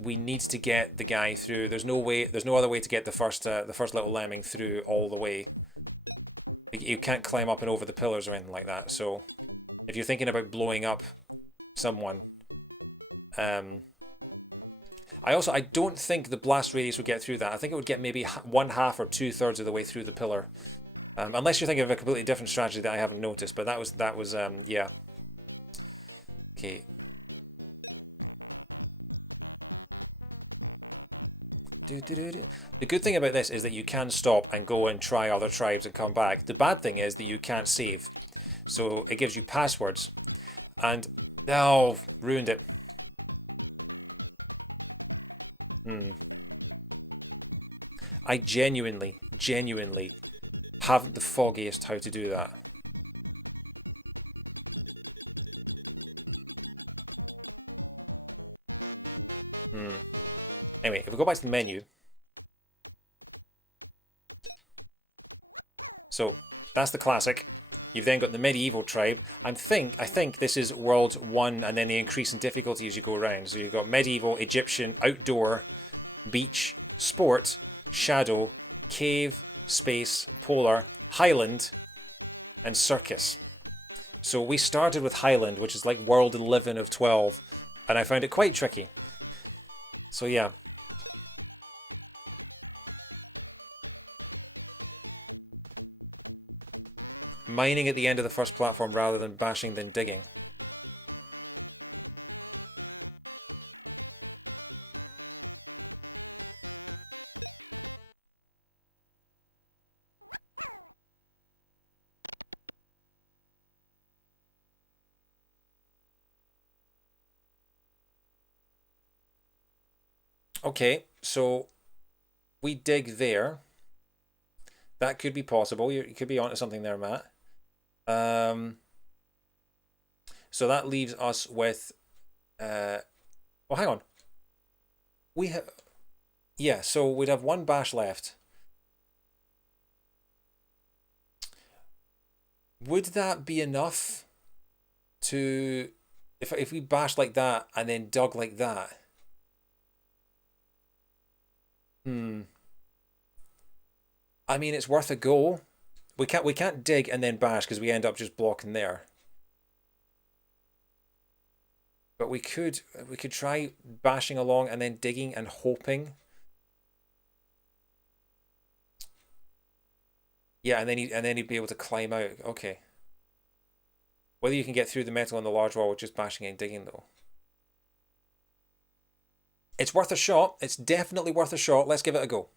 we need to get the guy through. There's no other way to get the first little lemming through all the way. You can't climb up and over the pillars or anything like that. So, if you're thinking about blowing up someone, I don't think the blast radius would get through that. I think it would get maybe 1/2 or 2/3 of the way through the pillar. Unless you're thinking of a completely different strategy that I haven't noticed, but that was yeah. Okay. The good thing about this is that you can stop and go and try other tribes and come back. The bad thing is that you can't save. So it gives you passwords. And oh, ruined it. I genuinely haven't the foggiest how to do that. Anyway, if we go back to the menu, so that's the classic. You've then got the medieval tribe. I think this is world 1, and then they increase in difficulty as you go around. So you've got medieval, Egyptian, outdoor, beach, sport, shadow, cave, space, polar, Highland, and circus. So we started with Highland, which is like world 11 of 12, and I found it quite tricky. So yeah. Mining at the end of the first platform rather than bashing then digging. Okay, so we dig there. That could be possible. You could be onto something there, Matt. So that leaves us with. Well, hang on. We have. Yeah, so we'd have one bash left. Would that be enough to, if we bashed like that and then dug like that? I mean, it's worth a go. We can't dig and then bash because we end up just blocking there. But we could try bashing along and then digging and hoping. Yeah, and then he'd be able to climb out. Okay. Whether you can get through the metal on the large wall with just bashing and digging though. It's worth a shot. It's definitely worth a shot. Let's give it a go.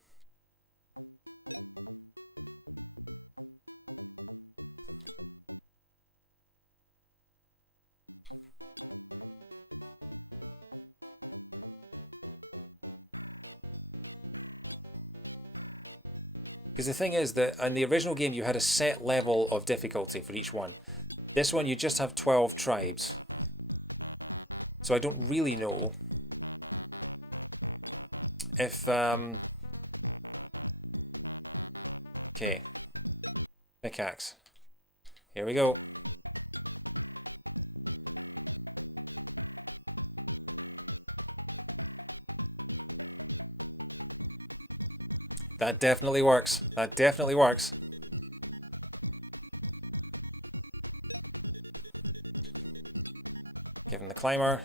Because the thing is that in the original game you had a set level of difficulty for each one. This one you just have 12 tribes. So I don't really know if okay. Pickaxe. Here we go. That definitely works. That definitely works. Give him the climber.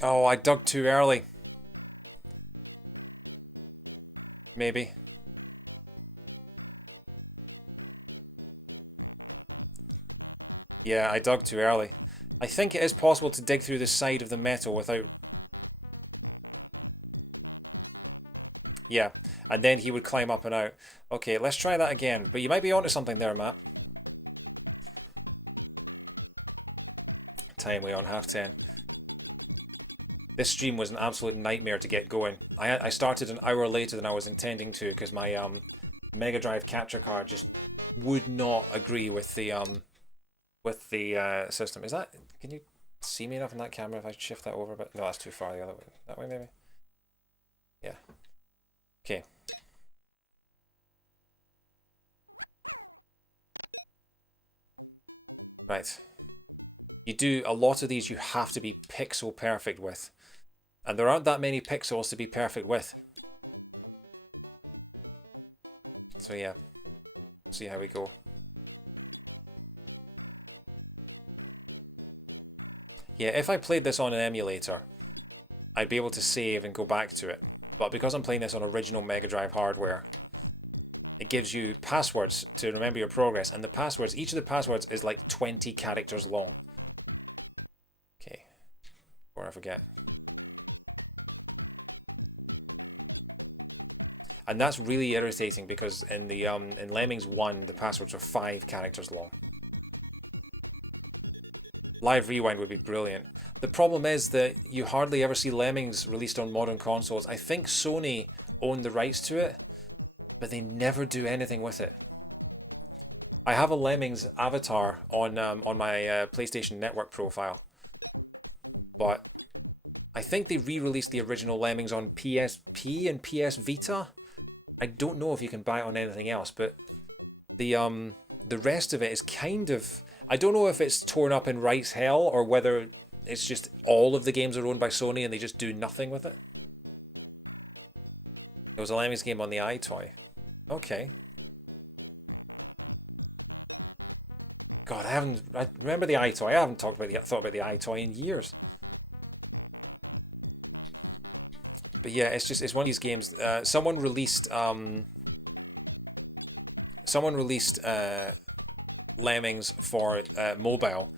Oh, I dug too early. Maybe. Yeah, I dug too early. I think it is possible to dig through the side of the metal without... Yeah, and then he would climb up and out. Okay, let's try that again. But you might be onto something there, Matt. Time way on 10:30. This stream was an absolute nightmare to get going. I started an hour later than I was intending to because my Mega Drive capture card just would not agree with the system. Is that, can you see me enough in that camera if I shift that over a bit? No, that's too far the other way. That way maybe? Yeah. Okay. Right. You do a lot of these you have to be pixel perfect with. And there aren't that many pixels to be perfect with. So yeah. See how we go. Yeah, if I played this on an emulator, I'd be able to save and go back to it. But because I'm playing this on original Mega Drive hardware, it gives you passwords to remember your progress. And the passwords, each of the passwords is like 20 characters long. Okay. Before I forget. And that's really irritating because in the in Lemmings 1, the passwords are 5 characters long. Live Rewind would be brilliant. The problem is that you hardly ever see Lemmings released on modern consoles. I think Sony own the rights to it, but they never do anything with it. I have a Lemmings avatar on my PlayStation Network profile, but I think they re-released the original Lemmings on PSP and PS Vita. I don't know if you can buy it on anything else, but the rest of it is kind of, I don't know if it's torn up in rights hell or whether it's just all of the games are owned by Sony and they just do nothing with it. There was a Lemmings game on the iToy. Okay. God, I remember the iToy. I haven't thought about the iToy in years. But yeah, it's one of these games. Someone released Lemmings for mobile,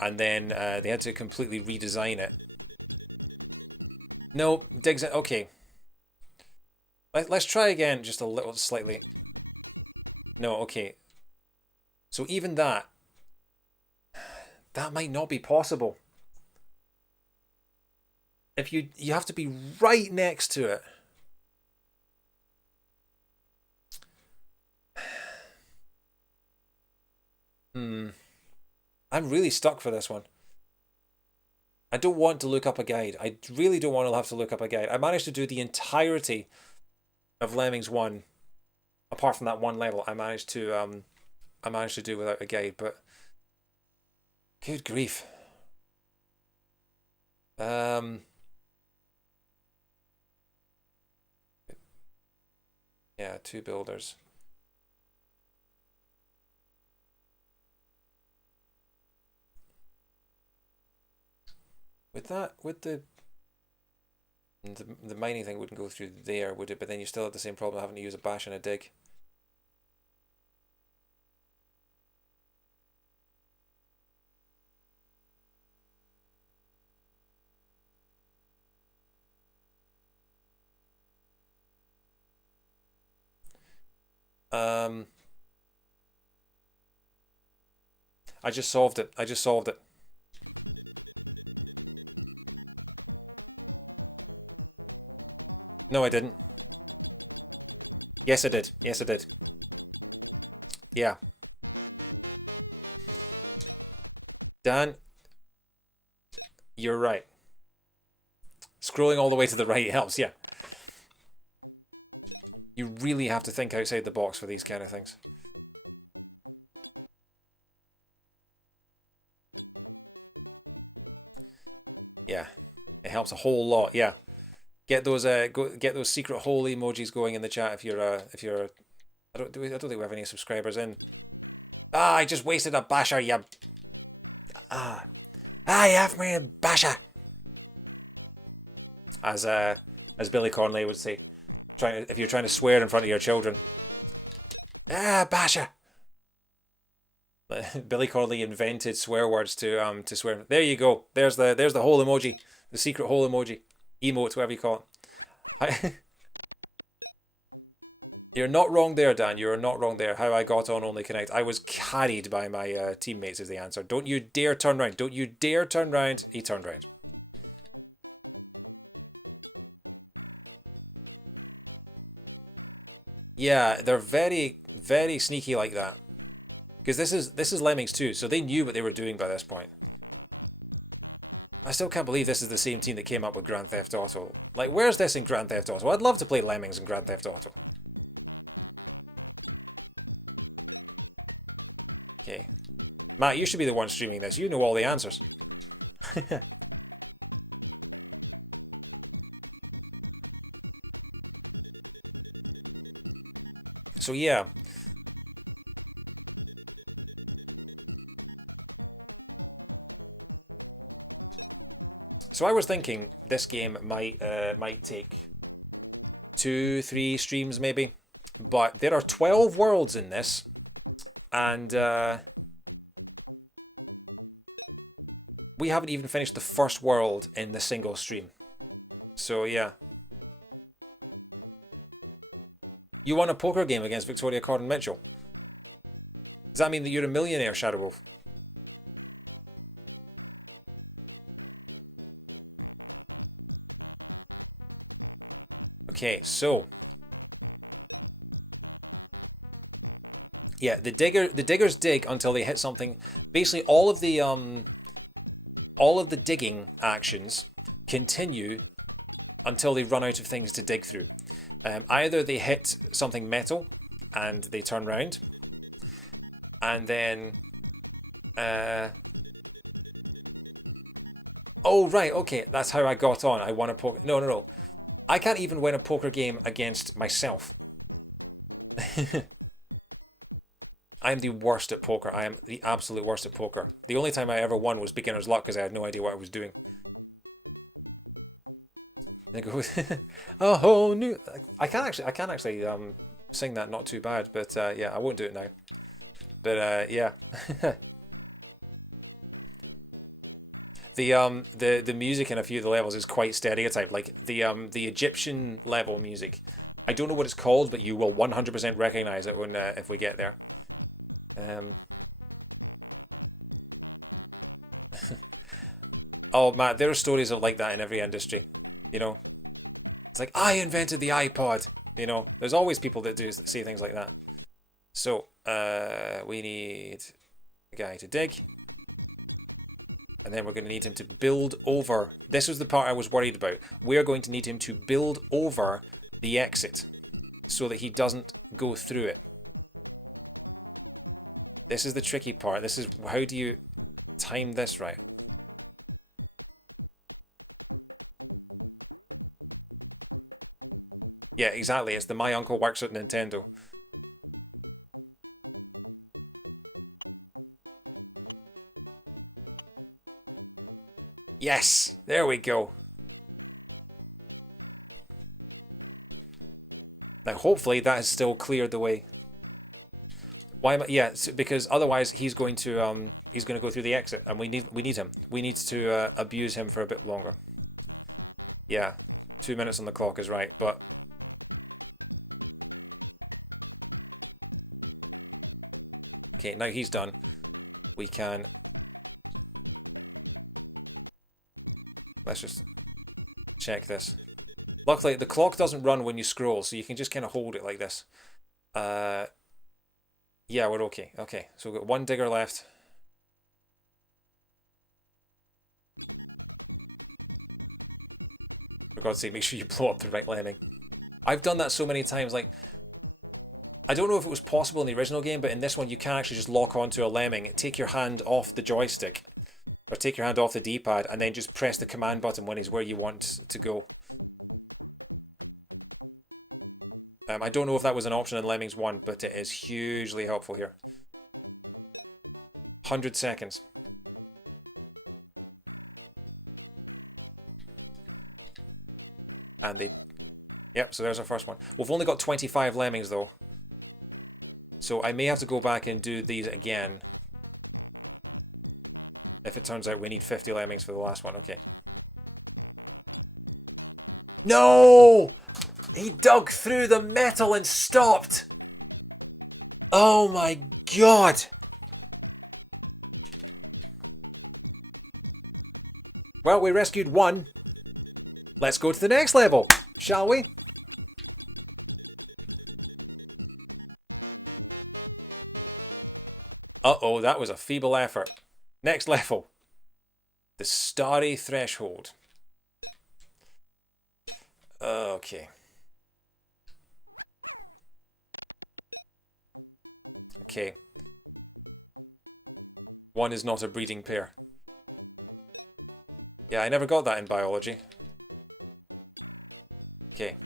and then they had to completely redesign it. No, digs it. Okay, let's try again, just a little slightly. No, okay. So even that might not be possible. If you have to be right next to it. I'm really stuck for this one. I don't want to look up a guide. I really don't want to have to look up a guide. I managed to do the entirety of Lemmings 1. Apart from that one level, I managed to do without a guide, but good grief. Yeah, 2 builders. With the mining thing wouldn't go through there, would it? But then you still have the same problem having to use a bash and a dig. I just solved it. I just solved it. No, I didn't. Yes, I did. Yes, I did. Yeah. Dan, you're right. Scrolling all the way to the right helps, yeah. You really have to think outside the box for these kind of things. Yeah, it helps a whole lot. Yeah, get those get those secret hole emojis going in the chat if you're I don't think we have any subscribers in. Ah, I just wasted a basher. Yeah. You have me a basher. As Billy Cornley would say, if you're trying to swear in front of your children. Basher. Billy Cornley invented swear words to swear. There you go. There's the whole emoji, the secret whole emoji, emote, whatever you call it. You're not wrong there, Dan. You're not wrong there. How I got on Only Connect. I was carried by my teammates is the answer. Don't you dare turn round. Don't you dare turn round. He turned round. Yeah, they're very, very sneaky like that. Because this is Lemmings too, so they knew what they were doing by this point. I still can't believe this is the same team that came up with Grand Theft Auto. Like, where's this in Grand Theft Auto? I'd love to play Lemmings in Grand Theft Auto. Okay. Matt, you should be the one streaming this. You know all the answers. So yeah. So I was thinking this game might take 2, 3 streams maybe, but there are 12 worlds in this, and we haven't even finished the first world in the single stream. So yeah. You won a poker game against Victoria Corden Mitchell. Does that mean that you're a millionaire, Shadow Wolf? Okay, so yeah, the diggers dig until they hit something. Basically, all of the digging actions continue until they run out of things to dig through. Either they hit something metal and they turn round, and then oh right, okay, that's how I got on. I won a poker. No, no, no. I can't even win a poker game against myself. I am the worst at poker. I am the absolute worst at poker. The only time I ever won was beginner's luck because I had no idea what I was doing. And I go, oh no! I can't actually sing that not too bad, but yeah, I won't do it now. But yeah, the music in a few of the levels is quite stereotyped. Like the Egyptian level music. I don't know what it's called, but you will 100% recognize it when if we get there. Um, oh Matt, there are stories of like that in every industry. You know, it's like I invented the iPod. You know, there's always people that do say things like that. So we need a guy to dig, and then we're going to need him to build over. This was the part I was worried about. We're going to need him to build over the exit so that he doesn't go through it. This is the tricky part. This is how do you time this right? Yeah, exactly. It's the my uncle works at Nintendo. Yes, there we go. Now, hopefully, that has still cleared the way. Why am I? Yeah, because otherwise he's going to go through the exit, and we need him. We need to abuse him for a bit longer. Yeah, 2 minutes on the clock is right, but okay, now he's done. We can let's just check this. Luckily, the clock doesn't run when you scroll, so you can just kind of hold it like this. Uh, yeah, we're okay. Okay, so we've got one digger left. For God's sake, make sure you blow up the right lemming. I've done that so many times. Like, I don't know if it was possible in the original game, but in this one, you can actually just lock onto a lemming, take your hand off the joystick, or take your hand off the D-pad, and then just press the command button when he's where you want to go. I don't know if that was an option in Lemmings 1, but it is hugely helpful here. 100 seconds. And they... Yep, so there's our first one. We've only got 25 Lemmings, though. So I may have to go back and do these again. If it turns out we need 50 Lemmings for the last one. Okay. No! He dug through the metal and stopped! Oh my god! Well, we rescued one. Let's go to the next level, shall we? Uh-oh, that was a feeble effort. Next level. The Starry Threshold. Okay. Okay. One is not a breeding pair. Yeah, I never got that in biology. Okay.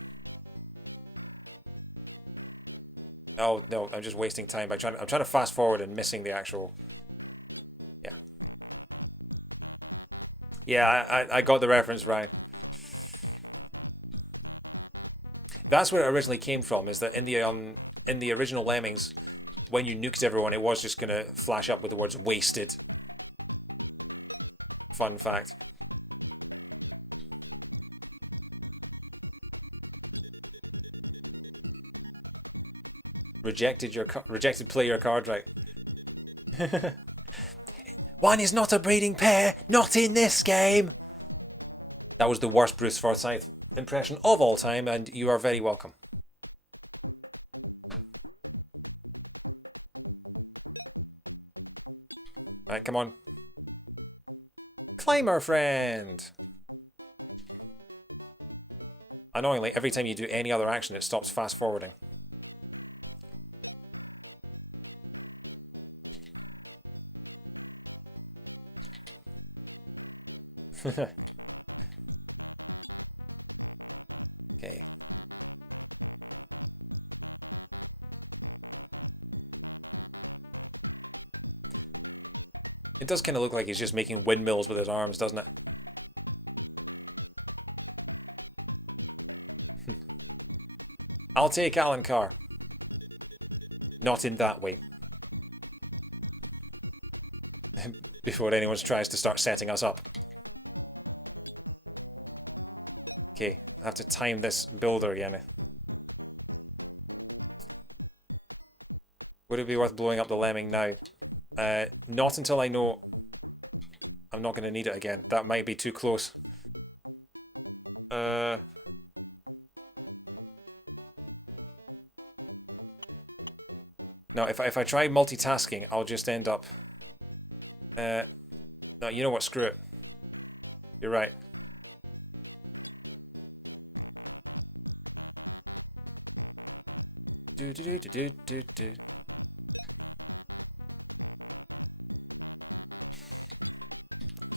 Oh no, I'm just wasting time by I'm trying to fast forward and missing the actual. Yeah. Yeah, I got the reference right. That's where it originally came from. Is that in the original Lemmings, when you nuked everyone, it was just gonna flash up with the words "wasted." Fun fact. Rejected play your card right. One is not a breeding pair, not in this game. That was the worst Bruce Forsyth impression of all time, and you are very welcome. Right, come on. Climber friend. Annoyingly, every time you do any other action, it stops fast forwarding. Okay. It does kind of look like he's just making windmills with his arms, doesn't it? I'll take Alan Carr. Not in that way. Before anyone tries to start setting us up. Okay, I have to time this builder again. Would it be worth blowing up the Lemming now? Not until I know I'm not going to need it again. That might be too close. No, if I try multitasking, I'll just end up... no, you know what? Screw it. You're right. Do do do do do do do.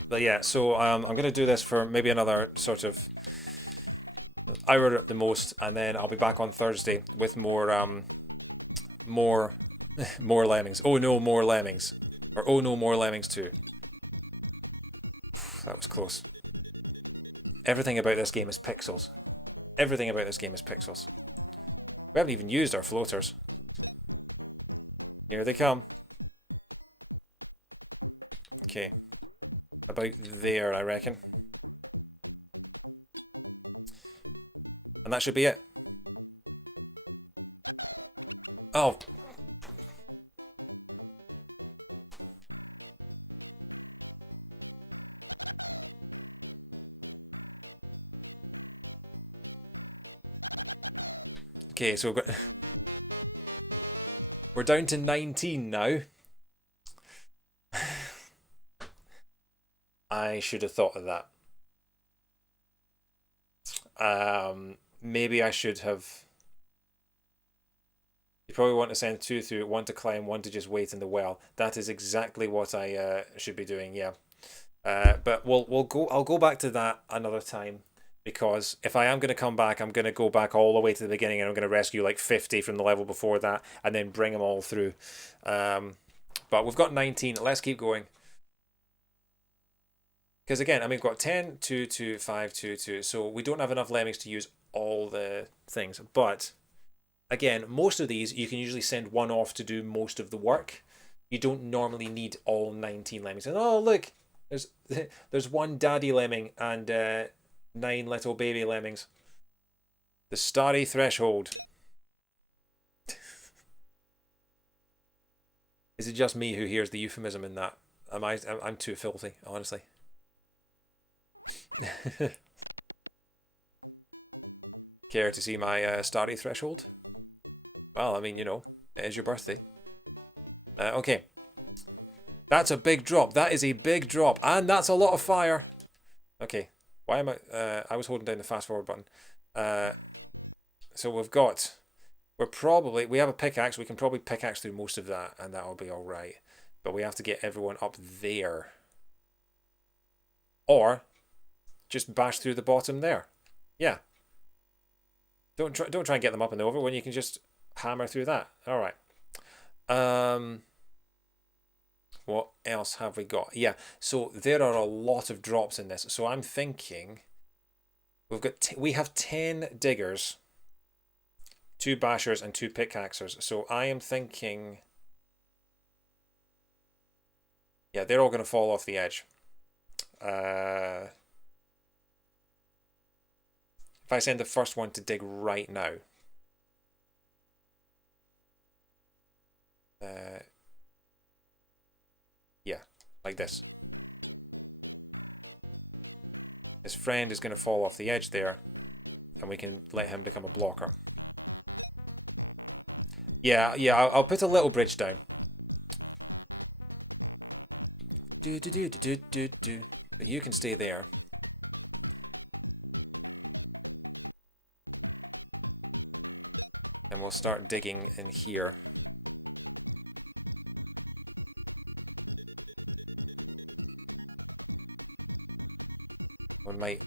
But yeah, so I'm going to do this for maybe another sort of hour at the most, and then I'll be back on Thursday with more more Lemmings. Oh no, more Lemmings. Or oh no, more Lemmings too. That was close. Everything about this game is pixels. Everything about this game is pixels. We haven't even used our floaters. Here they come. Okay. About there, I reckon. And that should be it. Oh. Okay, so we're down to 19 now. I should have thought of that. Maybe I should have... You probably want to send two through, one to climb, one to just wait in the well. That is exactly what I should be doing, yeah. But I'll go back to that another time, because if I am going to come back, I'm going to go back all the way to the beginning, and I'm going to rescue like 50 from the level before that, and then bring them all through. But we've got 19. Let's keep going. Because again, I mean, we've got 10, 2, 2, 5, 2, 2. So we don't have enough Lemmings to use all the things. But again, most of these, you can usually send one off to do most of the work. You don't normally need all 19 Lemmings. And oh, look, there's one daddy Lemming and 9 little baby Lemmings. The starry threshold. Is it just me who hears the euphemism in that? I'm too filthy, honestly. Care to see my starry threshold? Well, I mean, you know, it is your birthday. Okay. That's a big drop. That is a big drop. And that's a lot of fire. Okay. Why am I was holding down the fast forward button. So we have a pickaxe. We can probably pickaxe through most of that, and that'll be alright. But we have to get everyone up there. Or just bash through the bottom there. Yeah. Don't try and get them up and over when you can just hammer through that. All right. What else have we got? Yeah. So there are a lot of drops in this. So I'm thinking we have 10 diggers, 2 bashers, and 2 pickaxers. So I am thinking, yeah, they're all going to fall off the edge. If I send the first one to dig right now, Yeah, like this. His friend is going to fall off the edge there, and we can let him become a blocker. Yeah, yeah, I'll put a little bridge down. Do do do do do do do. But you can stay there. And we'll start digging in here. We might.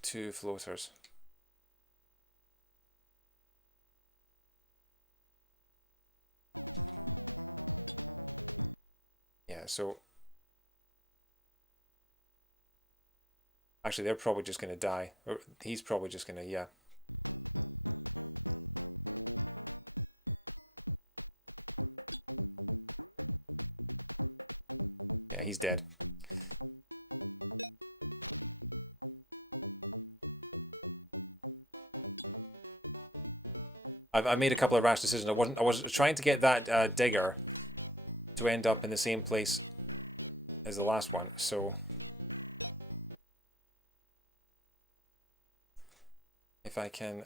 Two floaters. Yeah, so actually they're probably just going to die. Or he's probably just going to, yeah. Yeah, he's dead. I made a couple of rash decisions. I was trying to get that digger to end up in the same place as the last one, so if I can.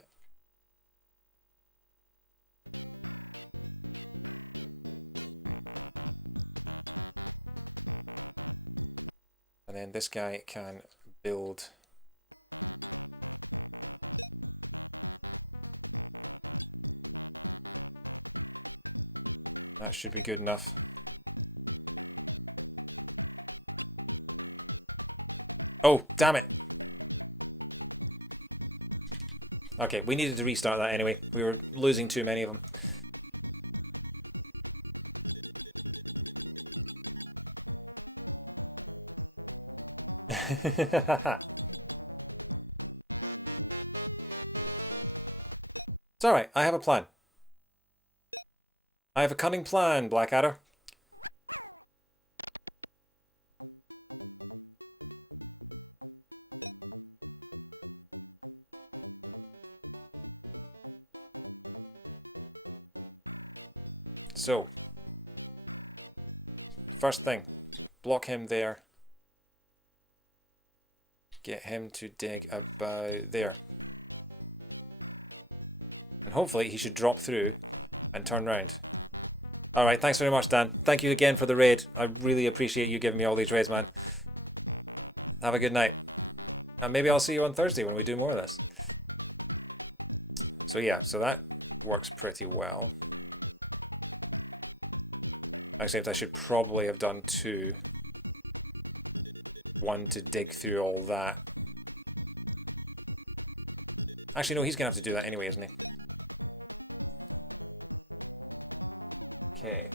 And then this guy can build. That should be good enough. Oh, damn it. Okay, we needed to restart that anyway. We were losing too many of them. It's alright, I have a plan. I have a cunning plan, Blackadder. So, first thing, block him there. Get him to dig about there. And hopefully he should drop through and turn round. Alright, thanks very much, Dan. Thank you again for the raid. I really appreciate you giving me all these raids, man. Have a good night. And maybe I'll see you on Thursday when we do more of this. So yeah, so that works pretty well. Except I should probably have done two. One to dig through all that. Actually, no, he's going to have to do that anyway, isn't he? Okay.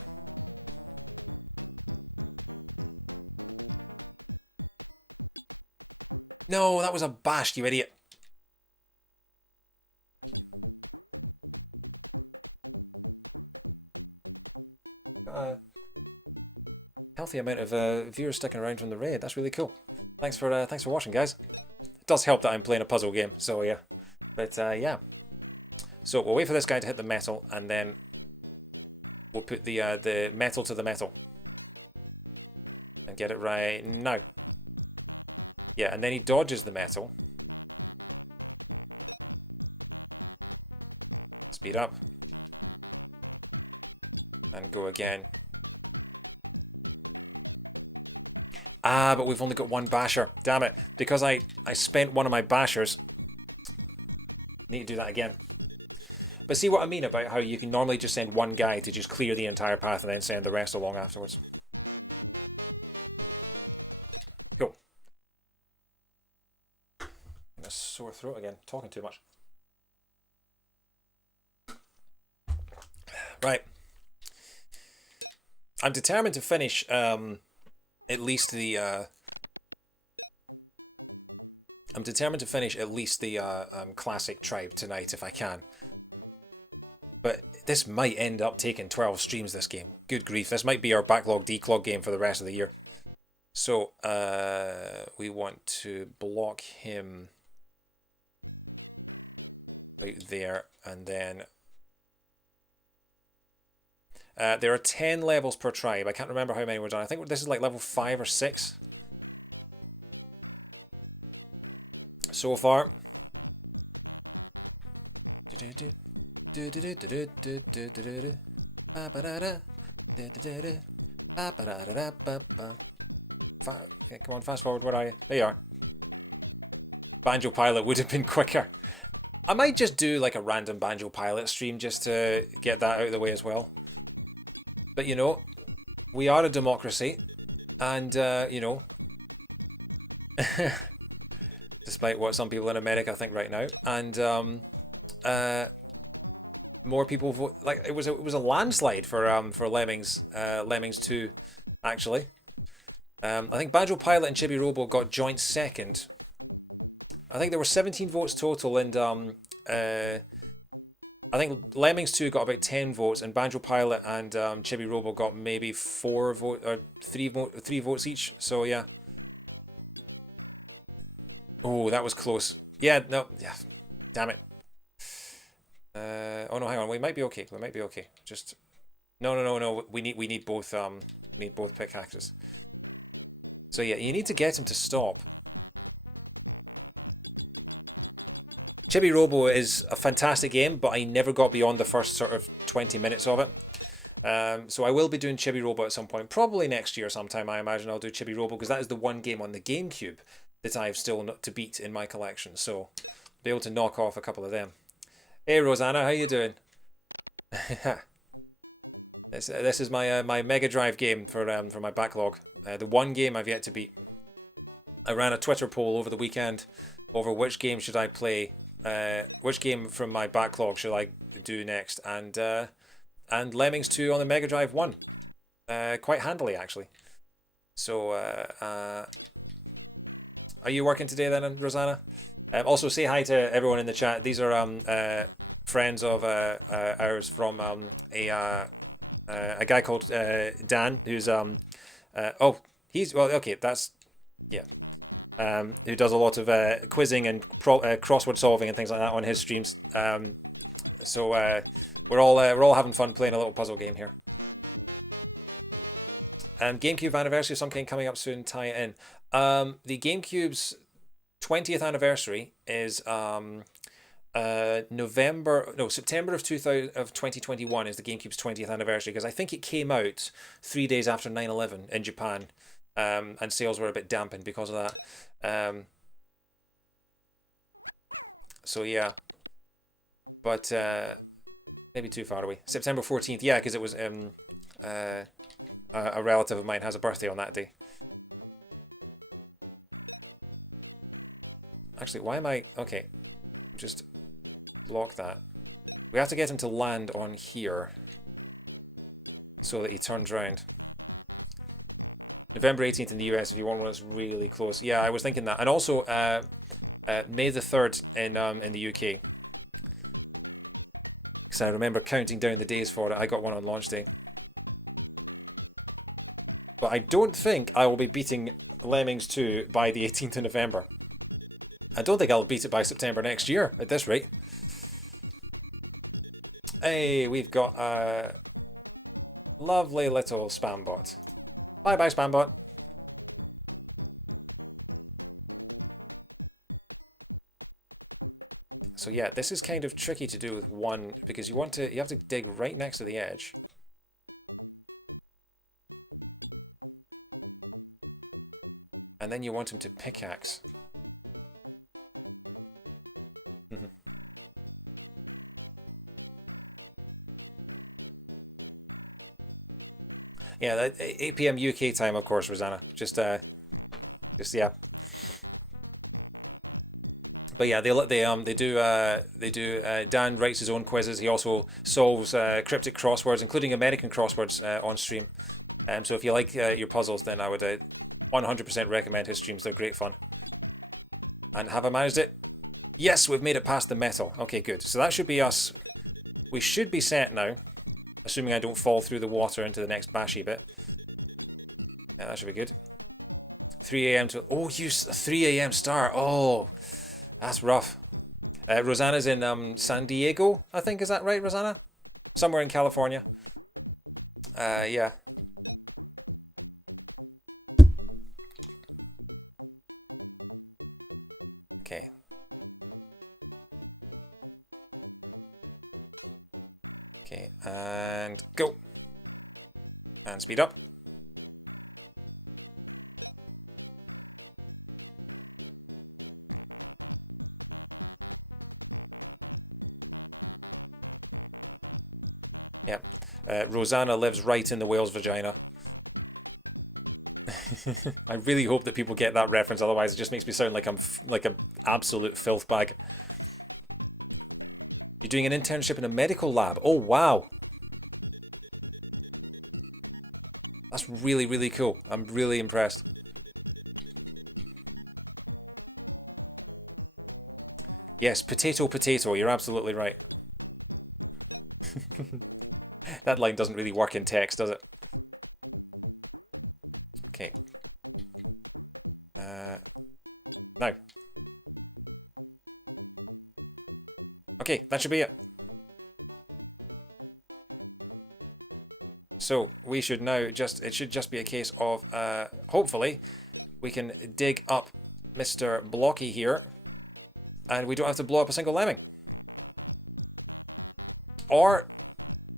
No, that was a bash, you idiot. Healthy amount of viewers sticking around from the raid. That's really cool. Thanks for watching, guys. It does help that I'm playing a puzzle game, so yeah. But yeah. So we'll wait for this guy to hit the metal, and then we'll put the metal to the metal. And get it right now. Yeah, and then he dodges the metal. Speed up. And go again. Ah, but we've only got one basher. Damn it. Because I spent one of my bashers. Need to do that again. But see what I mean about how you can normally just send one guy to just clear the entire path and then send the rest along afterwards. Cool. I'm a sore throat again. Talking too much. Right. I'm determined to finish at least the classic tribe tonight if I can. But this might end up taking 12 streams this game. Good grief, this might be our Backlog Declog game for the rest of the year. So, we want to block him right there, and then there are 10 levels per tribe. I can't remember how many we're done. I think this is like level 5 or 6 so far. Come on, fast forward. Where are you? There you are. Banjo Pilot would have been quicker. I might just do like a random Banjo Pilot stream just to get that out of the way as well. But you know, we are a democracy, and you know, despite what some people in America think right now, and more people vote. Like it was a landslide for Lemmings, Lemmings 2, actually. I think Banjo Pilot and Chibi Robo got joint second. I think there were 17 votes total, and I think Lemmings 2 got about 10 votes, and Banjo Pilot and Chibi Robo got maybe 4 vote or 3 votes each. So yeah. Oh, that was close. Yeah, no, yeah, damn it. Oh no, hang on. We might be okay. We might be okay. Just no. We need both pickaxes. So yeah, you need to get him to stop. Chibi Robo is a fantastic game, but I never got beyond the first sort of 20 minutes of it. So I will be doing Chibi Robo at some point, probably next year sometime. I imagine I'll do Chibi Robo because that is the one game on the GameCube that I have still not to beat in my collection. So I'll be able to knock off a couple of them. Hey Rosanna, how you doing? This is my my Mega Drive game for my backlog. The one game I've yet to beat. I ran a Twitter poll over the weekend over which game should I play, which game from my backlog should I do next, and Lemmings 2 on the Mega Drive won, quite handily actually. So are you working today then, Rosanna? Also say hi to everyone in the chat. These are friends of ours from a guy called Dan, who's oh, he's, well, okay, that's, yeah, who does a lot of quizzing and crossword solving and things like that on his streams. So we're all having fun playing a little puzzle game here. GameCube anniversary of some kind coming up soon. Tie it in. The GameCube's 20th anniversary is September of 2021 is the GameCube's 20th anniversary, because I think it came out 3 days after 9/11 in Japan, and sales were a bit dampened because of that. So yeah, but maybe too far away. September 14th, yeah, because it was a relative of mine has a birthday on that day. Actually, why am I... Okay, just block that. We have to get him to land on here so that he turns around. November 18th in the US if you want one that's really close. Yeah, I was thinking that. And also May the 3rd in the UK. Because I remember counting down the days for it. I got one on launch day. But I don't think I will be beating Lemmings 2 by the 18th of November. I don't think I'll beat it by September next year, at this rate. Hey, we've got a lovely little spam bot. Bye-bye, spam bot. So yeah, this is kind of tricky to do with one, because you have to dig right next to the edge. And then you want him to pickaxe. Yeah, 8 PM UK time, of course, Rosanna. Just yeah. But yeah, they do. Dan writes his own quizzes. He also solves cryptic crosswords, including American crosswords, on stream. So if you like your puzzles, then I would 100% recommend his streams. They're great fun. And have I managed it? Yes, we've made it past the metal. Okay, good. So that should be us. We should be set now, assuming I don't fall through the water into the next bashy bit. Yeah, that should be good. 3 a.m. to... Oh, you 3 a.m. start. Oh, that's rough. Rosanna's in San Diego, I think. Is that right, Rosanna? Somewhere in California. Yeah. Okay. Okay, and go. And speed up. Yeah. Rosanna lives right in the whale's vagina. I really hope that people get that reference, otherwise it just makes me sound like I'm like a absolute filth bag. You're doing an internship in a medical lab. Oh, wow. That's really, really cool. I'm really impressed. Yes, potato, potato. You're absolutely right. That line doesn't really work in text, does it? Okay. Now. Okay, that should be it. So we should now just, it should just be a case of, hopefully, we can dig up Mr. Blocky here, and we don't have to blow up a single lemming. Or,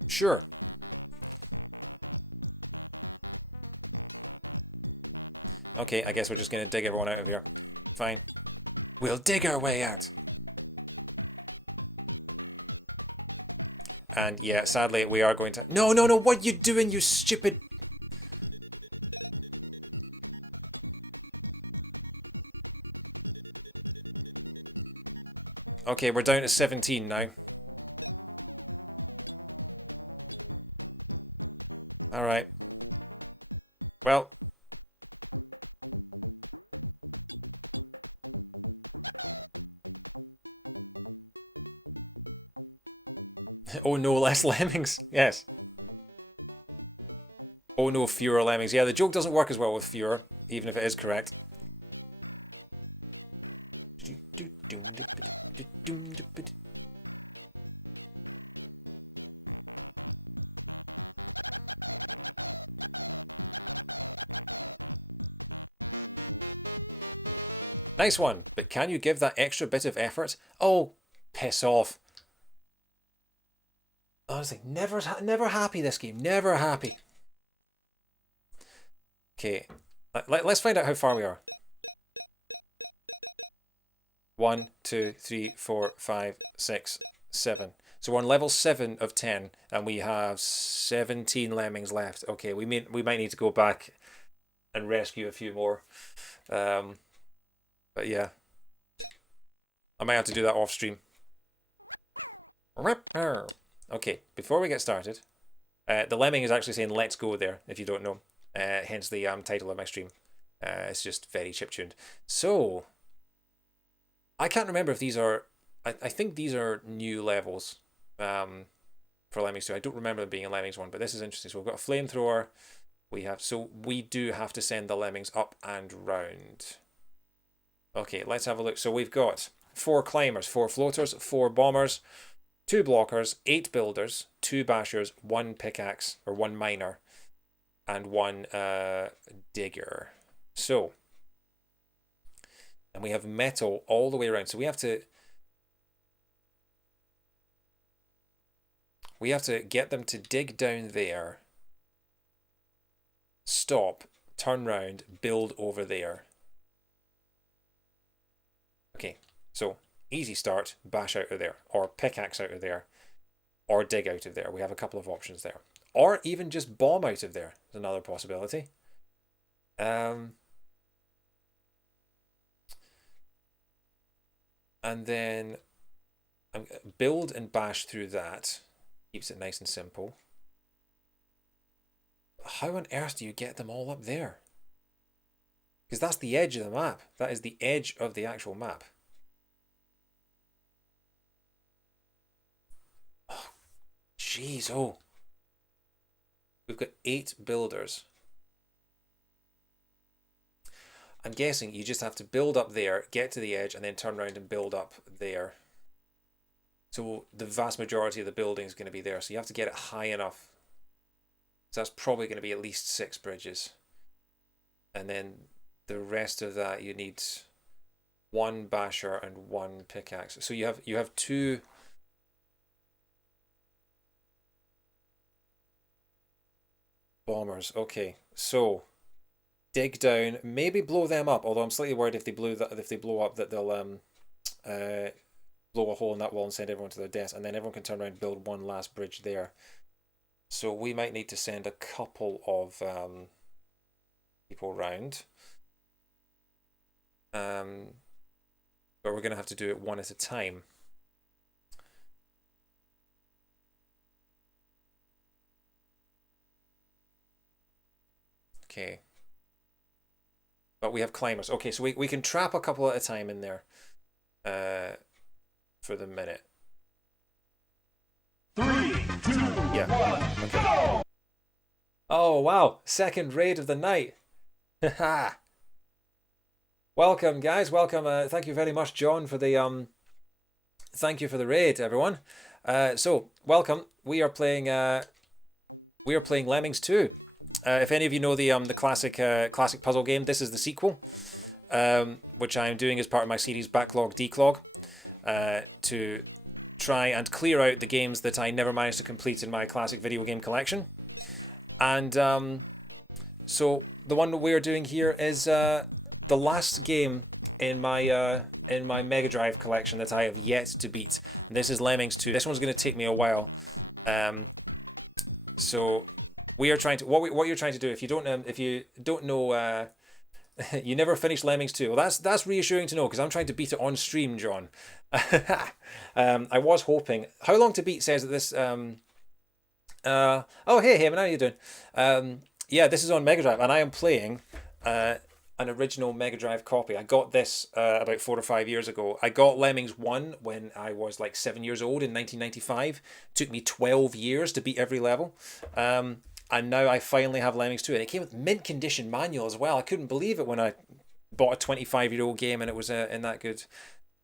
sure. Okay, I guess we're just going to dig everyone out of here. Fine. We'll dig our way out. And yeah, sadly, we are going to... No, no, no, what are you doing, you stupid... Okay, we're down to 17 now. Alright. Well... Oh no, less lemmings. Yes. Oh no, fewer lemmings. Yeah, the joke doesn't work as well with fewer, even if it is correct. Nice one, but can you give that extra bit of effort? Oh, piss off. Honestly, never happy this game. Never happy. Okay, let's find out how far we are. 1, 2, 3, 4, 5, 6, 7. So we're on level 7 of 10, and we have 17 lemmings left. Okay, we might need to go back and rescue a few more. But yeah, I might have to do that off stream. Okay, before we get started, the lemming is actually saying "Let's go" there. If you don't know, hence the title of my stream. It's just very chiptuned. So I can't remember if these are. I think these are new levels for Lemmings 2. I don't remember them being in Lemmings 1, but this is interesting. So we've got a flamethrower. We do have to send the lemmings up and round. Okay, let's have a look. So we've got 4 climbers, 4 floaters, 4 bombers, 2 blockers, 8 builders, 2 bashers, 1 pickaxe or 1 miner, and 1 digger. So, and we have metal all the way around. So we have to get them to dig down there, stop, turn round, build over there. Okay, so easy start, bash out of there, or pickaxe out of there, or dig out of there. We have a couple of options there. Or even just bomb out of there is another possibility. And then build and bash through that. Keeps it nice and simple. How on earth do you get them all up there? Because that's the edge of the map. That is the edge of the actual map. Oh, jeez, oh. We've got 8 builders. I'm guessing you just have to build up there, get to the edge, and then turn around and build up there. So the vast majority of the building is going to be there. So you have to get it high enough. So that's probably going to be at least 6 bridges. And then the rest of that you need 1 basher and 1 pickaxe. So you have 2 bombers. Okay, so dig down, maybe blow them up. Although I'm slightly worried if they blow up that they'll blow a hole in that wall and send everyone to their deaths, and then everyone can turn around and build one last bridge there. So we might need to send a couple of people round. But we're going to have to do it one at a time. Okay. But we have climbers. Okay, so we can trap a couple at a time in there for the minute. 3, 2, Yeah. 1, Okay. go! Oh, wow. Second raid of the night. Haha. Welcome, guys. Welcome. Thank you very much, John, for the thank you for the raid, everyone. So welcome. We are playing Lemmings 2. If any of you know the classic puzzle game, this is the sequel, which I am doing as part of my series Backlog Declog, to try and clear out the games that I never managed to complete in my classic video game collection. And so the one that we're doing here is the last game in my Mega Drive collection that I have yet to beat. And this is Lemmings 2. This one's going to take me a while. So we are trying to what you're trying to do, if you don't know you never finished Lemmings 2. Well, that's reassuring to know, because I'm trying to beat it on stream, John. I was hoping. How long to beat says that this oh, hey Heyman, how are you doing? Yeah, this is on Mega Drive, and I am playing an original Mega Drive copy. I got this about 4 or 5 years ago. I got Lemmings 1 when I was like 7 years old in 1995. Took me 12 years to beat every level. And now I finally have Lemmings 2. And it came with mint condition manual as well. I couldn't believe it when I bought a 25-year-old game and it was in that good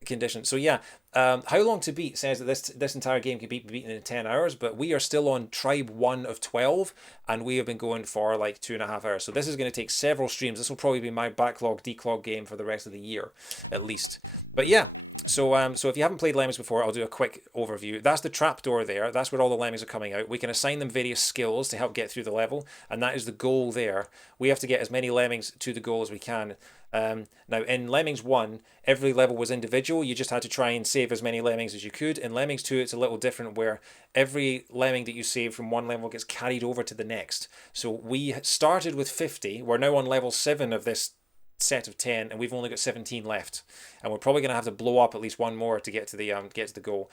condition. So yeah, how long to beat says that this entire game can be beaten in 10 hours, but we are still on Tribe 1 of 12, and we have been going for like 2.5 hours. So this is going to take several streams. This will probably be my Backlog Declog game for the rest of the year, at least. But yeah, so so if you haven't played Lemmings before, I'll do a quick overview. That's the trapdoor there. That's where all the Lemmings are coming out. We can assign them various skills to help get through the level, and that is the goal there. We have to get as many Lemmings to the goal as we can. Now in Lemmings 1, every level was individual. You just had to try and save as many Lemmings as you could. In Lemmings 2, it's a little different, where every Lemming that you save from one level gets carried over to the next. So we started with 50. We're now on level 7 of this set of 10, and we've only got 17 left, and we're probably going to have to blow up at least one more to get to the goal.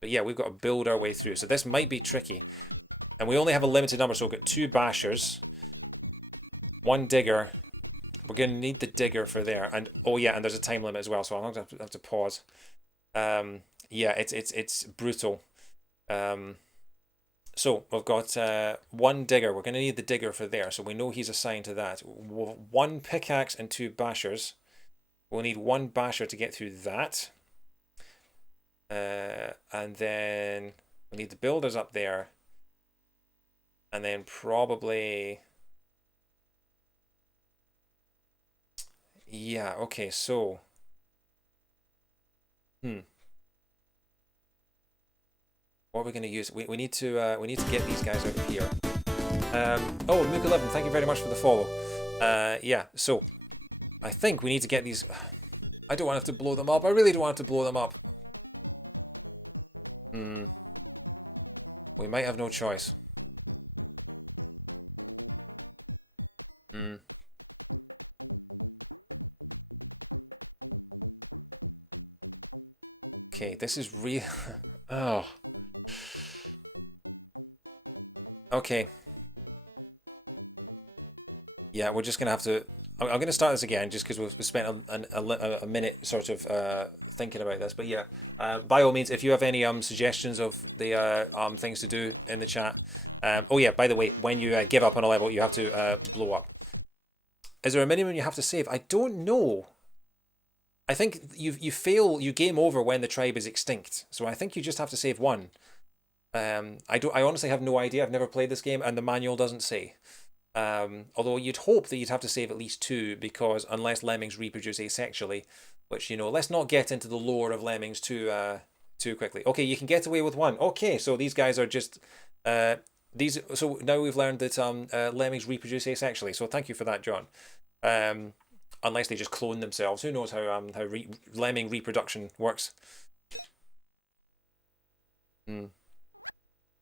But yeah, we've got to build our way through, so this might be tricky, and we only have a limited number. So we've got 2 bashers, 1 digger. We're going to need the digger for there, and oh yeah, and there's a time limit as well, so I'm going to have to pause. Yeah, it's brutal. So we've got 1 digger. We're going to need the digger for there, so we know he's assigned to that. 1 pickaxe and 2 bashers. We'll need 1 basher to get through that. And then we need the builders up there. And then probably... Yeah, okay, so... What are we going to use? We need to get these guys over here. Oh, Mook11, thank you very much for the follow. Yeah, so I think we need to get these. I don't want to have to blow them up. I really don't want to blow them up. We might have no choice. Okay, this is real. Oh. Okay. Yeah, we're just gonna have to. I'm gonna start this again just because we've spent a minute sort of thinking about this. But yeah, by all means, if you have any suggestions of the things to do in the chat. Oh yeah, by the way, when you give up on a level, you have to blow up. Is there a minimum you have to save? I don't know. I think you fail, you game over when the tribe is extinct. So I think you just have to save one. I honestly have no idea. I've never played this game, and the manual doesn't say. Although you'd hope that you'd have to save at least two, because unless lemmings reproduce asexually, which, you know, let's not get into the lore of lemmings too quickly. Okay, you can get away with one. Okay, so these guys are just these. So now we've learned that lemmings reproduce asexually. So thank you for that, John. Unless they just clone themselves, who knows how lemming reproduction works. Hmm.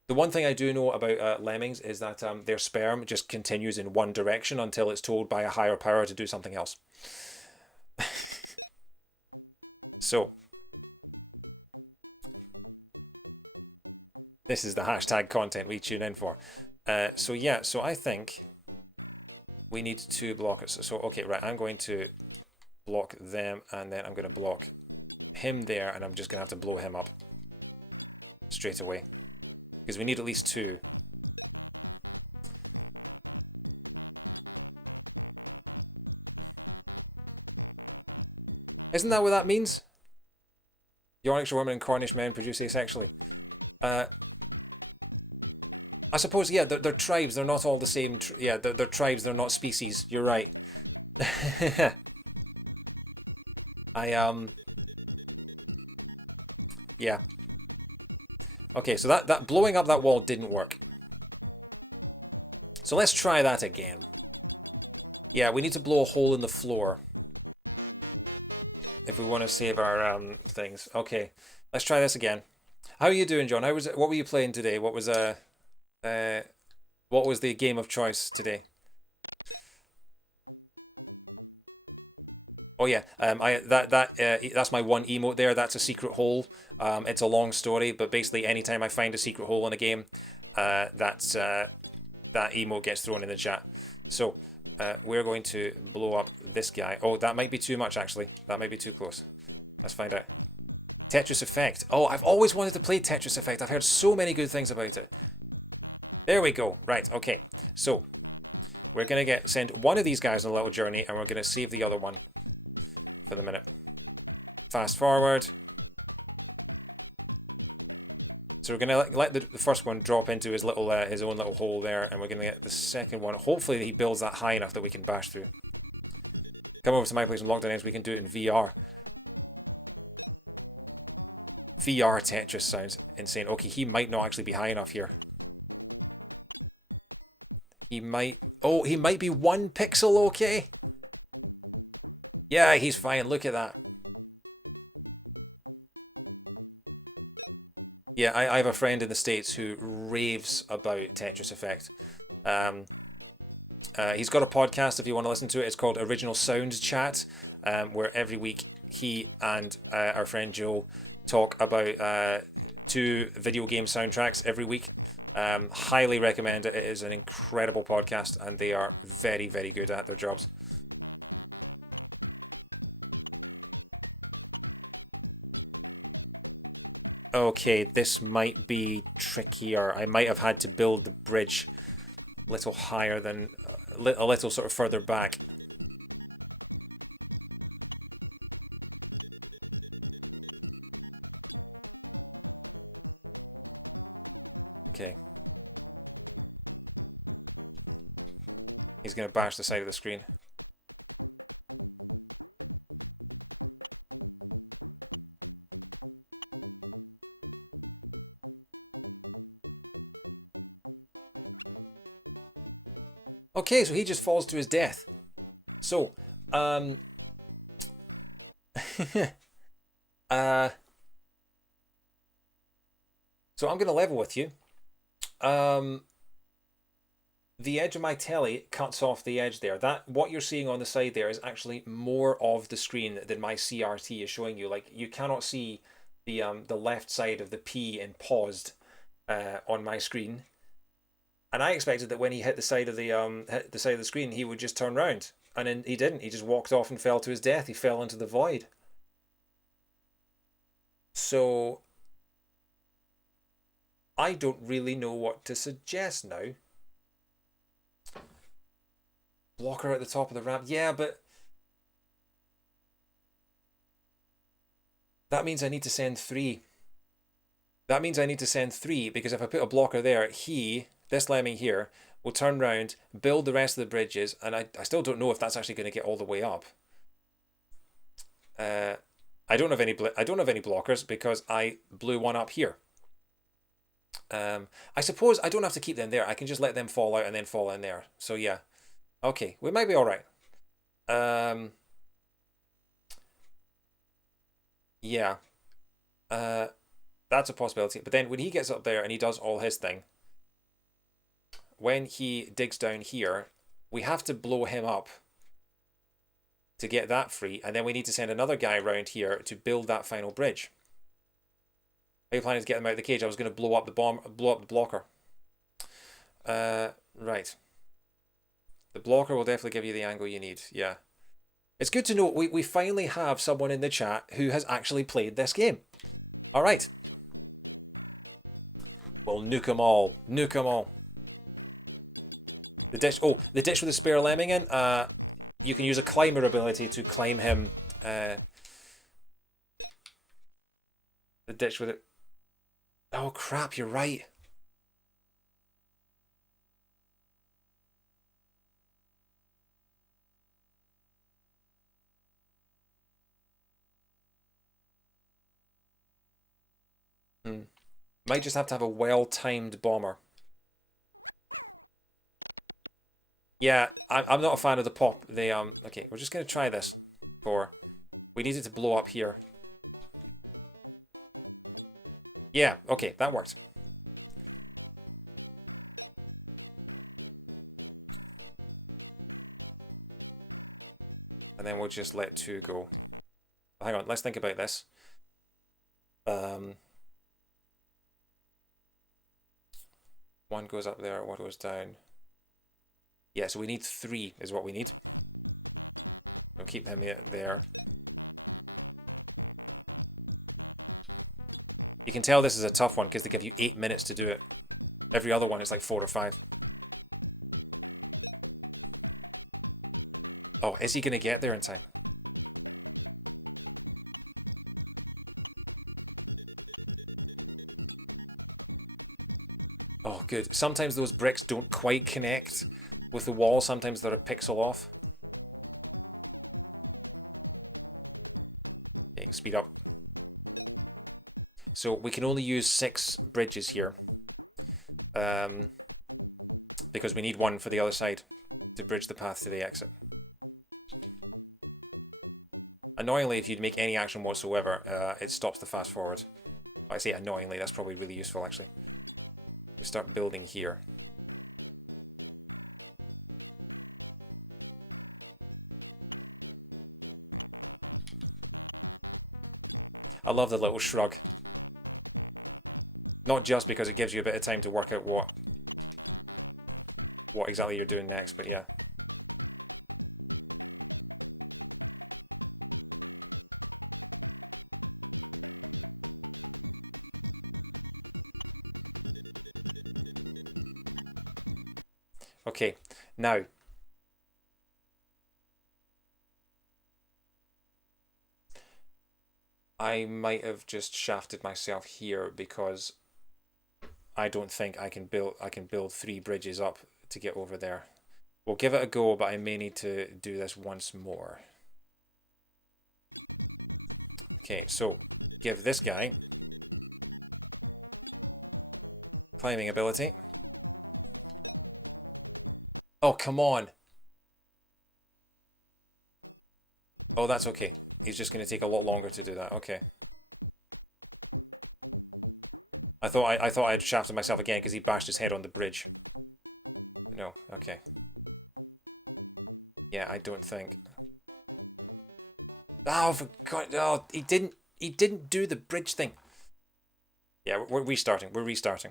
The one thing I do know about lemmings is that their sperm just continues in one direction until it's told by a higher power to do something else. So, this is the hashtag content we tune in for. So yeah, so I think we need to block it. So okay, right, I'm going to block them, and then I'm going to block him there, and I'm just going to have to blow him up straight away. Because we need at least two. Isn't that what that means? Yorkshire women and Cornish men produce asexually. I suppose, yeah, they're tribes. They're not all the same. Yeah, they're tribes. They're not species. You're right. I yeah. Okay, so that blowing up that wall didn't work. So let's try that again. Yeah, we need to blow a hole in the floor if we want to save our things. Okay, let's try this again. How are you doing, John? How was it? What were you playing today? What was the game of choice today? Oh yeah, that's my one emote there. That's a secret hole. It's a long story, but basically, anytime I find a secret hole in a game, that emote gets thrown in the chat. So we're going to blow up this guy. Oh, that might be too much actually. That might be too close. Let's find out. Tetris Effect. Oh, I've always wanted to play Tetris Effect. I've heard so many good things about it. There we go. Right. Okay. So we're gonna send one of these guys on a little journey, and we're gonna save the other one for the minute. Fast forward. So we're gonna let the first one drop into his little his own little hole there, and we're gonna get the second one. Hopefully he builds that high enough that we can bash through. Come over to my place and lockdown ends. We can do it in VR. VR Tetris sounds insane. Okay, he might not actually be high enough here. He might. Oh, he might be 1 pixel. Okay. Yeah, he's fine. Look at that. Yeah, I have a friend in the States who raves about Tetris Effect. Um, he's got a podcast if you want to listen to it. It's called Original Sound Chat, where every week he and our friend Joe talk about 2 video game soundtracks every week. Highly recommend it. It is an incredible podcast, and they are very, very good at their jobs. Okay, this might be trickier. I might have had to build the bridge a little higher than a little sort of further back. Okay. He's going to bash the side of the screen. Okay, so he just falls to his death. So, uh, so I'm going to level with you. The edge of my telly cuts off the edge there. That what you're seeing on the side there is actually more of the screen than my CRT is showing you. Like you cannot see the left side of the P in paused on my screen. And I expected that when he hit the side of the screen, he would just turn round, and then he didn't. He just walked off and fell to his death. He fell into the void. So I don't really know what to suggest now. blocker at the top of the ramp. Yeah, but that means I need to send 3. That means I need to send 3 because if I put a blocker there, this lemming here, will turn around, build the rest of the bridges, and I still don't know if that's actually going to get all the way up. I don't have any blockers because I blew one up here. I suppose I don't have to keep them there. I can just let them fall out and then fall in there. So yeah, okay, we might be all right. Yeah, that's a possibility. But then when he gets up there and he does all his thing, when he digs down here, we have to blow him up to get that free, and then we need to send another guy around here to build that final bridge. Are you planning to get them out of the cage? I was going to blow up the blocker. Right. The blocker will definitely give you the angle you need. Yeah. It's good to know we finally have someone in the chat who has actually played this game. All right. We'll nuke them all. Nuke them all. The ditch. Oh, the ditch with the spare lemming in. You can use a climber ability to climb him. The ditch with it. Oh crap! You're right. Might just have to have a well-timed bomber. Yeah, I'm not a fan of the pop. Okay, we're just gonna try this. We need it to blow up here. Yeah, okay, that worked. And then we'll just let 2 go. Hang on, let's think about this. One goes up there, one goes down. Yeah, so we need 3 is what we need. We'll keep him there. You can tell this is a tough one because they give you 8 minutes to do it. Every other one is like 4 or 5. Oh, is he going to get there in time? Oh, good. Sometimes those bricks don't quite connect with the wall. Sometimes they're a pixel off. Okay, speed up. So we can only use 6 bridges here. Because we need one for the other side to bridge the path to the exit. Annoyingly, if you'd make any action whatsoever, it stops the fast forward. I say annoyingly, that's probably really useful actually. We start building here. I love the little shrug. Not just because it gives you a bit of time to work out what exactly you're doing next, but yeah. Okay, now. I might have just shafted myself here because I don't think I can build 3 bridges up to get over there. We'll give it a go, but I may need to do this once more. Okay, so give this guy climbing ability. Oh, come on. Oh, that's okay. He's just going to take a lot longer to do that. Okay. I thought I'd shafted myself again because he bashed his head on the bridge. No, okay. Yeah, I don't think. Oh, for God! Oh, he didn't do the bridge thing. Yeah, we're restarting. We're restarting.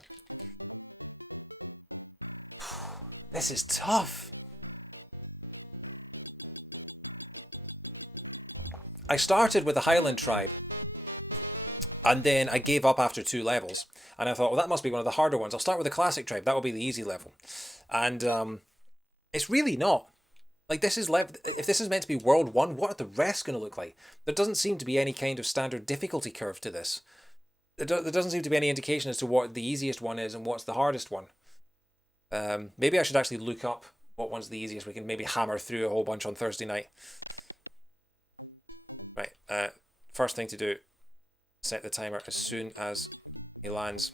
This is tough. I started with the Highland Tribe, and then I gave up after 2 levels. And I thought, well, that must be one of the harder ones. I'll start with the Classic Tribe. That will be the easy level. And it's really not. Like, this is if this is meant to be World 1, what are the rest going to look like? There doesn't seem to be any kind of standard difficulty curve to this. There doesn't seem to be any indication as to what the easiest one is and what's the hardest one. Maybe I should actually look up what one's the easiest. We can maybe hammer through a whole bunch on Thursday night. Right, first thing to do, set the timer as soon as he lands.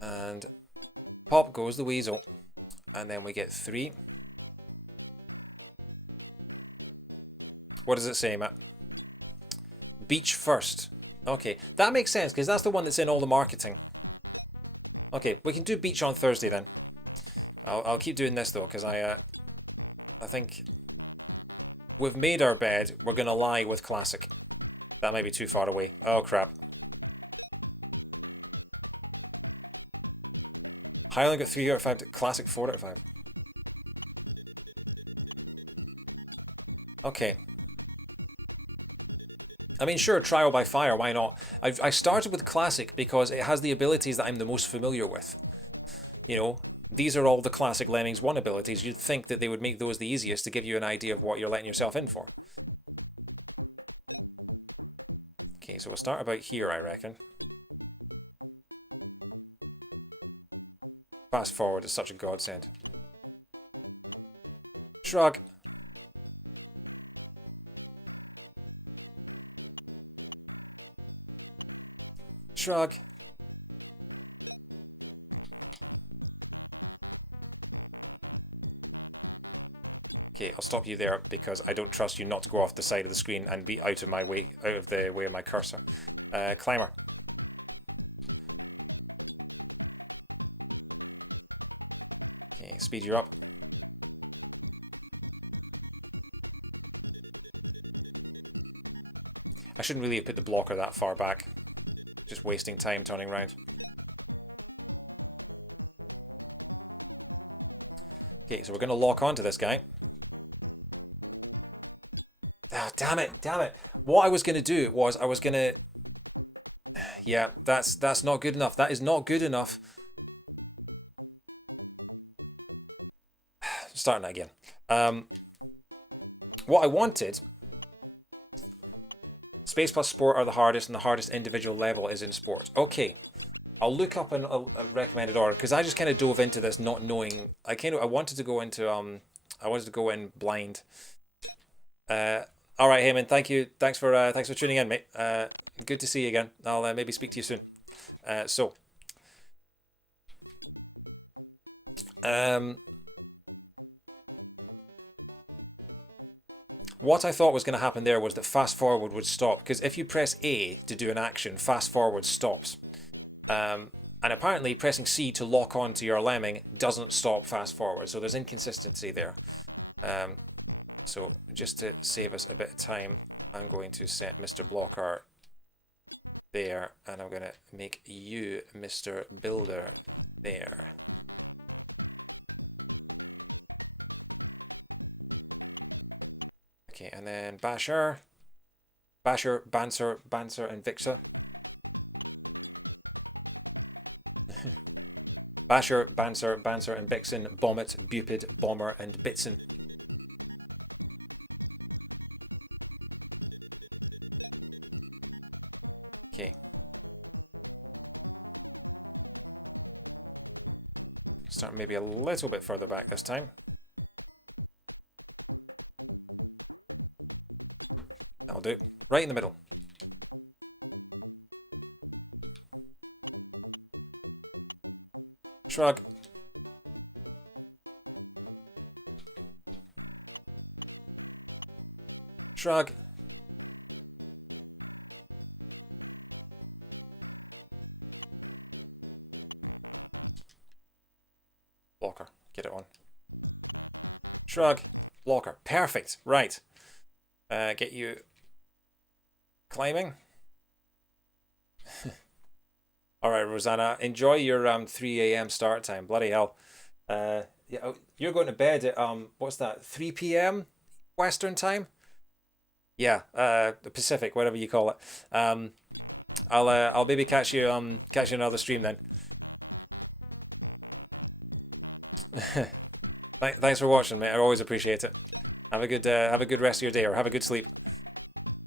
And pop goes the weasel. And then we get 3. What does it say, Matt? Beach first. Okay, that makes sense because that's the one that's in all the marketing. Okay, we can do beach on Thursday then. I'll keep doing this though because I think we've made our bed. We're gonna lie with classic. That might be too far away. Oh crap. Highland got 3 out of 5. Classic 4 out of 5. Okay. I mean, sure, trial by fire, why not? I started with classic because it has the abilities that I'm the most familiar with. You know, these are all the classic Lemmings 1 abilities. You'd think that they would make those the easiest to give you an idea of what you're letting yourself in for. Okay, so we'll start about here, I reckon. Fast forward is such a godsend. Shrug. Shrug. Okay, I'll stop you there because I don't trust you not to go off the side of the screen and be out of my way, out of the way of my cursor. Climber. Okay, speed you up. I shouldn't really have put the blocker that far back. Just wasting time turning around. Okay, so we're going to lock onto this guy. Ah, damn it, damn it. What I was going to do was I was going to... Yeah, that's not good enough. That is not good enough. Starting that again. What I wanted... Space plus sport are the hardest, and the hardest individual level is in sport. Okay, I'll look up a recommended order because I just kind of dove into this not knowing. I wanted to go into I wanted to go in blind. All right, Heyman, thank you. Thanks for tuning in, mate. Good to see you again. I'll maybe speak to you soon. What I thought was going to happen there was that fast forward would stop, because if you press A to do an action, fast forward stops. And apparently pressing C to lock on to your lemming doesn't stop fast forward, so there's inconsistency there. So just to save us a bit of time, I'm going to set Mr. Blocker there, and I'm going to make you Mr. Builder there. Okay, and then Basher, Banser, and Vixer. Basher, Banser, and Vixen, Bommet, Bupid, Bomber, and Bitson. Okay. Start maybe a little bit further back this time. That'll do. Right in the middle. Shrug. Shrug. Blocker. Get it on. Shrug. Blocker. Perfect. Right. Get you climbing. All right, Rosanna. Enjoy your 3 a.m. start time. Bloody hell. Yeah, you're going to bed at what's that? 3 p.m. Western time. Yeah, the Pacific, whatever you call it. I'll maybe catch you another stream then. Thanks for watching, mate. I always appreciate it. Have a good rest of your day, or have a good sleep.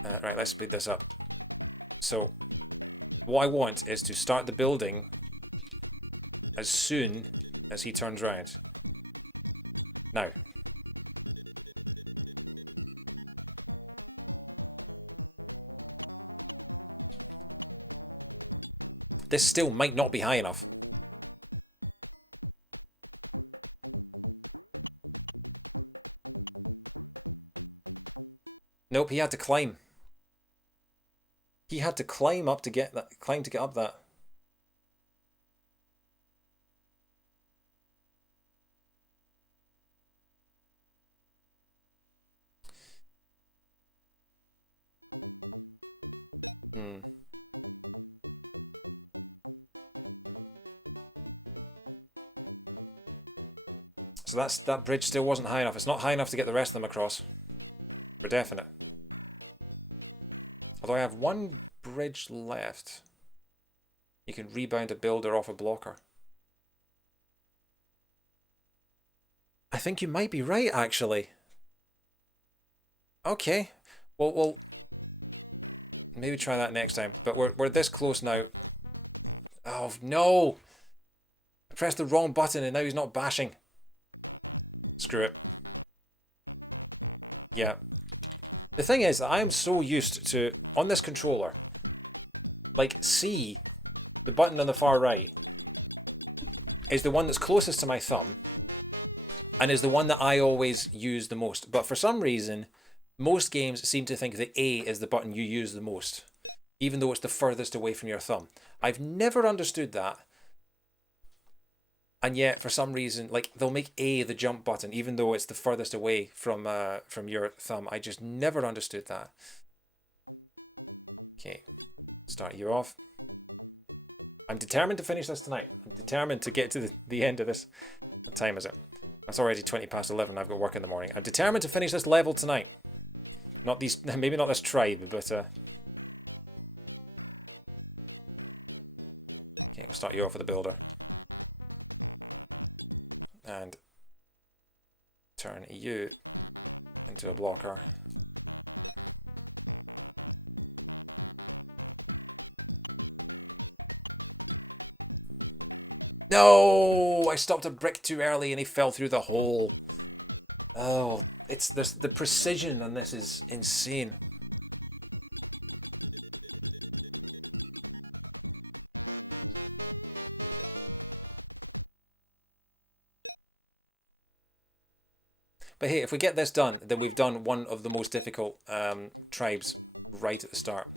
Right, let's speed this up. So, what I want is to start the building as soon as he turns round. Now. This still might not be high enough. Nope, he had to climb. He had to climb up to get that. Climb to get up that. Hmm. So that bridge still wasn't high enough. It's not high enough to get the rest of them across. For definite. Although I have one bridge left. You can rebound a builder off a blocker. I think you might be right, actually. Okay. Well, we'll maybe try that next time. But we're this close now. Oh, no! I pressed the wrong button and now he's not bashing. Screw it. Yeah. The thing is, I am so used to, on this controller, like C, the button on the far right, is the one that's closest to my thumb, and is the one that I always use the most. But for some reason, most games seem to think that A is the button you use the most, even though it's the furthest away from your thumb. I've never understood that. And yet, for some reason, like, they'll make A the jump button, even though it's the furthest away from your thumb. I just never understood that. Okay, start you off. I'm determined to finish this tonight. I'm determined to get to the end of this. What time is it? It's already 20 past 11. I've got work in the morning. I'm determined to finish this level tonight. Not these, maybe not this tribe, but okay, we'll start you off with a builder. And turn you into a blocker. No! I stopped a brick too early and he fell through the hole. Oh, it's the precision on this is insane. But hey, if we get this done, then we've done one of the most difficult tribes right at the start.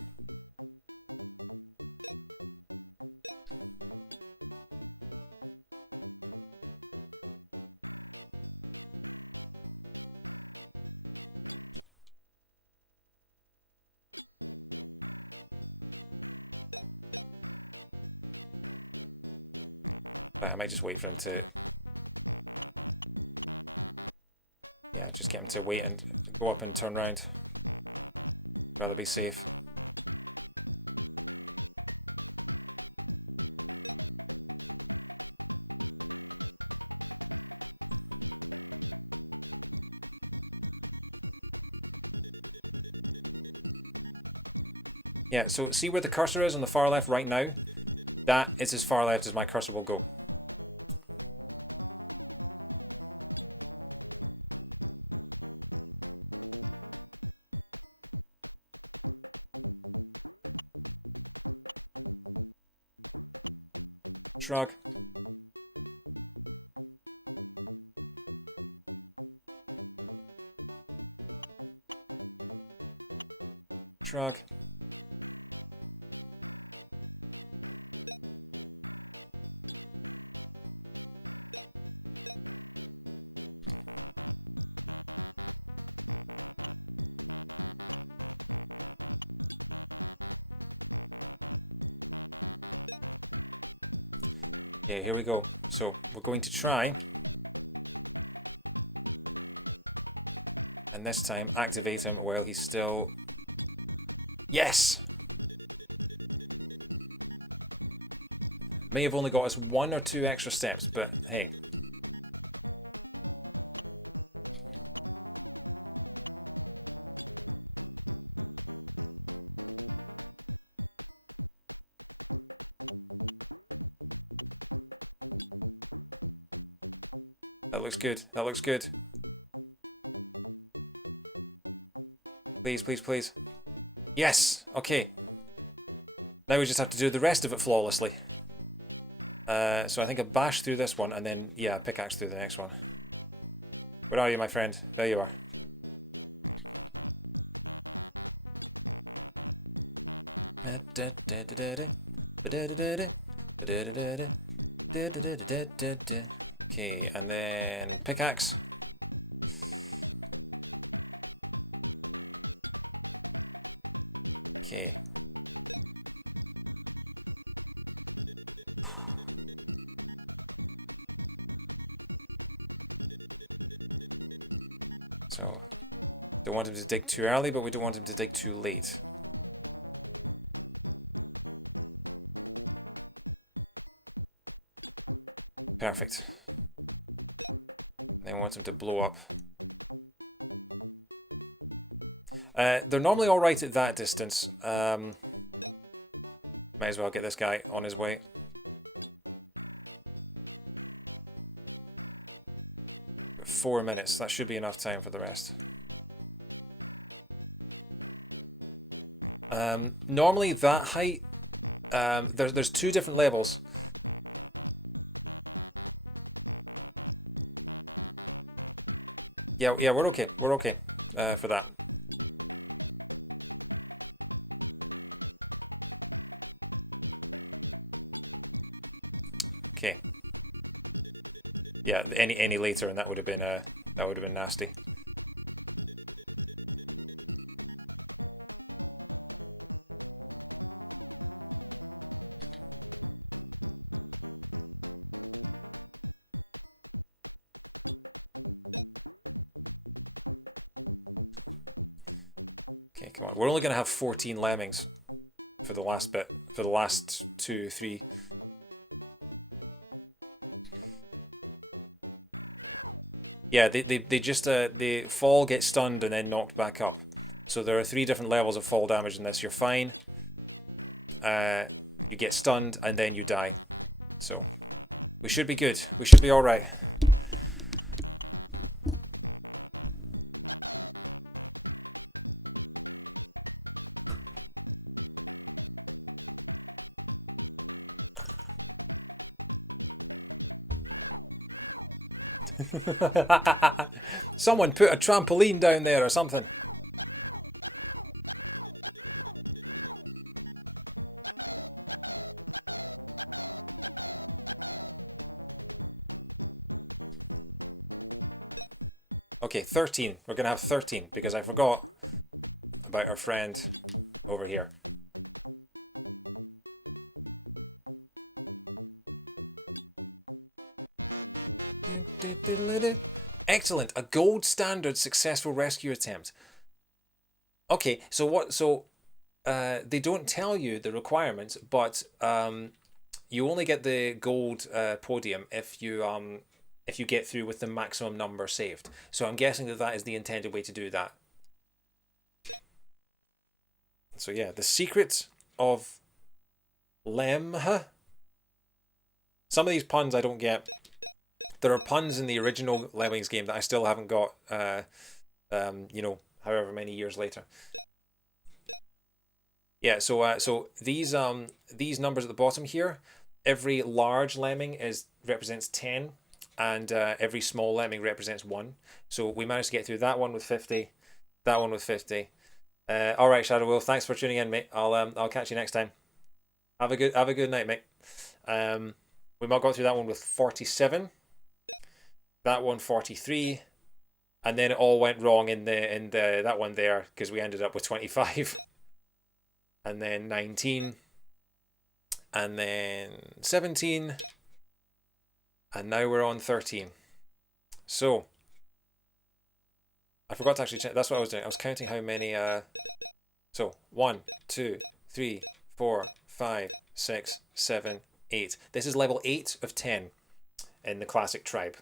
Right, I might just wait for him to... Yeah, just get him to wait and go up and turn around. Rather be safe. Yeah, so see where the cursor is on the far left right now? That is as far left as my cursor will go. Shrug. Shrug. Yeah, here we go. So we're going to try, and this time activate him while he's still... Yes! May have only got us 1 or 2 extra steps, but hey. That looks good. That looks good. Please, please, please. Yes! Okay. Now we just have to do the rest of it flawlessly. So I think I bash through this one and then, yeah, pickaxe through the next one. Where are you, my friend? There you are. Okay, and then pickaxe. Okay. So, don't want him to dig too early, but we don't want him to dig too late. Perfect. Then we want him to blow up. They're normally alright at that distance. Might as well get this guy on his way. Got 4 minutes. That should be enough time for the rest. Normally that height, there's 2 different levels. Yeah, we're okay. We're okay for that. Okay. Yeah, any later and that would have been nasty. Okay, come on. We're only going to have 14 lemmings for the last bit, for the last 2, 3. Yeah, they just they fall, get stunned, and then knocked back up. So there are 3 different levels of fall damage in this. You're fine. You get stunned, and then you die. So we should be good. We should be all right. Someone put a trampoline down there or something. Okay, 13. We're going to have 13 because I forgot about our friend over here. Excellent. A gold standard successful rescue attempt. Okay, so what? So they don't tell you the requirements, but you only get the gold podium if you get through with the maximum number saved. So I'm guessing that that is the intended way to do that. So yeah, the secret of Lem. Some of these puns I don't get. There are puns in the original Lemmings game that I still haven't got. You know, however many years later. Yeah, so these numbers at the bottom here, every large lemming represents 10, and every small lemming represents 1. So we managed to get through that one with 50, that one with 50. All right, Shadow Wolf, thanks for tuning in, mate. I'll catch you next time. Have a good night, mate. We might got through that one with 47. That one 43, and then it all went wrong in the that one there because we ended up with 25, and then 19, and then 17, and now we're on 13. So I forgot to actually check. That's what I was doing. I was counting how many. So 1, 2, 3, 4, 5, 6, 7, 8. This is level 8 of 10 in the classic tribe.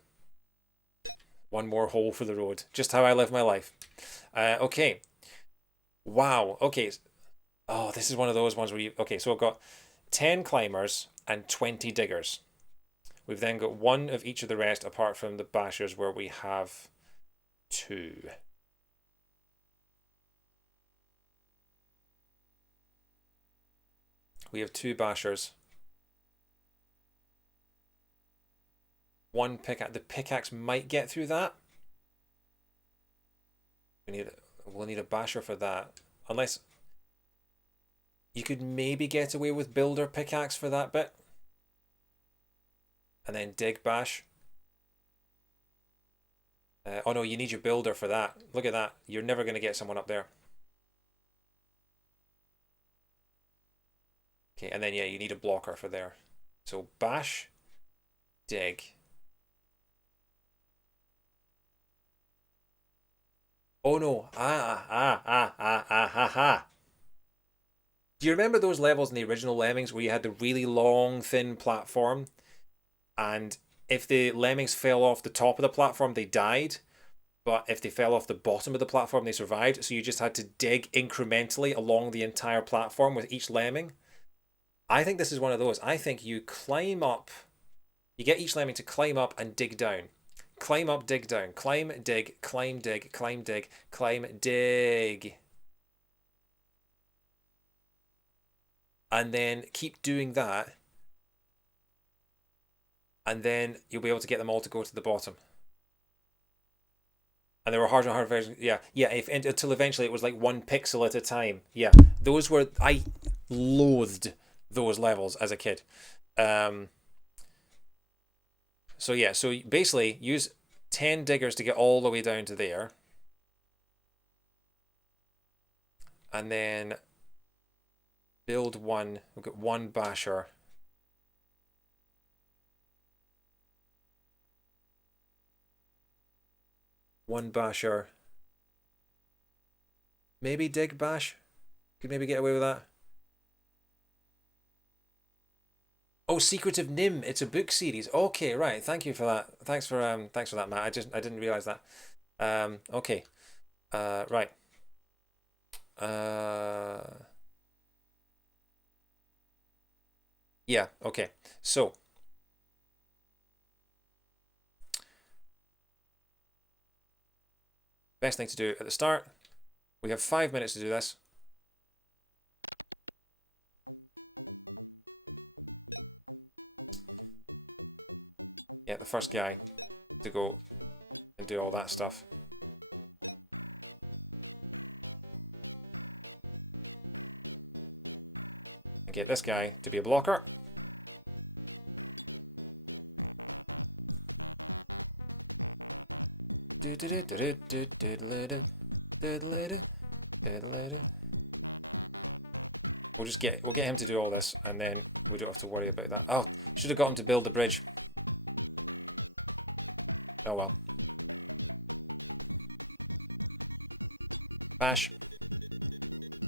One more hole for the road. Just how I live my life. Okay. Wow. Okay. Oh, this is one of those ones where you... Okay, so I've got 10 climbers and 20 diggers. We've then got one of each of the rest, apart from the bashers where we have two. We have two bashers. One pickaxe. The pickaxe might get through that. We'll need a basher for that. Unless you could maybe get away with builder pickaxe for that bit. And then dig bash. Oh no, you need your builder for that. Look at that. You're never going to get someone up there. Okay, and then yeah, you need a blocker for there. So bash, dig. Oh no. Do you remember those levels in the original Lemmings where you had the really long, thin platform? And if the Lemmings fell off the top of the platform, they died. But if they fell off the bottom of the platform, they survived. So you just had to dig incrementally along the entire platform with each Lemming. I think this is one of those. I think you climb up. You get each Lemming to climb up and dig down. Climb up, dig down. Climb, dig, climb, dig, climb, dig, climb, dig. And then keep doing that. And then you'll be able to get them all to go to the bottom. And there were harder and harder versions. Yeah, until eventually it was like 1 pixel at a time. Yeah, those were... I loathed those levels as a kid. So yeah, so basically use 10 diggers to get all the way down to there. And then build one. We've got one basher. One basher. Maybe dig bash. Could maybe get away with that. Oh, Secret of Nim. It's a book series. Okay, right. Thank you for that. Thanks for that, Matt. I didn't realize that. Okay. Right. Yeah, okay. So best thing to do at the start. We have 5 minutes to do this. Yeah, the first guy to go and do all that stuff. And get this guy to be a blocker. We'll get him to do all this, and then we don't have to worry about that. Oh, should have got him to build the bridge. Oh well. Bash.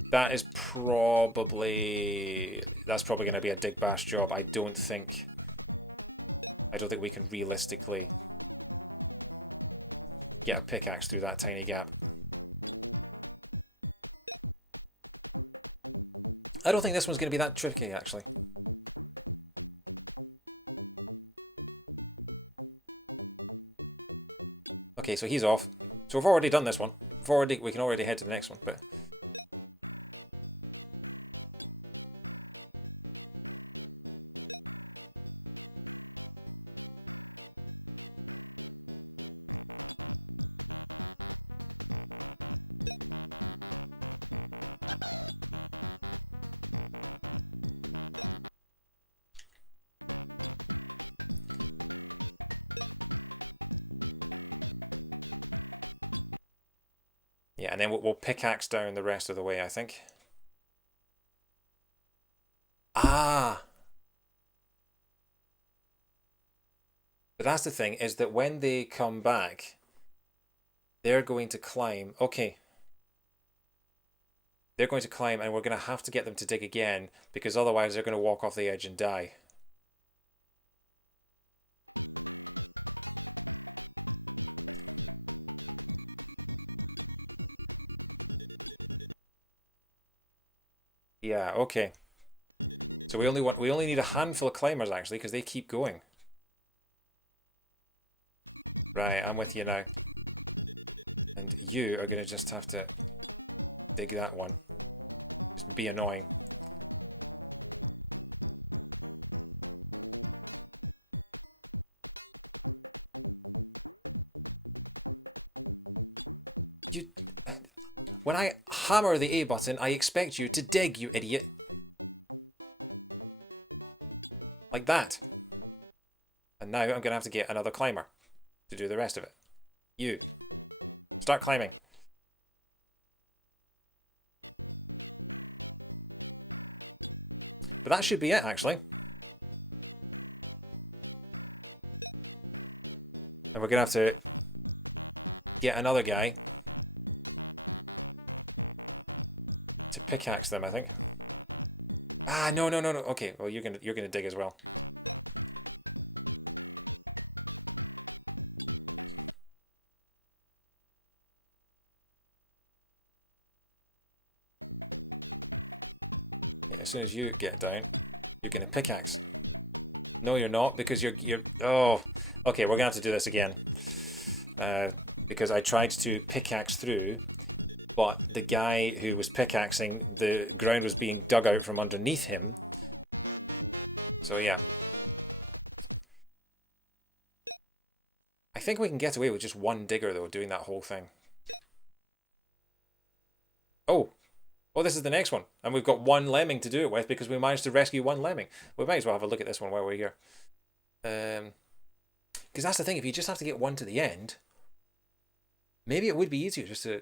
That's probably going to be a dig bash job. I don't think we can realistically get a pickaxe through that tiny gap. I don't think this one's going to be that tricky, actually. Okay, so he's off. So we've already done this one. We can already head to the next one, but... yeah, and then we'll pickaxe down the rest of the way, I think. Ah! But that's the thing, is that when they come back, they're going to climb. Okay. They're going to climb, and we're going to have to get them to dig again, because otherwise they're going to walk off the edge and die. Yeah, okay. So we only need a handful of climbers, actually, because they keep going. Right, I'm with you now. And you are going to just have to dig that one. Just be annoying. You... When I hammer the A button, I expect you to dig, you idiot. Like that. And now I'm going to have to get another climber to do the rest of it. You. Start climbing. But that should be it, actually. And we're going to have to get another guy to pickaxe them, I think. Ah, no. Okay, well you're gonna dig as well. Yeah, as soon as you get down, you're gonna pickaxe. No, you're not, because you're. Oh, okay. We're gonna have to do this again. Because I tried to pickaxe through, but the guy who was pickaxing, the ground was being dug out from underneath him. So yeah. I think we can get away with just one digger though, doing that whole thing. Oh, this is the next one. And we've got one lemming to do it with because we managed to rescue one lemming. We might as well have a look at this one while we're here. Because that's the thing, if you just have to get one to the end, maybe it would be easier just to...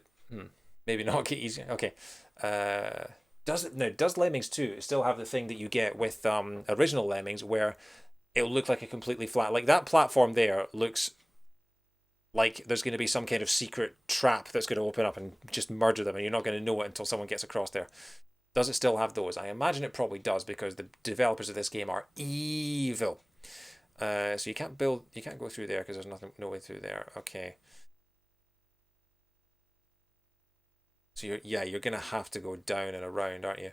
maybe not get easier. Okay. Does Lemmings 2 still have the thing that you get with original Lemmings where it'll look like a completely flat... Like that platform there looks like there's going to be some kind of secret trap that's going to open up and just murder them and you're not going to know it until someone gets across there. Does it still have those? I imagine it probably does because the developers of this game are evil. So you can't go through there because there's no way through there. Okay. So you're going to have to go down and around, aren't you?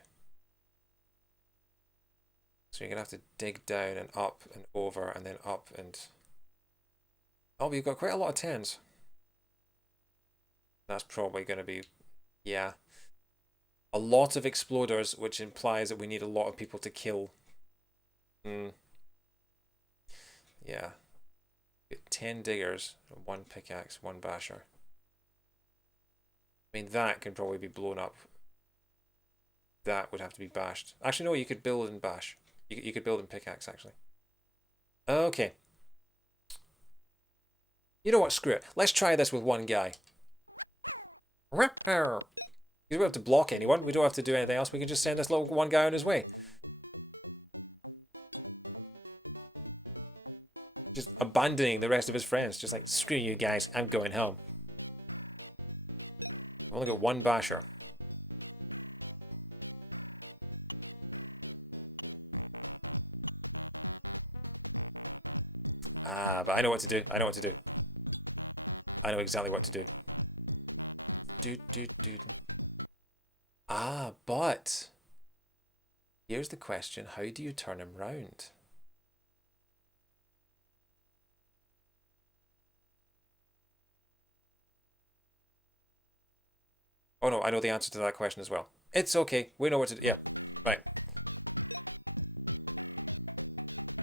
So you're going to have to dig down and up and over and then up and... Oh, we've got quite a lot of 10s. That's probably going to be... Yeah. A lot of exploders, which implies that we need a lot of people to kill. Yeah. 10 diggers, 1 pickaxe, 1 basher. I mean, that can probably be blown up. That would have to be bashed. Actually, no, you could build and bash. You could build and pickaxe, actually. Okay. You know what? Screw it. Let's try this with one guy. Because we don't have to block anyone. We don't have to do anything else. We can just send this little one guy on his way. Just abandoning the rest of his friends. Just like, screw you guys. I'm going home. I've only got 1 basher. Ah, but I know what to do. I know exactly what to do. Ah, but here's the question. How do you turn him round? Oh no, I know the answer to that question as well. It's okay. We know what to do. Yeah, right.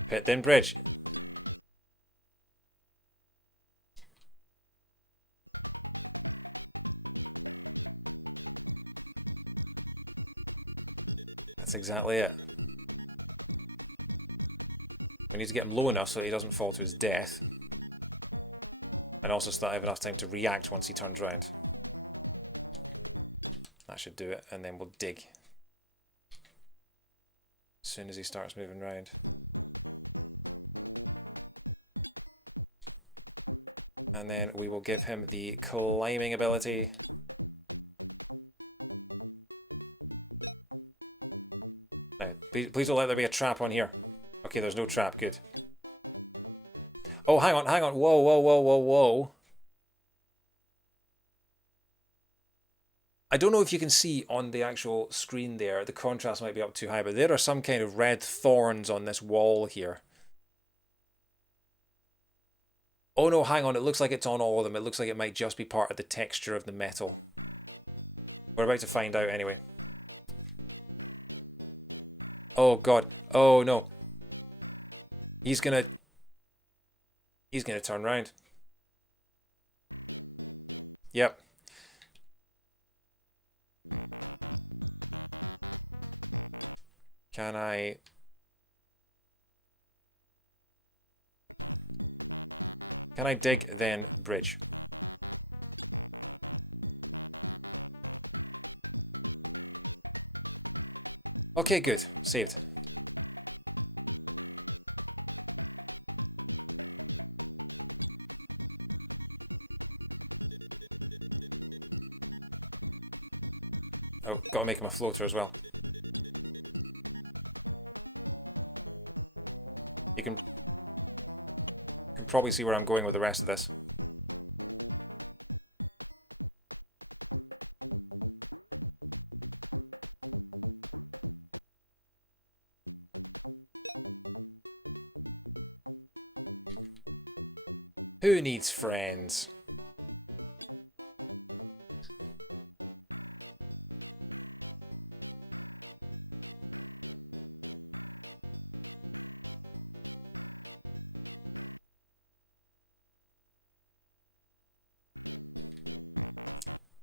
Pit then bridge. That's exactly it. We need to get him low enough so that he doesn't fall to his death. And also so that I have enough time to react once he turns around. That should do it, and then we'll dig. As soon as he starts moving around. And then we will give him the climbing ability. Now, please don't let there be a trap on here. Okay, there's no trap, good. Oh, hang on. Whoa. I don't know if you can see on the actual screen there, the contrast might be up too high, but there are some kind of red thorns on this wall here. Oh no, hang on, it looks like it's on all of them. It looks like it might just be part of the texture of the metal. We're about to find out anyway. Oh god. Oh no. He's gonna turn around. Yep. Can I dig then bridge? Okay, good. Saved. Oh, gotta make him a floater as well. You can probably see where I'm going with the rest of this. Who needs friends?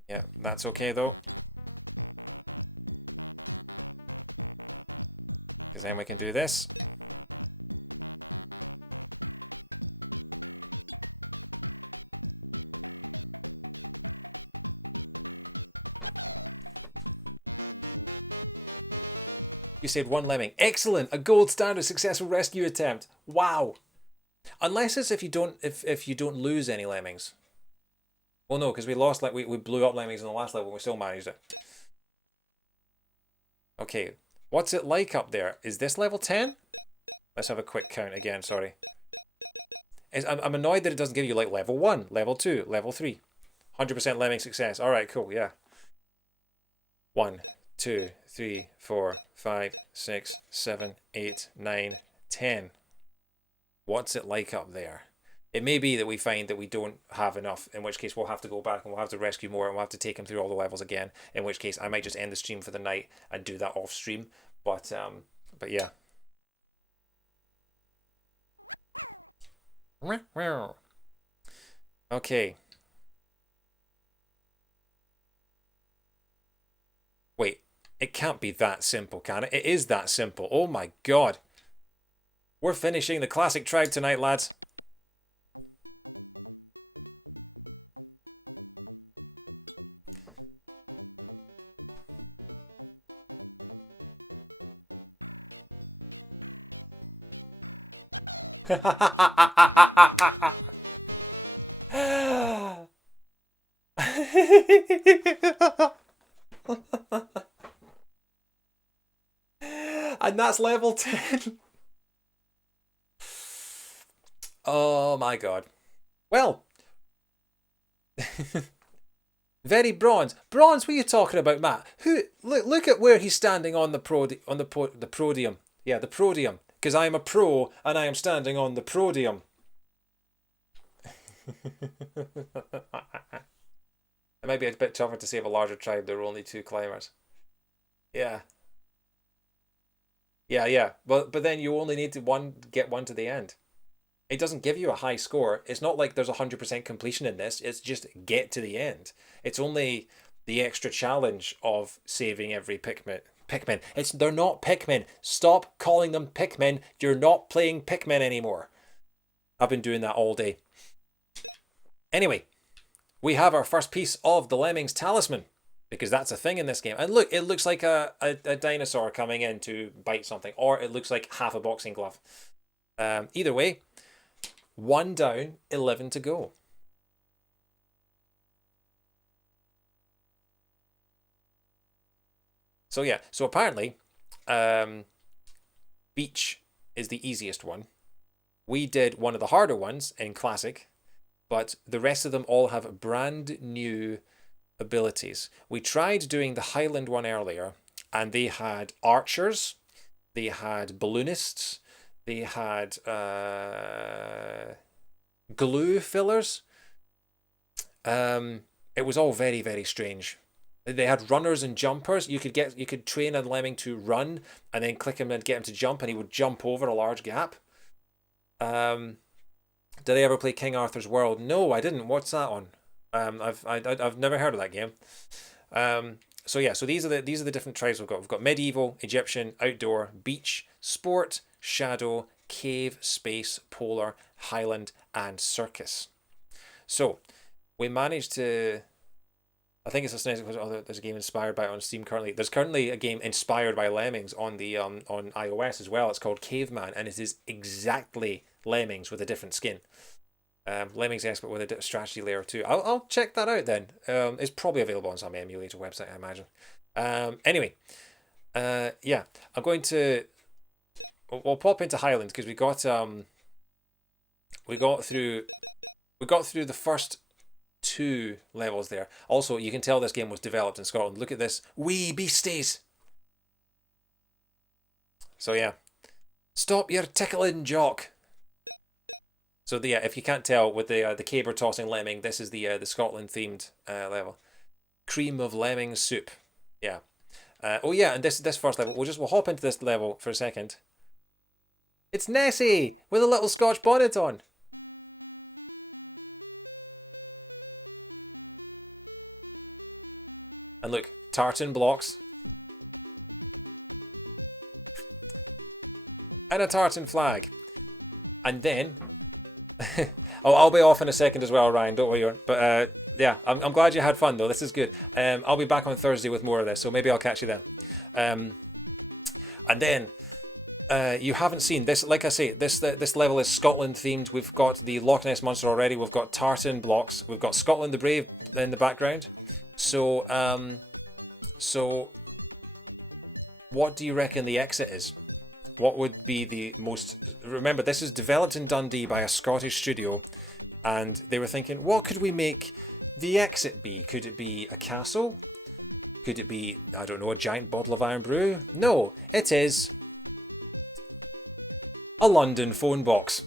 Yeah, that's okay though. Because then we can do this. You saved one lemming. Excellent! A gold standard successful rescue attempt. Wow. Unless it's if you don't lose any lemmings. Well, no, because we lost, like, we blew up lemmings in the last level and we still managed it. Okay, what's it like up there? Is this level 10? Let's have a quick count again, sorry. I'm annoyed that it doesn't give you, like, level 1, level 2, level 3. 100% lemming success. Alright, cool, yeah. 1, 2, 3, 4, 5, 6, 7, 8, 9, 10. What's it like up there? It may be that we find that we don't have enough, in which case we'll have to go back and we'll have to rescue more and we'll have to take him through all the levels again, in which case I might just end the stream for the night and do that off stream. But yeah. Okay. Wait, it can't be that simple, can it? It is that simple. Oh my god. We're finishing the classic tribe tonight, lads. And that's level 10. Oh my god. Well. Very bronze. Bronze, what are you talking about, Matt? Who look at where he's standing on the podium. Yeah, the podium. Because I am a pro and I am standing on the podium. It might be a bit tougher to save a larger tribe. There were only 2 climbers. Yeah. Yeah. But then you only need to get one to the end. It doesn't give you a high score. It's not like there's 100% completion in this. It's just get to the end. It's only the extra challenge of saving every Pikmin. They're not Pikmin. Stop calling them Pikmin. You're not playing Pikmin anymore. I've been doing that all day. Anyway, we have our first piece of the Lemmings talisman, because that's a thing in this game. And look, it looks like a dinosaur coming in to bite something, or it looks like half a boxing glove. Either way, 1 down, 11 to go. So yeah, so apparently, beach is the easiest one. We did one of the harder ones in Classic, but the rest of them all have brand new abilities. We tried doing the Highland one earlier, and they had archers, they had balloonists, they had glue fillers. It was all very, very strange. They had runners and jumpers. You could train a lemming to run and then click him and get him to jump, and he would jump over a large gap. Did I ever play King Arthur's World? No, I didn't. What's that on? I've never heard of that game. So yeah, so these are the different tribes we've got. We've got medieval, Egyptian, outdoor, beach, sport, shadow, cave, space, polar, highland, and circus. So we managed to. I think it's a nice because there's a game inspired by it on Steam currently. There's currently a game inspired by Lemmings on the on iOS as well. It's called Caveman, and it is exactly Lemmings with a different skin. Lemmings Expert with a strategy layer too. I'll check that out then. It's probably available on some emulator website, I imagine. Anyway, yeah, I'm going to. We'll pop into Highland because we got through the first 2 levels there. Also, you can tell this game was developed in Scotland. Look at this wee beasties. So yeah, stop your tickling, jock. So yeah, if you can't tell with the caber tossing lemming, this is the Scotland themed level. Cream of lemming soup. Yeah. Oh yeah, and this first level, we'll hop into this level for a second. It's Nessie with a little Scotch bonnet on. And look, tartan blocks. And a tartan flag. And then oh, I'll be off in a second as well, Ryan. Don't worry. But yeah, I'm glad you had fun though. This is good. I'll be back on Thursday with more of this, so maybe I'll catch you then. And then you haven't seen this. Like I say, this level is Scotland themed. We've got the Loch Ness monster already. We've got tartan blocks. We've got Scotland the Brave in the background. So what do you reckon the exit is? What would be the most... Remember, this is developed in Dundee by a Scottish studio, and they were thinking, what could we make the exit be? Could it be a castle? Could it be, I don't know, a giant bottle of Iron Brew? No, it is a London phone box.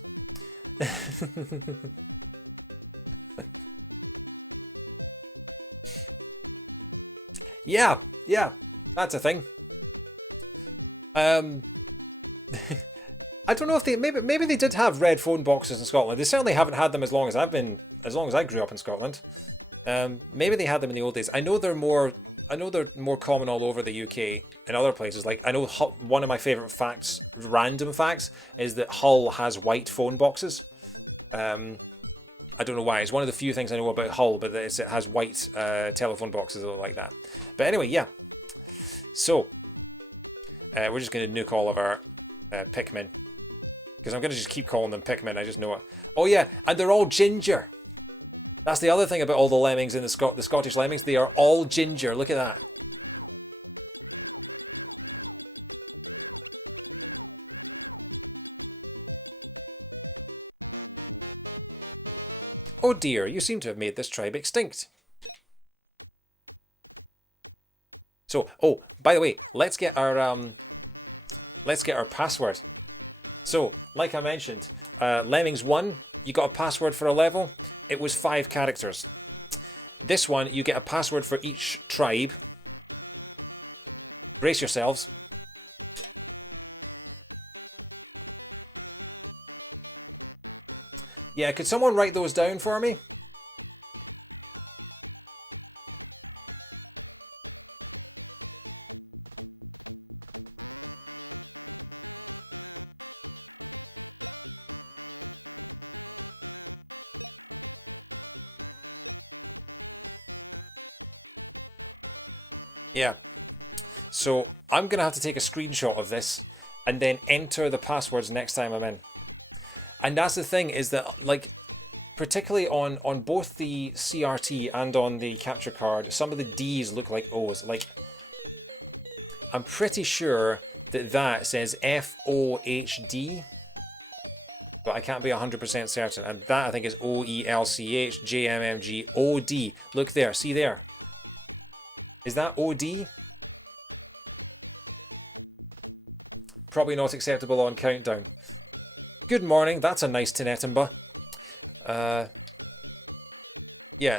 Yeah, that's a thing. I don't know if they maybe they did have red phone boxes in Scotland. They certainly haven't had them as long as I grew up in Scotland. Maybe they had them in the old days. I know they're more common all over the UK and other places. Like I know one of my favourite facts, random facts, is that Hull has white phone boxes. I don't know why. It's one of the few things I know about Hull, but it has white telephone boxes like that. But anyway, yeah. So we're just going to nuke all of our Pikmin. Because I'm going to just keep calling them Pikmin, I just know it. Oh yeah, and they're all ginger. That's the other thing about all the lemmings in the Scottish lemmings. They are all ginger. Look at that. Oh dear, you seem to have made this tribe extinct. So, oh, by the way, let's get our password. So, like I mentioned, Lemmings 1, you got a password for a level. It was 5 characters. This one, you get a password for each tribe. Brace yourselves. Yeah, could someone write those down for me? Yeah. So I'm going to have to take a screenshot of this and then enter the passwords next time I'm in. And that's the thing, is that, like, particularly on both the CRT and on the capture card, some of the D's look like O's. Like, I'm pretty sure that says FOHD, but I can't be 100% certain. And that, I think, is OELCHJMMGOD. Look there, see there. Is that OD? Probably not acceptable on Countdown. Good morning, that's a nice Tinetimba. Yeah,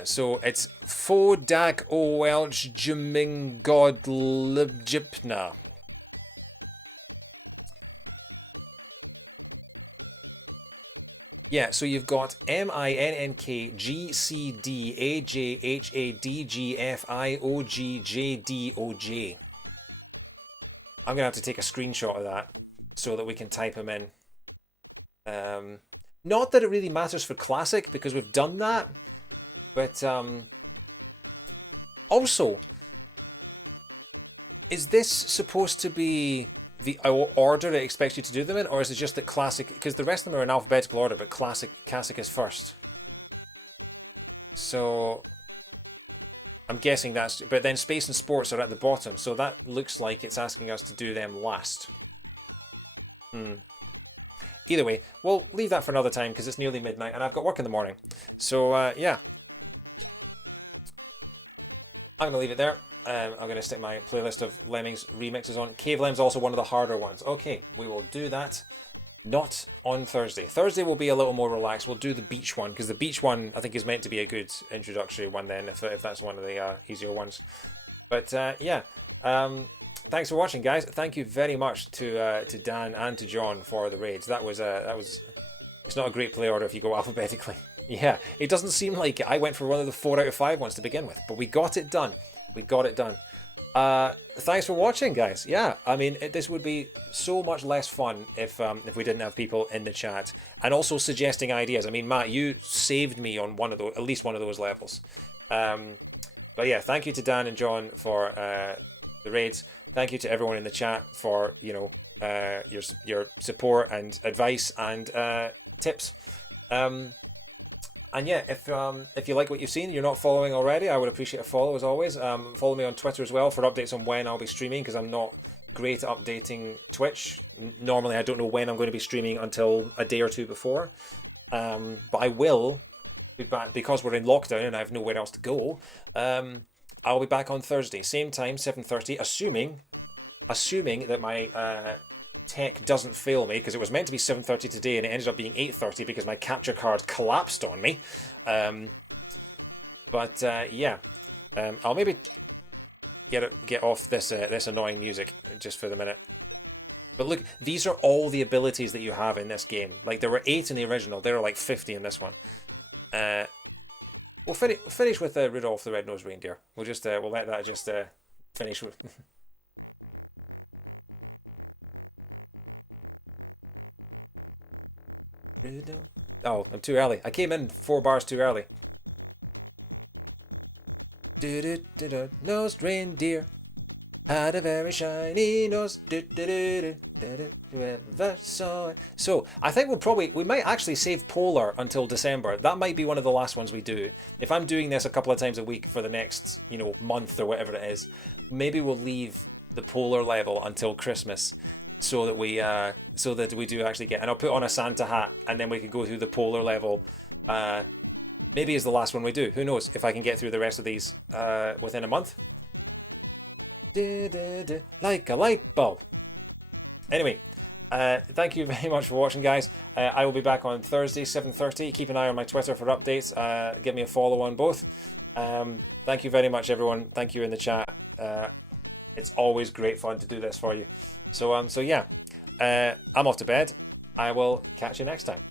so it's Fo Dag O Welch Jiming God Libjipna. Yeah, so you've got MINNKGCDAJHADGFIOGJDOJ. I'm gonna have to take a screenshot of that so that we can type them in. Not that it really matters for Classic because we've done that, but also, is this supposed to be the order it expects you to do them in, or is it just that Classic? Because the rest of them are in alphabetical order, but Classic is first. So I'm guessing that's. But then Space and Sports are at the bottom, so that looks like it's asking us to do them last. Either way, we'll leave that for another time because it's nearly midnight and I've got work in the morning. So yeah, I'm gonna leave it there. I'm going to stick my playlist of Lemmings remixes on. Cave Lem's also one of the harder ones. Okay, we will do that. Not on Thursday. Thursday will be a little more relaxed. We'll do the beach one, because the beach one I think is meant to be a good introductory one then, if that's one of the easier ones. But yeah, thanks for watching, guys. Thank you very much to Dan and to John for the raids. That was it's not a great play order if you go alphabetically. Yeah, it doesn't seem like it. I went for one of the 4 out of 5 ones to begin with, but we got it done. We got it done. Thanks for watching, guys. Yeah, I mean, this would be so much less fun if we didn't have people in the chat and also suggesting ideas. I mean, Matt, you saved me on one of those, at least one of those levels. But yeah, thank you to Dan and John for the raids. Thank you to everyone in the chat for your support and advice and tips. And yeah, if you like what you've seen, you're not following already, I would appreciate a follow as always. Follow me on Twitter as well for updates on when I'll be streaming, because I'm not great at updating Twitch. Normally, I don't know when I'm going to be streaming until a day or two before. But I will be back because we're in lockdown and I have nowhere else to go. I'll be back on Thursday, same time, 7:30, assuming that my tech doesn't fail me, because it was meant to be 7:30 today and it ended up being 8:30 because my capture card collapsed on me. But yeah, I'll maybe get off this annoying music just for the minute. But look, these are all the abilities that you have in this game. Like, there were 8 in the original, there are like 50 in this one. We'll finish with Rudolph the Red-Nosed Reindeer. We'll just we'll let that just finish with. Oh, I'm too early. I came in 4 bars too early. Nosed reindeer had a very shiny nose. So I think we might actually save Polar until December. That might be one of the last ones we do. If I'm doing this a couple of times a week for the next, month or whatever it is, maybe we'll leave the Polar level until Christmas. So that we do actually get, and I'll put on a Santa hat, and then we can go through the Polar level. Maybe is the last one we do. Who knows if I can get through the rest of these within a month. Like a light bulb. Anyway, thank you very much for watching, guys. I will be back on Thursday, 7:30. Keep an eye on my Twitter for updates. Give me a follow on both. Thank you very much, everyone. Thank you in the chat. It's always great fun to do this for you. So yeah, I'm off to bed. I will catch you next time.